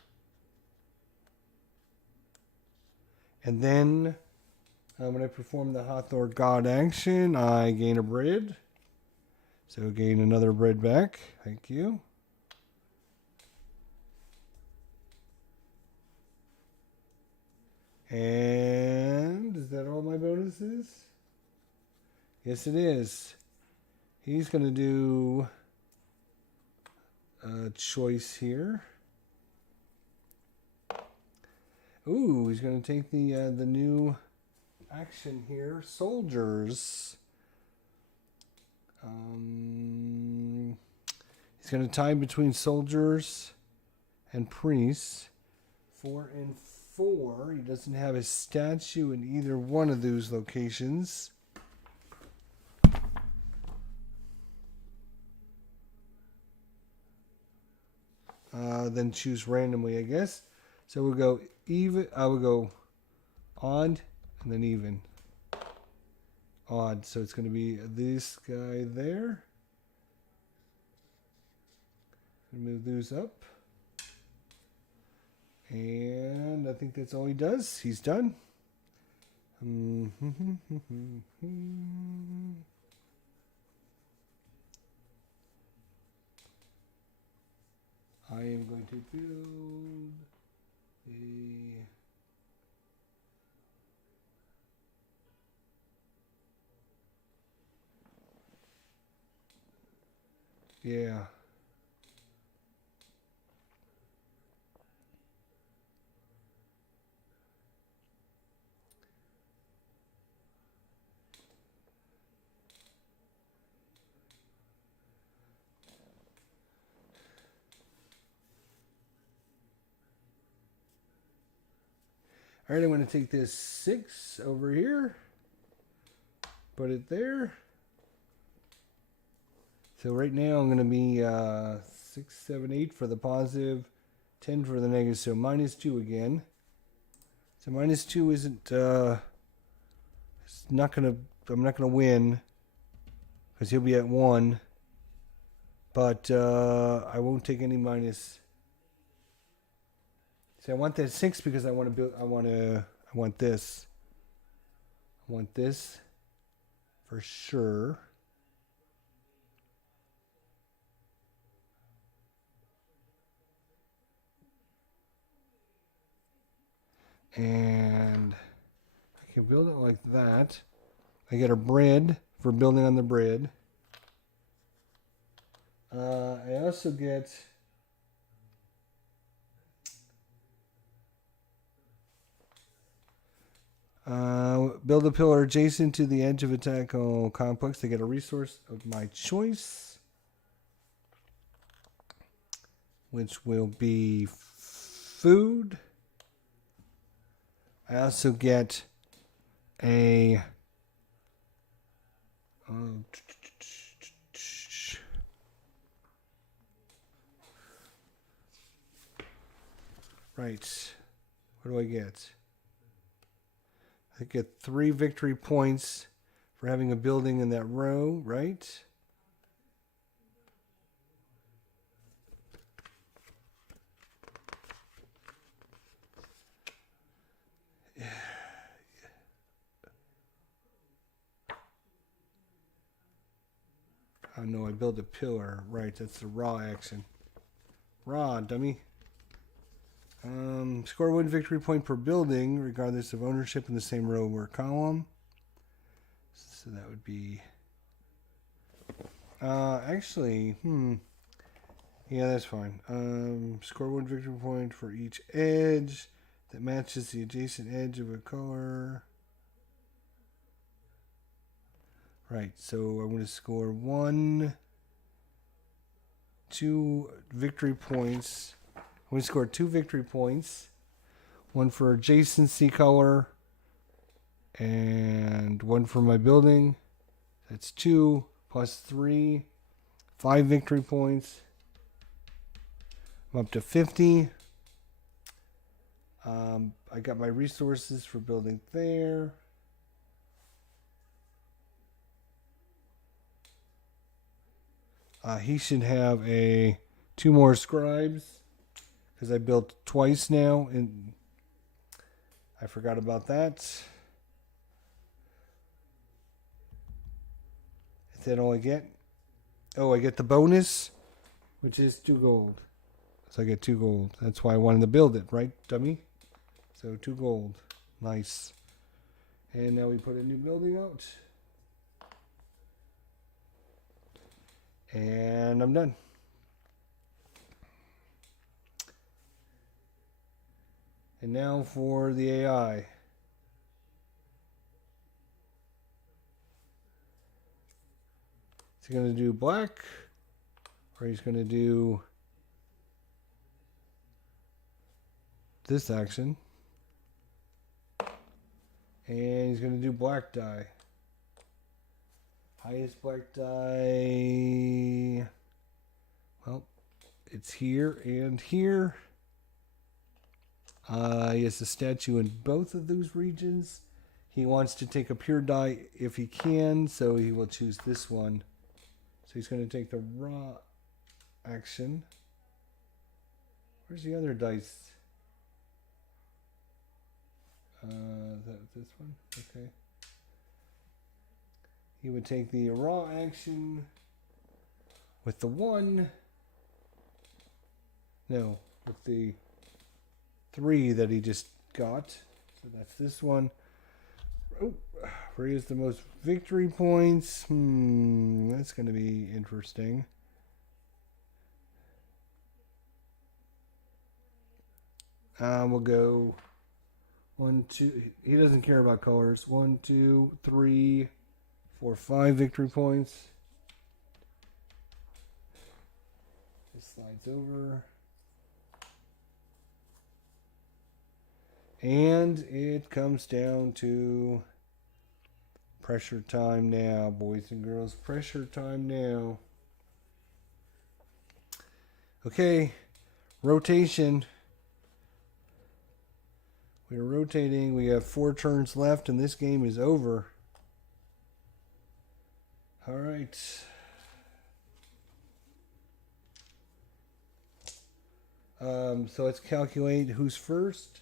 And then when I perform the Hathor God action, I gain a bread. So gain another bread back. Thank you. And is that all my bonuses? Yes, it is. He's going to do a choice here. Ooh, he's going to take the new action here. Soldiers. He's going to tie between soldiers and priests. 4 and 4. He doesn't have a statue in either one of those locations. Then choose randomly, I guess. So we'll go even. I will go odd and then even. odd. So it's going to be this guy there. Move those up. And I think that's all he does. He's done. I am going to build a... Yeah. All right, I'm going to take this 6 over here, put it there. So right now I'm going to be 6, 7, 8 for the positive, 10 for the negative. So -2 again. So -2 isn't. It's not going to. I'm not going to win because he'll be at 1. But I won't take any minus. See, I want that 6 because I want to build. I want this. I want this for sure. And I can build it like that. I get a bread for building on the bread. I also get build a pillar adjacent to the edge of a technical complex. I get a resource of my choice, which will be food. I also get a right. What do I get? I get 3 victory points for having a building in that row, right? Oh no, I build a pillar. Right, that's the raw action. Raw, dummy. Score 1 victory point per building, regardless of ownership in the same row or column. So that would be... actually, yeah, that's fine. Score 1 victory point for each edge that matches the adjacent edge of a color. Right, so I'm going to score 2 victory points. I'm going to score 2 victory points. 1 for adjacency color and 1 for my building. That's 2 plus 3. 5 victory points. I'm up to 50. I got my resources for building there. He should have 2 more scribes because I built twice now, and I forgot about that. Is that all I get? Oh, I get the bonus, which is 2 gold. So I get 2 gold. That's why I wanted to build it, right, dummy? So 2 gold. Nice. And now we put a new building out. And I'm done. And now for the AI. Is he going to do black? Or he's going to do this action. And he's going to do black die. Highest black die. Well, it's here and here. He has a statue in both of those regions. He wants to take a pure die if he can, so he will choose this one. So he's going to take the raw action. Where's the other dice? This one? Okay. He would take the raw action with the 1. No, with the 3 that he just got. So that's this one. Oh, where he has the most victory points. That's going to be interesting. We'll go 1, 2. He doesn't care about colors. 1, 2, 3, 4, 5 victory points. This slides over. And it comes down to pressure time now, boys and girls. Pressure time now. Okay, rotation. We're rotating. We have 4 turns left, and this game is over. All right. So let's calculate who's first.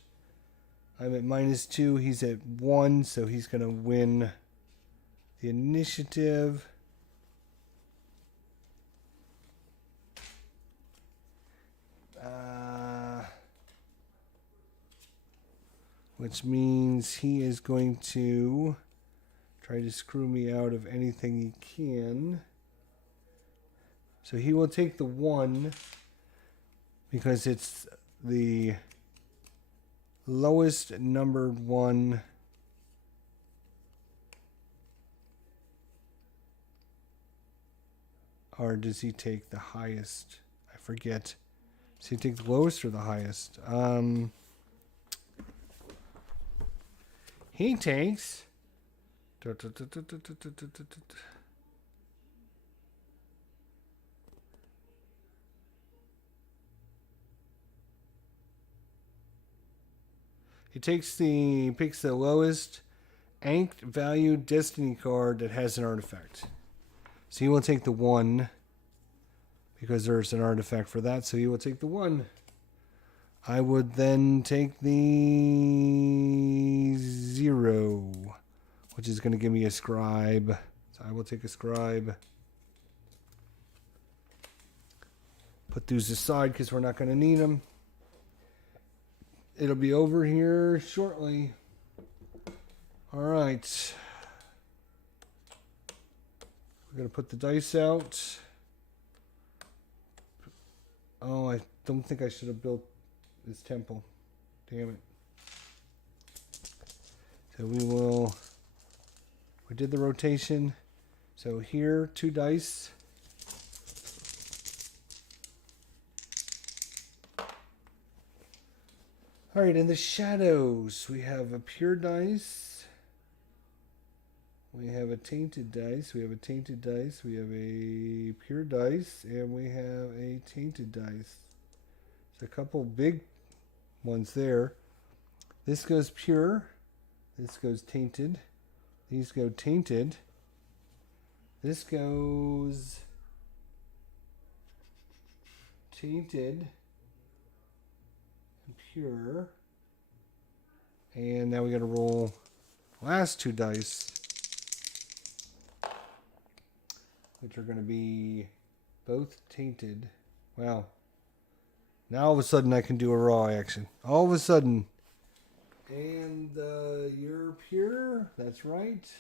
I'm at -2. He's at 1, so he's going to win the initiative. Which means he is going to try to screw me out of anything he can. So he will take the 1 because it's the lowest numbered one. Or does he take the highest? I forget. Does he take the lowest or the highest? He takes... He picks the lowest anked value destiny card that has an artifact. So he will take the 1 because there's an artifact for that. So he will take the 1. I would then take the 0, which is going to give me a scribe. So I will take a scribe. Put these aside because we're not going to need them. It'll be over here shortly. All right. We're going to put the dice out. Oh, I don't think I should have built this temple. Damn it. So we did the rotation. So here, 2 dice. All right, in the shadows, we have a pure dice. We have a tainted dice. We have a tainted dice. We have a pure dice. And we have a tainted dice. There's a couple big ones there. This goes pure. This goes tainted. These go tainted. This goes tainted. Pure. And now we got to roll last 2 dice, which are going to be both tainted. Wow. Now all of a sudden I can do a raw action. All of a sudden. And you're pure. That's right.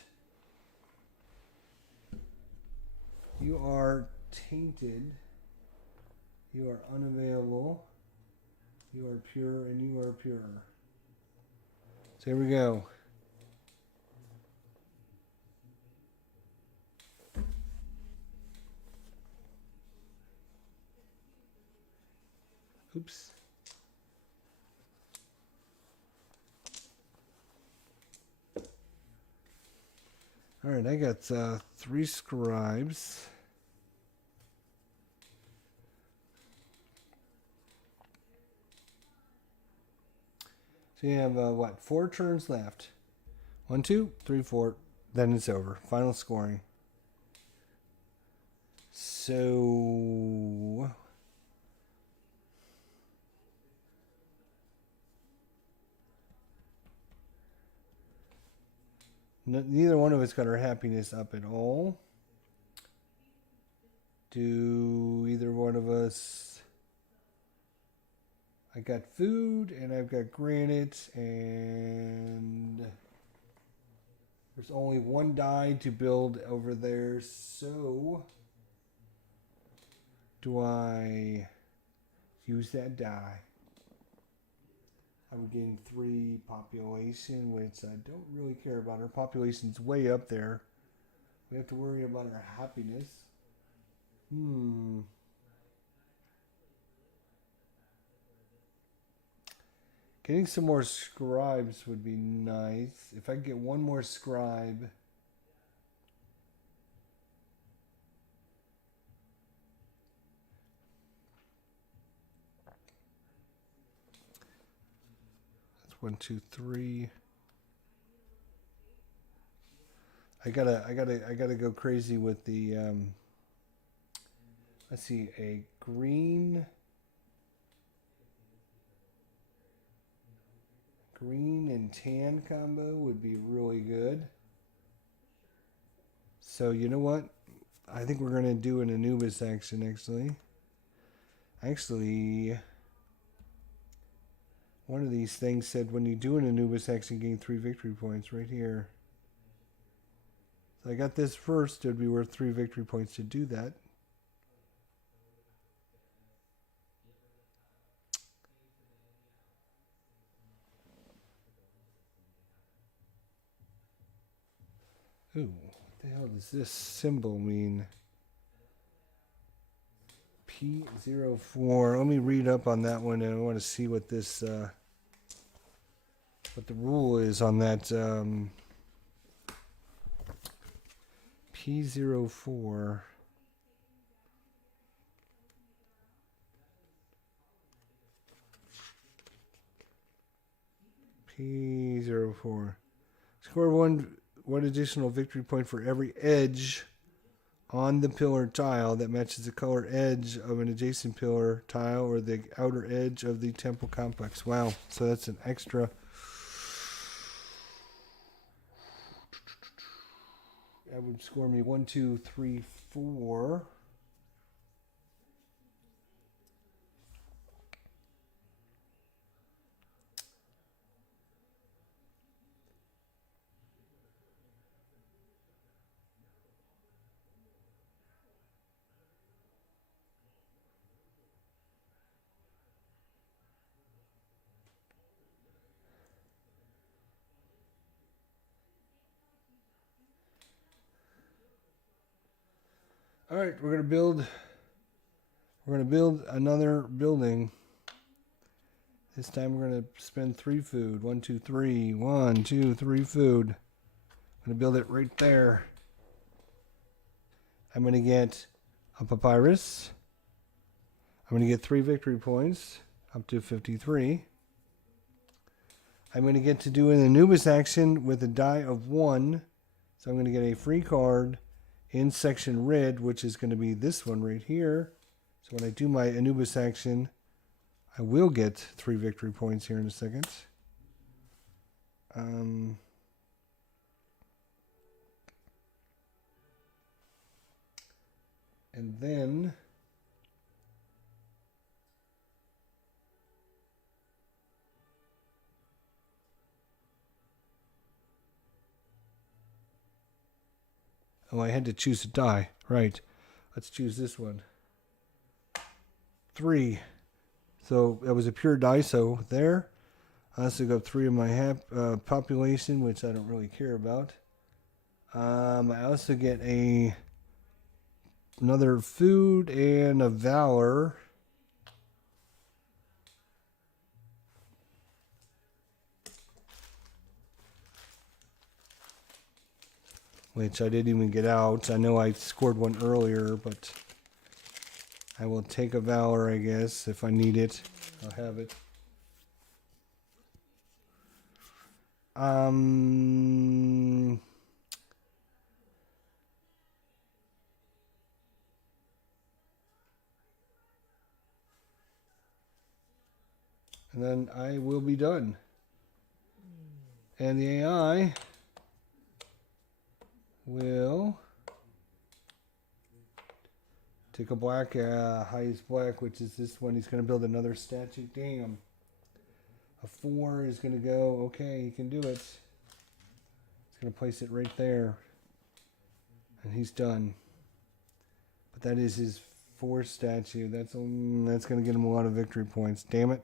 You are tainted. You are unavailable. You are pure and you are pure. So here we go. Oops. All right, I got 3 scribes. So you have, 4 turns left. 1, 2, 3, 4. Then it's over. Final scoring. So neither one of us got our happiness up at all. Do either one of us? I got food and I've got granite, and there's only one die to build over there, so do I use that die? I would gain 3 population, which I don't really care about. Our population's way up there. We have to worry about our happiness. Getting some more scribes would be nice. If I get one more scribe. That's 1, 2, 3. I gotta go crazy with the let's see, a green and tan combo would be really good. So you know what? I think we're gonna do an Anubis action actually. Actually, one of these things said when you do an Anubis action, gain 3 victory points right here. So I got this first. It would be worth 3 victory points to do that. Ooh, what the hell does this symbol mean? P04. Let me read up on that one, and I want to see what this, what the rule is on that. P04. P04. Score one additional victory point for every edge on the pillar tile that matches the color edge of an adjacent pillar tile or the outer edge of the temple complex. Wow. So that's an extra. That would score me 1, 2, 3, 4. All right, we're gonna build another building. This time we're gonna spend 3 food. 1, 2, 3. 1, 2, 3 food. I'm gonna build it right there. I'm gonna get a papyrus. I'm gonna get 3 victory points, up to 53. I'm gonna get to do an Anubis action with a die of 1. So I'm gonna get a free card in section red, which is going to be this one right here. So when I do my Anubis action, I will get 3 victory points here in a second. And then oh, I had to choose a die. Right. Let's choose this one. 3. So that was a pure die. So there. I also got 3 of my population, which I don't really care about. I also get another food and a valor. Which I didn't even get out. I know I scored one earlier, but I will take a valor, I guess. If I need it, I'll have it. Um, and then I will be done. And the AI will take a black, highest black, which is this one. He's going to build another statue. Damn. A 4 is going to go. Okay, he can do it. He's going to place it right there. And he's done. But that is his 4 statue. That's going to get him a lot of victory points. Damn it.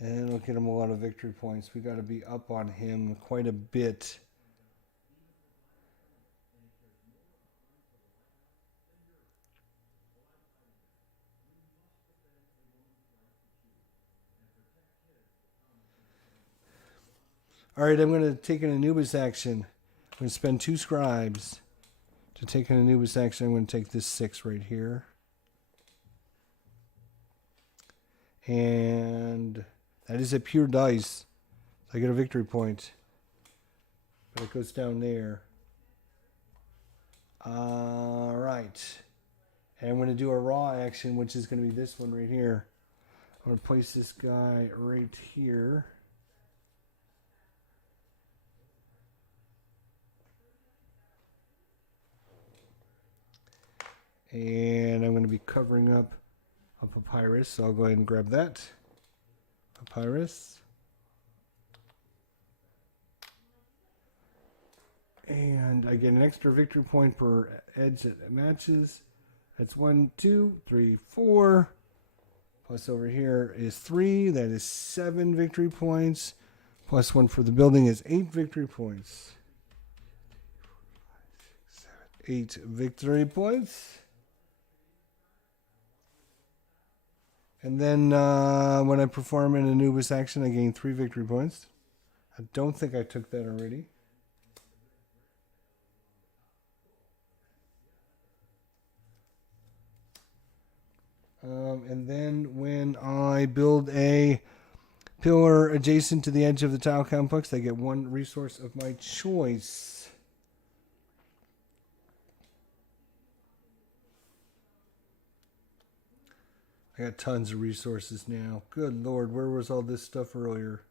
And it'll get him a lot of victory points. We got to be up on him quite a bit. All right, I'm going to take an Anubis action. I'm going to spend 2 scribes to take an Anubis action. I'm going to take this 6 right here. And that is a pure dice. So I get a victory point. But it goes down there. All right. And I'm going to do a raw action, which is going to be this one right here. I'm going to place this guy right here. And I'm going to be covering up a papyrus, so I'll go ahead and grab that. Papyrus. And I get an extra victory point per edge that matches. That's 1, 2, 3, 4. Plus over here is 3. That is 7 victory points. Plus 1 for the building is 8 victory points. 8 victory points. And then when I perform an Anubis action, I gain 3 victory points. I don't think I took that already. And then when I build a pillar adjacent to the edge of the tile complex, I get 1 resource of my choice. I got tons of resources now. Good Lord, where was all this stuff earlier?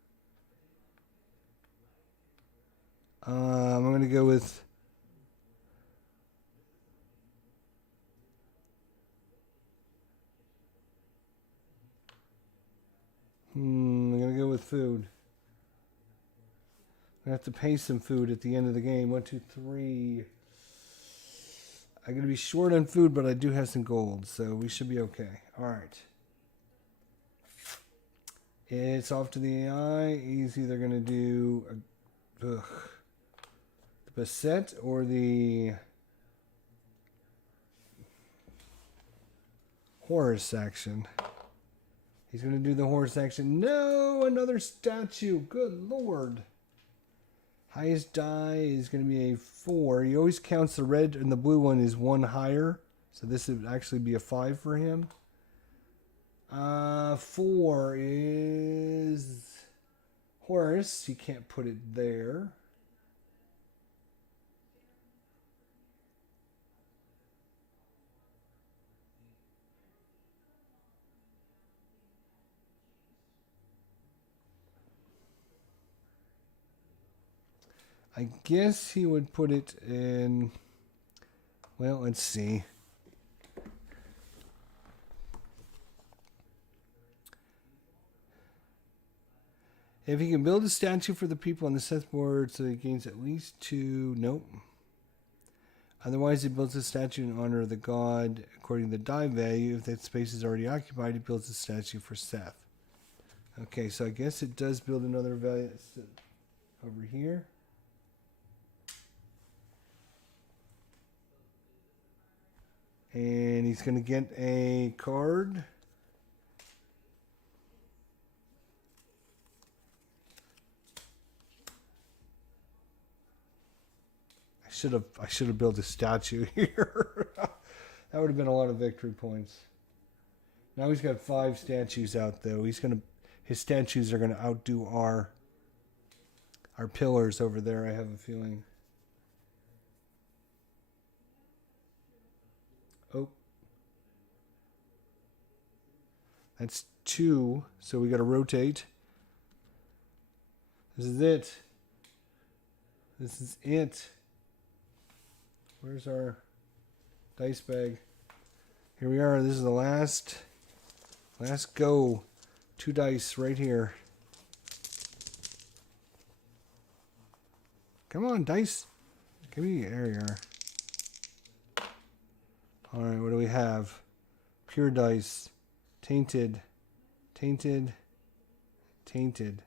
I'm going to go with... I'm going to go with food. I'm going to have to pay some food at the end of the game. 1, 2, 3. I'm going to be short on food, but I do have some gold, so we should be okay. All right. It's off to the AI. He's either going to do the Beset or the Horus action. He's going to do the Horus action. No, another statue. Good Lord. Highest die is going to be a 4. He always counts the red and the blue one is 1 higher. So this would actually be a 5 for him. 4 is Horus. You can't put it there. I guess he would put it in... Well, let's see. If he can build a statue for the people on the Seth board so he gains at least 2... Nope. Otherwise, he builds a statue in honor of the god according to the die value. If that space is already occupied, he builds a statue for Seth. Okay, so I guess it does build another value over here. And he's going to get a card. should have built a statue here. That would have been a lot of victory points. Now he's got 5 statues out though. His statues are gonna outdo our pillars over there, I have a feeling. Oh. That's 2, so we gotta rotate. This is it. This is it. Where's our dice bag? Here we are. This is the last go. 2 dice right here. Come on, dice. Give me, there you are. Alright, what do we have? Pure dice. Tainted. Tainted. Tainted.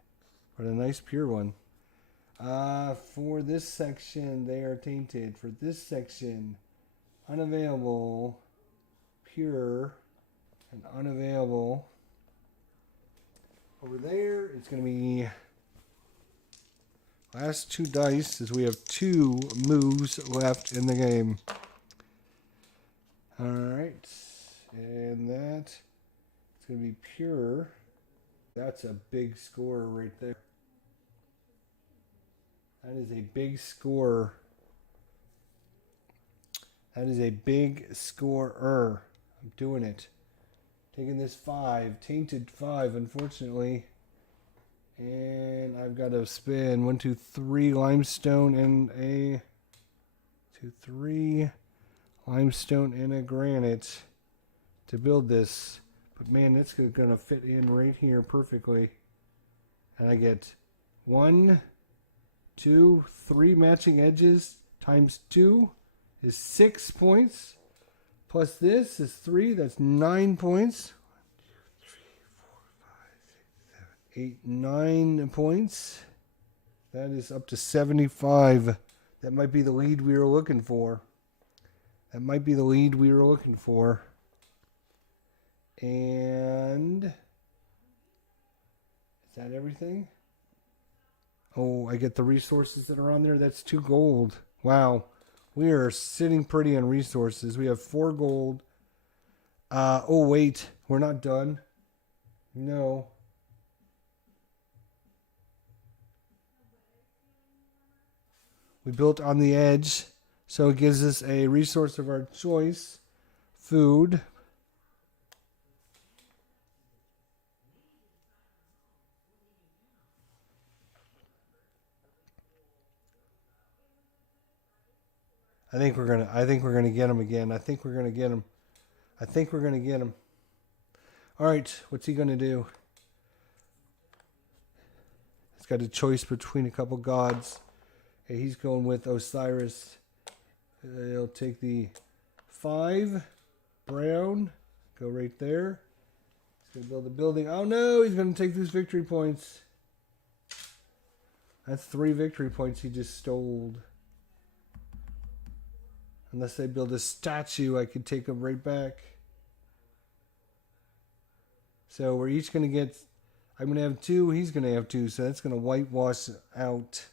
What a nice pure one. For this section, they are tainted. For this section, unavailable, pure, and unavailable. Over there, it's going to be last 2 dice, as we have 2 moves left in the game. Alright, and that it's going to be pure. That's a big score right there. That is a big score. That is a big scorer. I'm doing it. Taking this 5. Tainted 5, unfortunately. And I've got to spin 1, 2, 3 limestone and a 2, 3 limestone and a granite to build this. But man, that's going to fit in right here perfectly. And I get 1, 2, 3 matching edges times 2 is 6 points. Plus this is 3. That's 9 points. 1, 2, 3, 4, 5, 6, 7, 8, 9 points. That is up to 75. That might be the lead we were looking for. That might be the lead we were looking for. And is that everything? Oh, I get the resources that are on there. That's 2 gold. Wow. We are sitting pretty on resources. We have 4 gold. Oh, wait. We're not done. No. We built on the edge. So it gives us a resource of our choice. Food. I think we're gonna get him again. I think we're gonna get him. All right, what's he gonna do? He's got a choice between a couple gods. Okay, he's going with Osiris. He'll take the 5 brown. Go right there. He's gonna build a building. Oh no, he's gonna take these victory points. That's 3 victory points he just stole. Unless they build a statue, I could take them right back. So we're each going to get... I'm going to have 2. He's going to have 2. So that's going to whitewash out.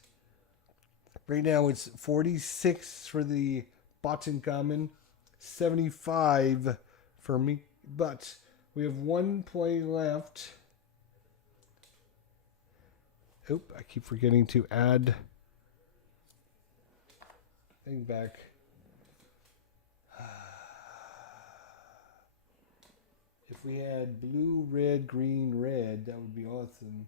Right now it's 46 for the bottom common. 75 for me. But we have 1 play left. Oop, I keep forgetting to add thing back. If we had blue, red, green, red, that would be awesome.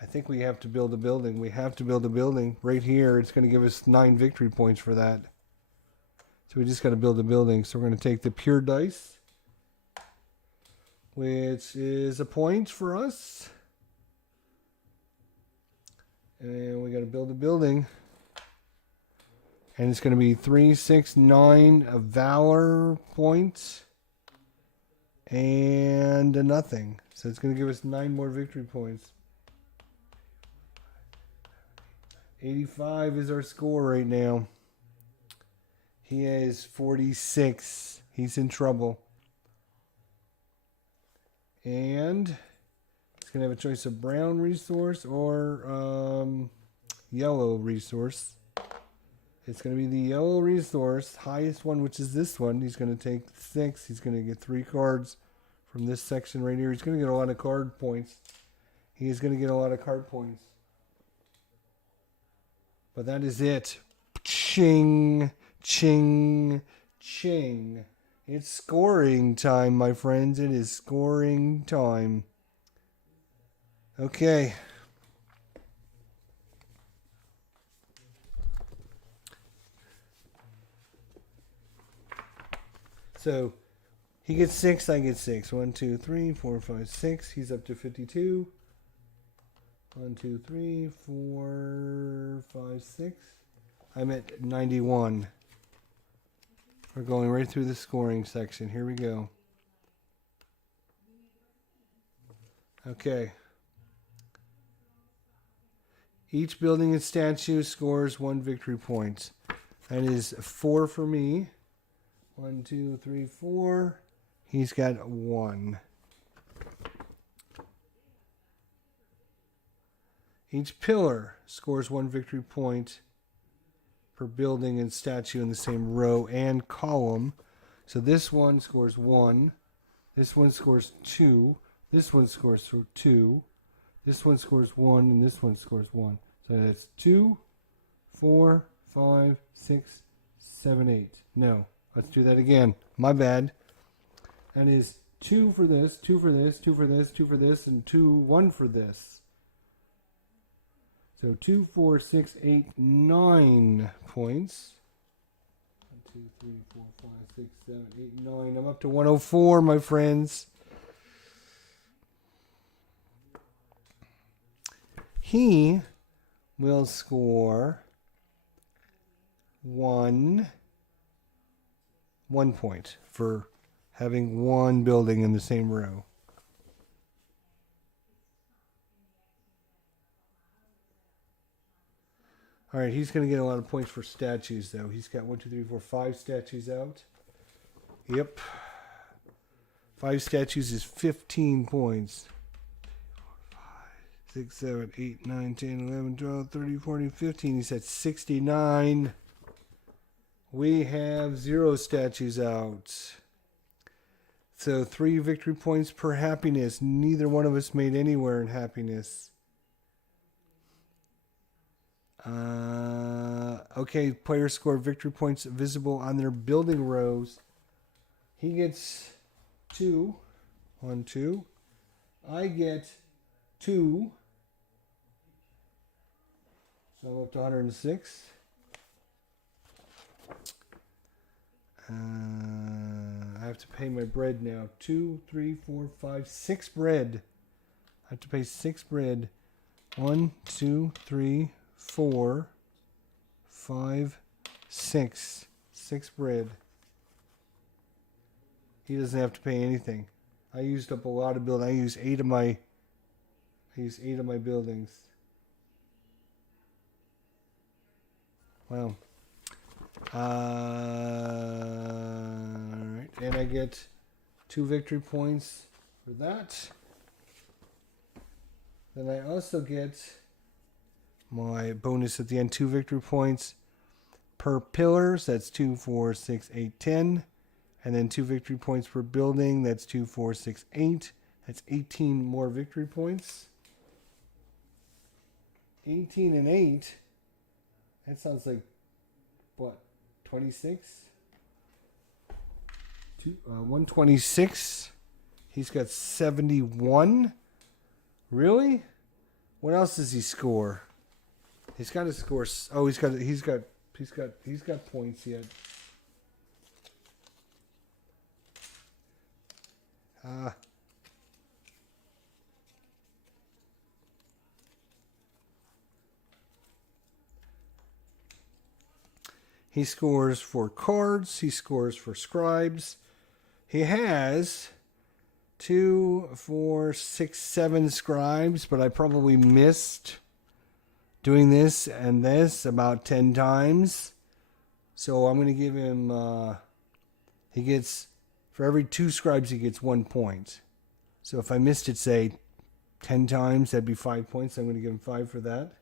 I think we have to build a building. We have to build a building right here. It's going to give us 9 victory points for that. So we just got to build a building. So we're going to take the pure dice, which is a point for us. And we got to build a building. And it's going to be 3, 6, 9 valor points. And a nothing. So it's going to give us 9 more victory points. 85 is our score right now. He has 46. He's in trouble. And it's going to have a choice of brown resource or yellow resource. It's going to be the yellow resource, highest one, which is this one. He's going to take 6. He's going to get 3 cards from this section right here. He's going to get a lot of card points. He is going to get a lot of card points. But that is it. Ching, ching, ching. It's scoring time, my friends. It is scoring time. Okay. So he gets 6, I get 6. 1, 2, 3, 4, 5, 6. He's up to 52. 1, 2, 3, 4, 5, 6. I'm at 91. We're going right through the scoring section. Here we go. Okay. Each building and statue scores 1 victory point. That is 4 for me. 1, 2, 3, 4. He's got 1. Each pillar scores 1 victory point per building and statue in the same row and column. So this one scores 1. This one scores 2. This one scores 2. This one scores 1. And this one scores 1. So that's 2, 4, 5, 6, 7, 8. No. Let's do that again. My bad. That is 2 for this, 2 for this, 2 for this, 2 for this, and 1 for this. So 2, 4, 6, 8, 9 points. 1, 2, 3, 4, 5, 6, 7, 8, 9. I'm up to 104, my friends. He will score 1 point for having 1 building in the same row. All right, he's going to get a lot of points for statues, though. He's got 1, 2, 3, 4, 5 statues out. Yep. 5 statues is 15 points. 6, 7, 8, 9, 10, 11, 12, 13, 14, 15. He's at 69. We have 0 statues out. So 3 victory points per happiness. Neither one of us made anywhere in happiness. Okay, players score victory points visible on their building rows. He gets 2. 1, 2. I get 2. So I'm up to 106. I have to pay my bread now. 2, 3, 4, 5, 6 bread. I have to pay 6 bread. 1, 2, 3, 4, 5, 6. 6 bread. He doesn't have to pay anything. I used up a lot of buildings. I used 8 of my buildings. Wow. Alright, and I get 2 victory points for that. Then I also get my bonus at the end, 2 victory points per pillars. That's 2, 4, 6, 8, 10. And then 2 victory points per building. That's 2, 4, 6, 8. That's 18 more victory points. 18 and 8. That sounds like, what, 26? 126. He's got 71. Really? What else does he score? He's got to score. Oh, he's got points yet. He scores for cards. He scores for scribes. He has 2, 4, 6, 7 scribes, but I probably missed doing this and this about 10 times. So I'm going to give him, he gets, for every 2 scribes, he gets 1 point. So if I missed it, say 10 times, that'd be 5 points. I'm going to give him 5 for that.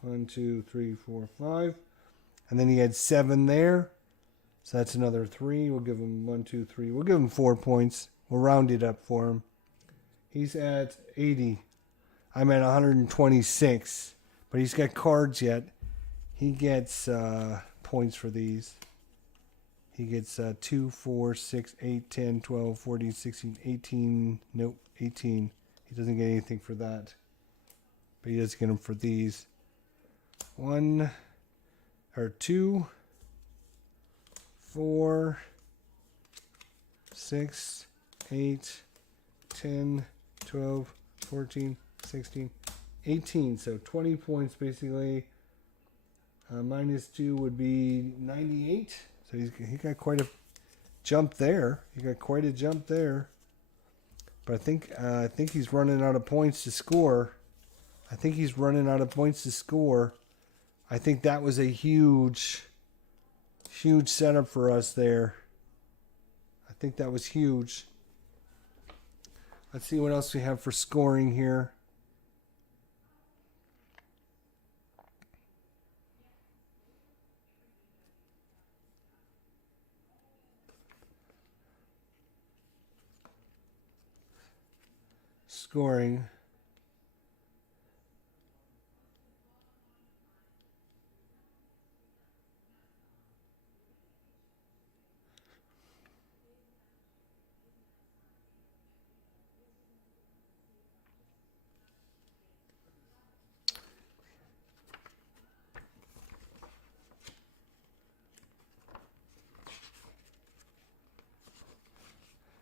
1, 2, 3, 4, 5. And then he had 7 there. So that's another 3. We'll give him 1, 2, 3. We'll give him 4 points. We'll round it up for him. He's at 80. I'm at 126. But he's got cards yet. He gets points for these. He gets 2, 4, 6, 8, 10, 12, 14, 16, 18. Nope, 18. He doesn't get anything for that. But he does get them for these. 1 or 2, 4, 6, 8, 10, 12, 14, 16, 18. So 20 points basically. Minus 2 would be 98. So he got quite a jump there. He got quite a jump there. But I think he's running out of points to score. I think he's running out of points to score. I think that was a huge setup for us there. I think that was huge. Let's see what else we have for scoring here. Scoring.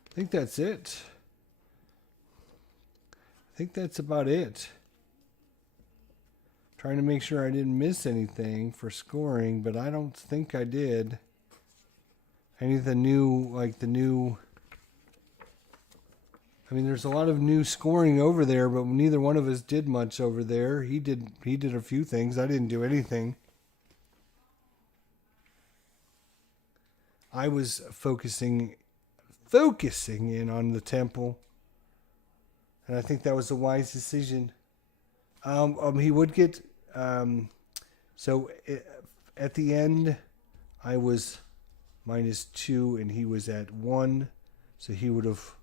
I think that's it. I think that's about it. Trying to make sure I didn't miss anything for scoring, but I don't think I did. Any of the new, like the new... I mean, there's a lot of new scoring over there, but neither one of us did much over there. He did a few things. I didn't do anything. I was focusing in on the temple. And I think that was a wise decision. He would get... at the end, I was minus 2 and he was at 1. So he would have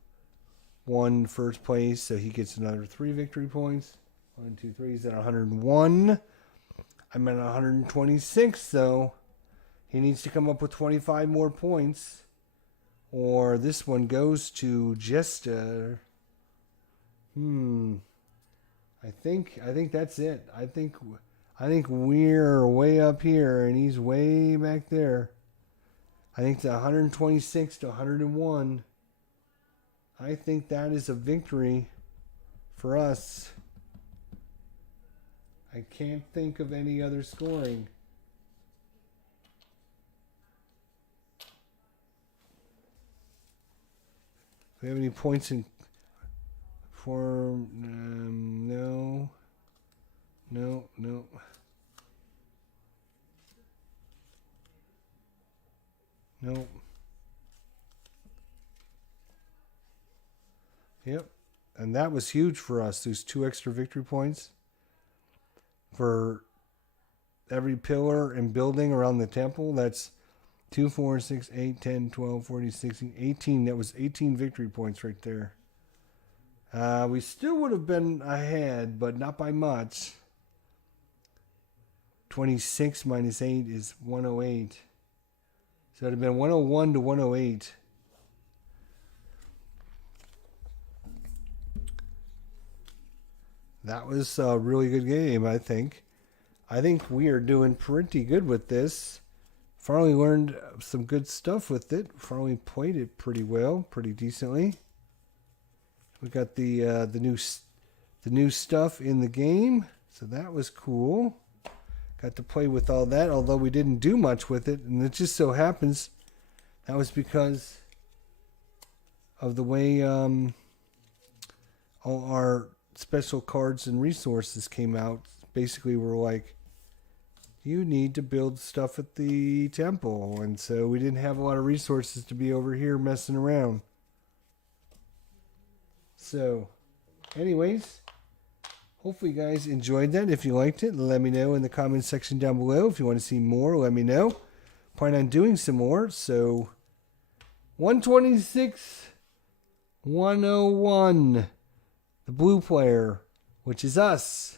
won first place. So he gets another 3 victory points. 1, 2, 3. He's at 101. I'm at 126, so he needs to come up with 25 more points. Or this one goes to Jester. I think that's it. I think we're way up here and he's way back there. I think it's 126 to 101. I think that is a victory for us. I can't think of any other scoring. Do we have any points in form? No. No. Yep. And that was huge for us. Those 2 extra victory points for every pillar and building around the temple. That's 2, 4, 6, 8, 10, 12, 14, 16, 18. That was 18 victory points right there. We still would have been ahead, but not by much. 26 minus 8 is 108. So it would have been 101 to 108. That was a really good game, I think. I think we are doing pretty good with this. Farley learned some good stuff with it. Farley played it pretty well, pretty decently. We got the new stuff in the game, so that was cool. Got to play with all that, although we didn't do much with it, and it just so happens that was because of the way all our special cards and resources came out. Basically, we're like, you need to build stuff at the temple, and so we didn't have a lot of resources to be over here messing around. So, anyways, hopefully you guys enjoyed that. If you liked it, let me know in the comments section down below. If you want to see more, let me know. Plan on doing some more. So, 126, 101, the blue player, which is us.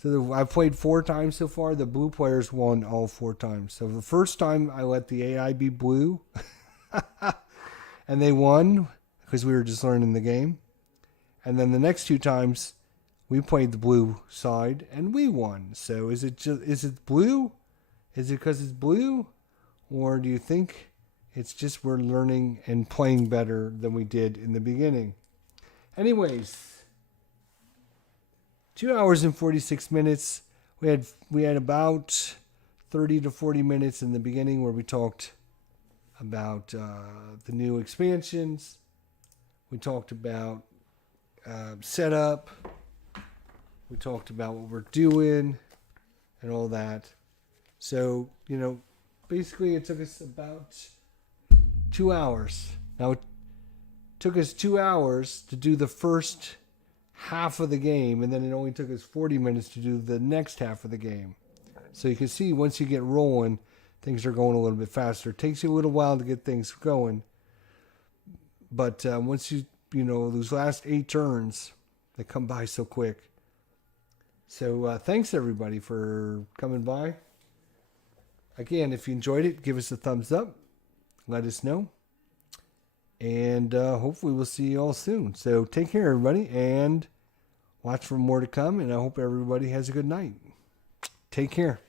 So I've played 4 times so far. The blue players won all 4 times. So the first time I let the AI be blue, and they won because we were just learning the game. And then the next 2 times, we played the blue side and we won. So is it blue? Is it because it's blue, or do you think it's just we're learning and playing better than we did in the beginning? Anyways. 2 hours and 46 minutes. We had about 30 to 40 minutes in the beginning where we talked about the new expansions. We talked about setup. We talked about what we're doing and all that. So, basically it took us about 2 hours. Now, it took us 2 hours to do the first half of the game, and then it only took us 40 minutes to do the next half of the game. So you can see once you get rolling, things are going a little bit faster. It takes you a little while to get things going, but once those last 8 turns, they come by so quick. So thanks everybody for coming by. Again, if you enjoyed it, give us a thumbs up. Let us know. And hopefully we'll see you all soon. So take care, everybody, and watch for more to come. And I hope everybody has a good night. Take care.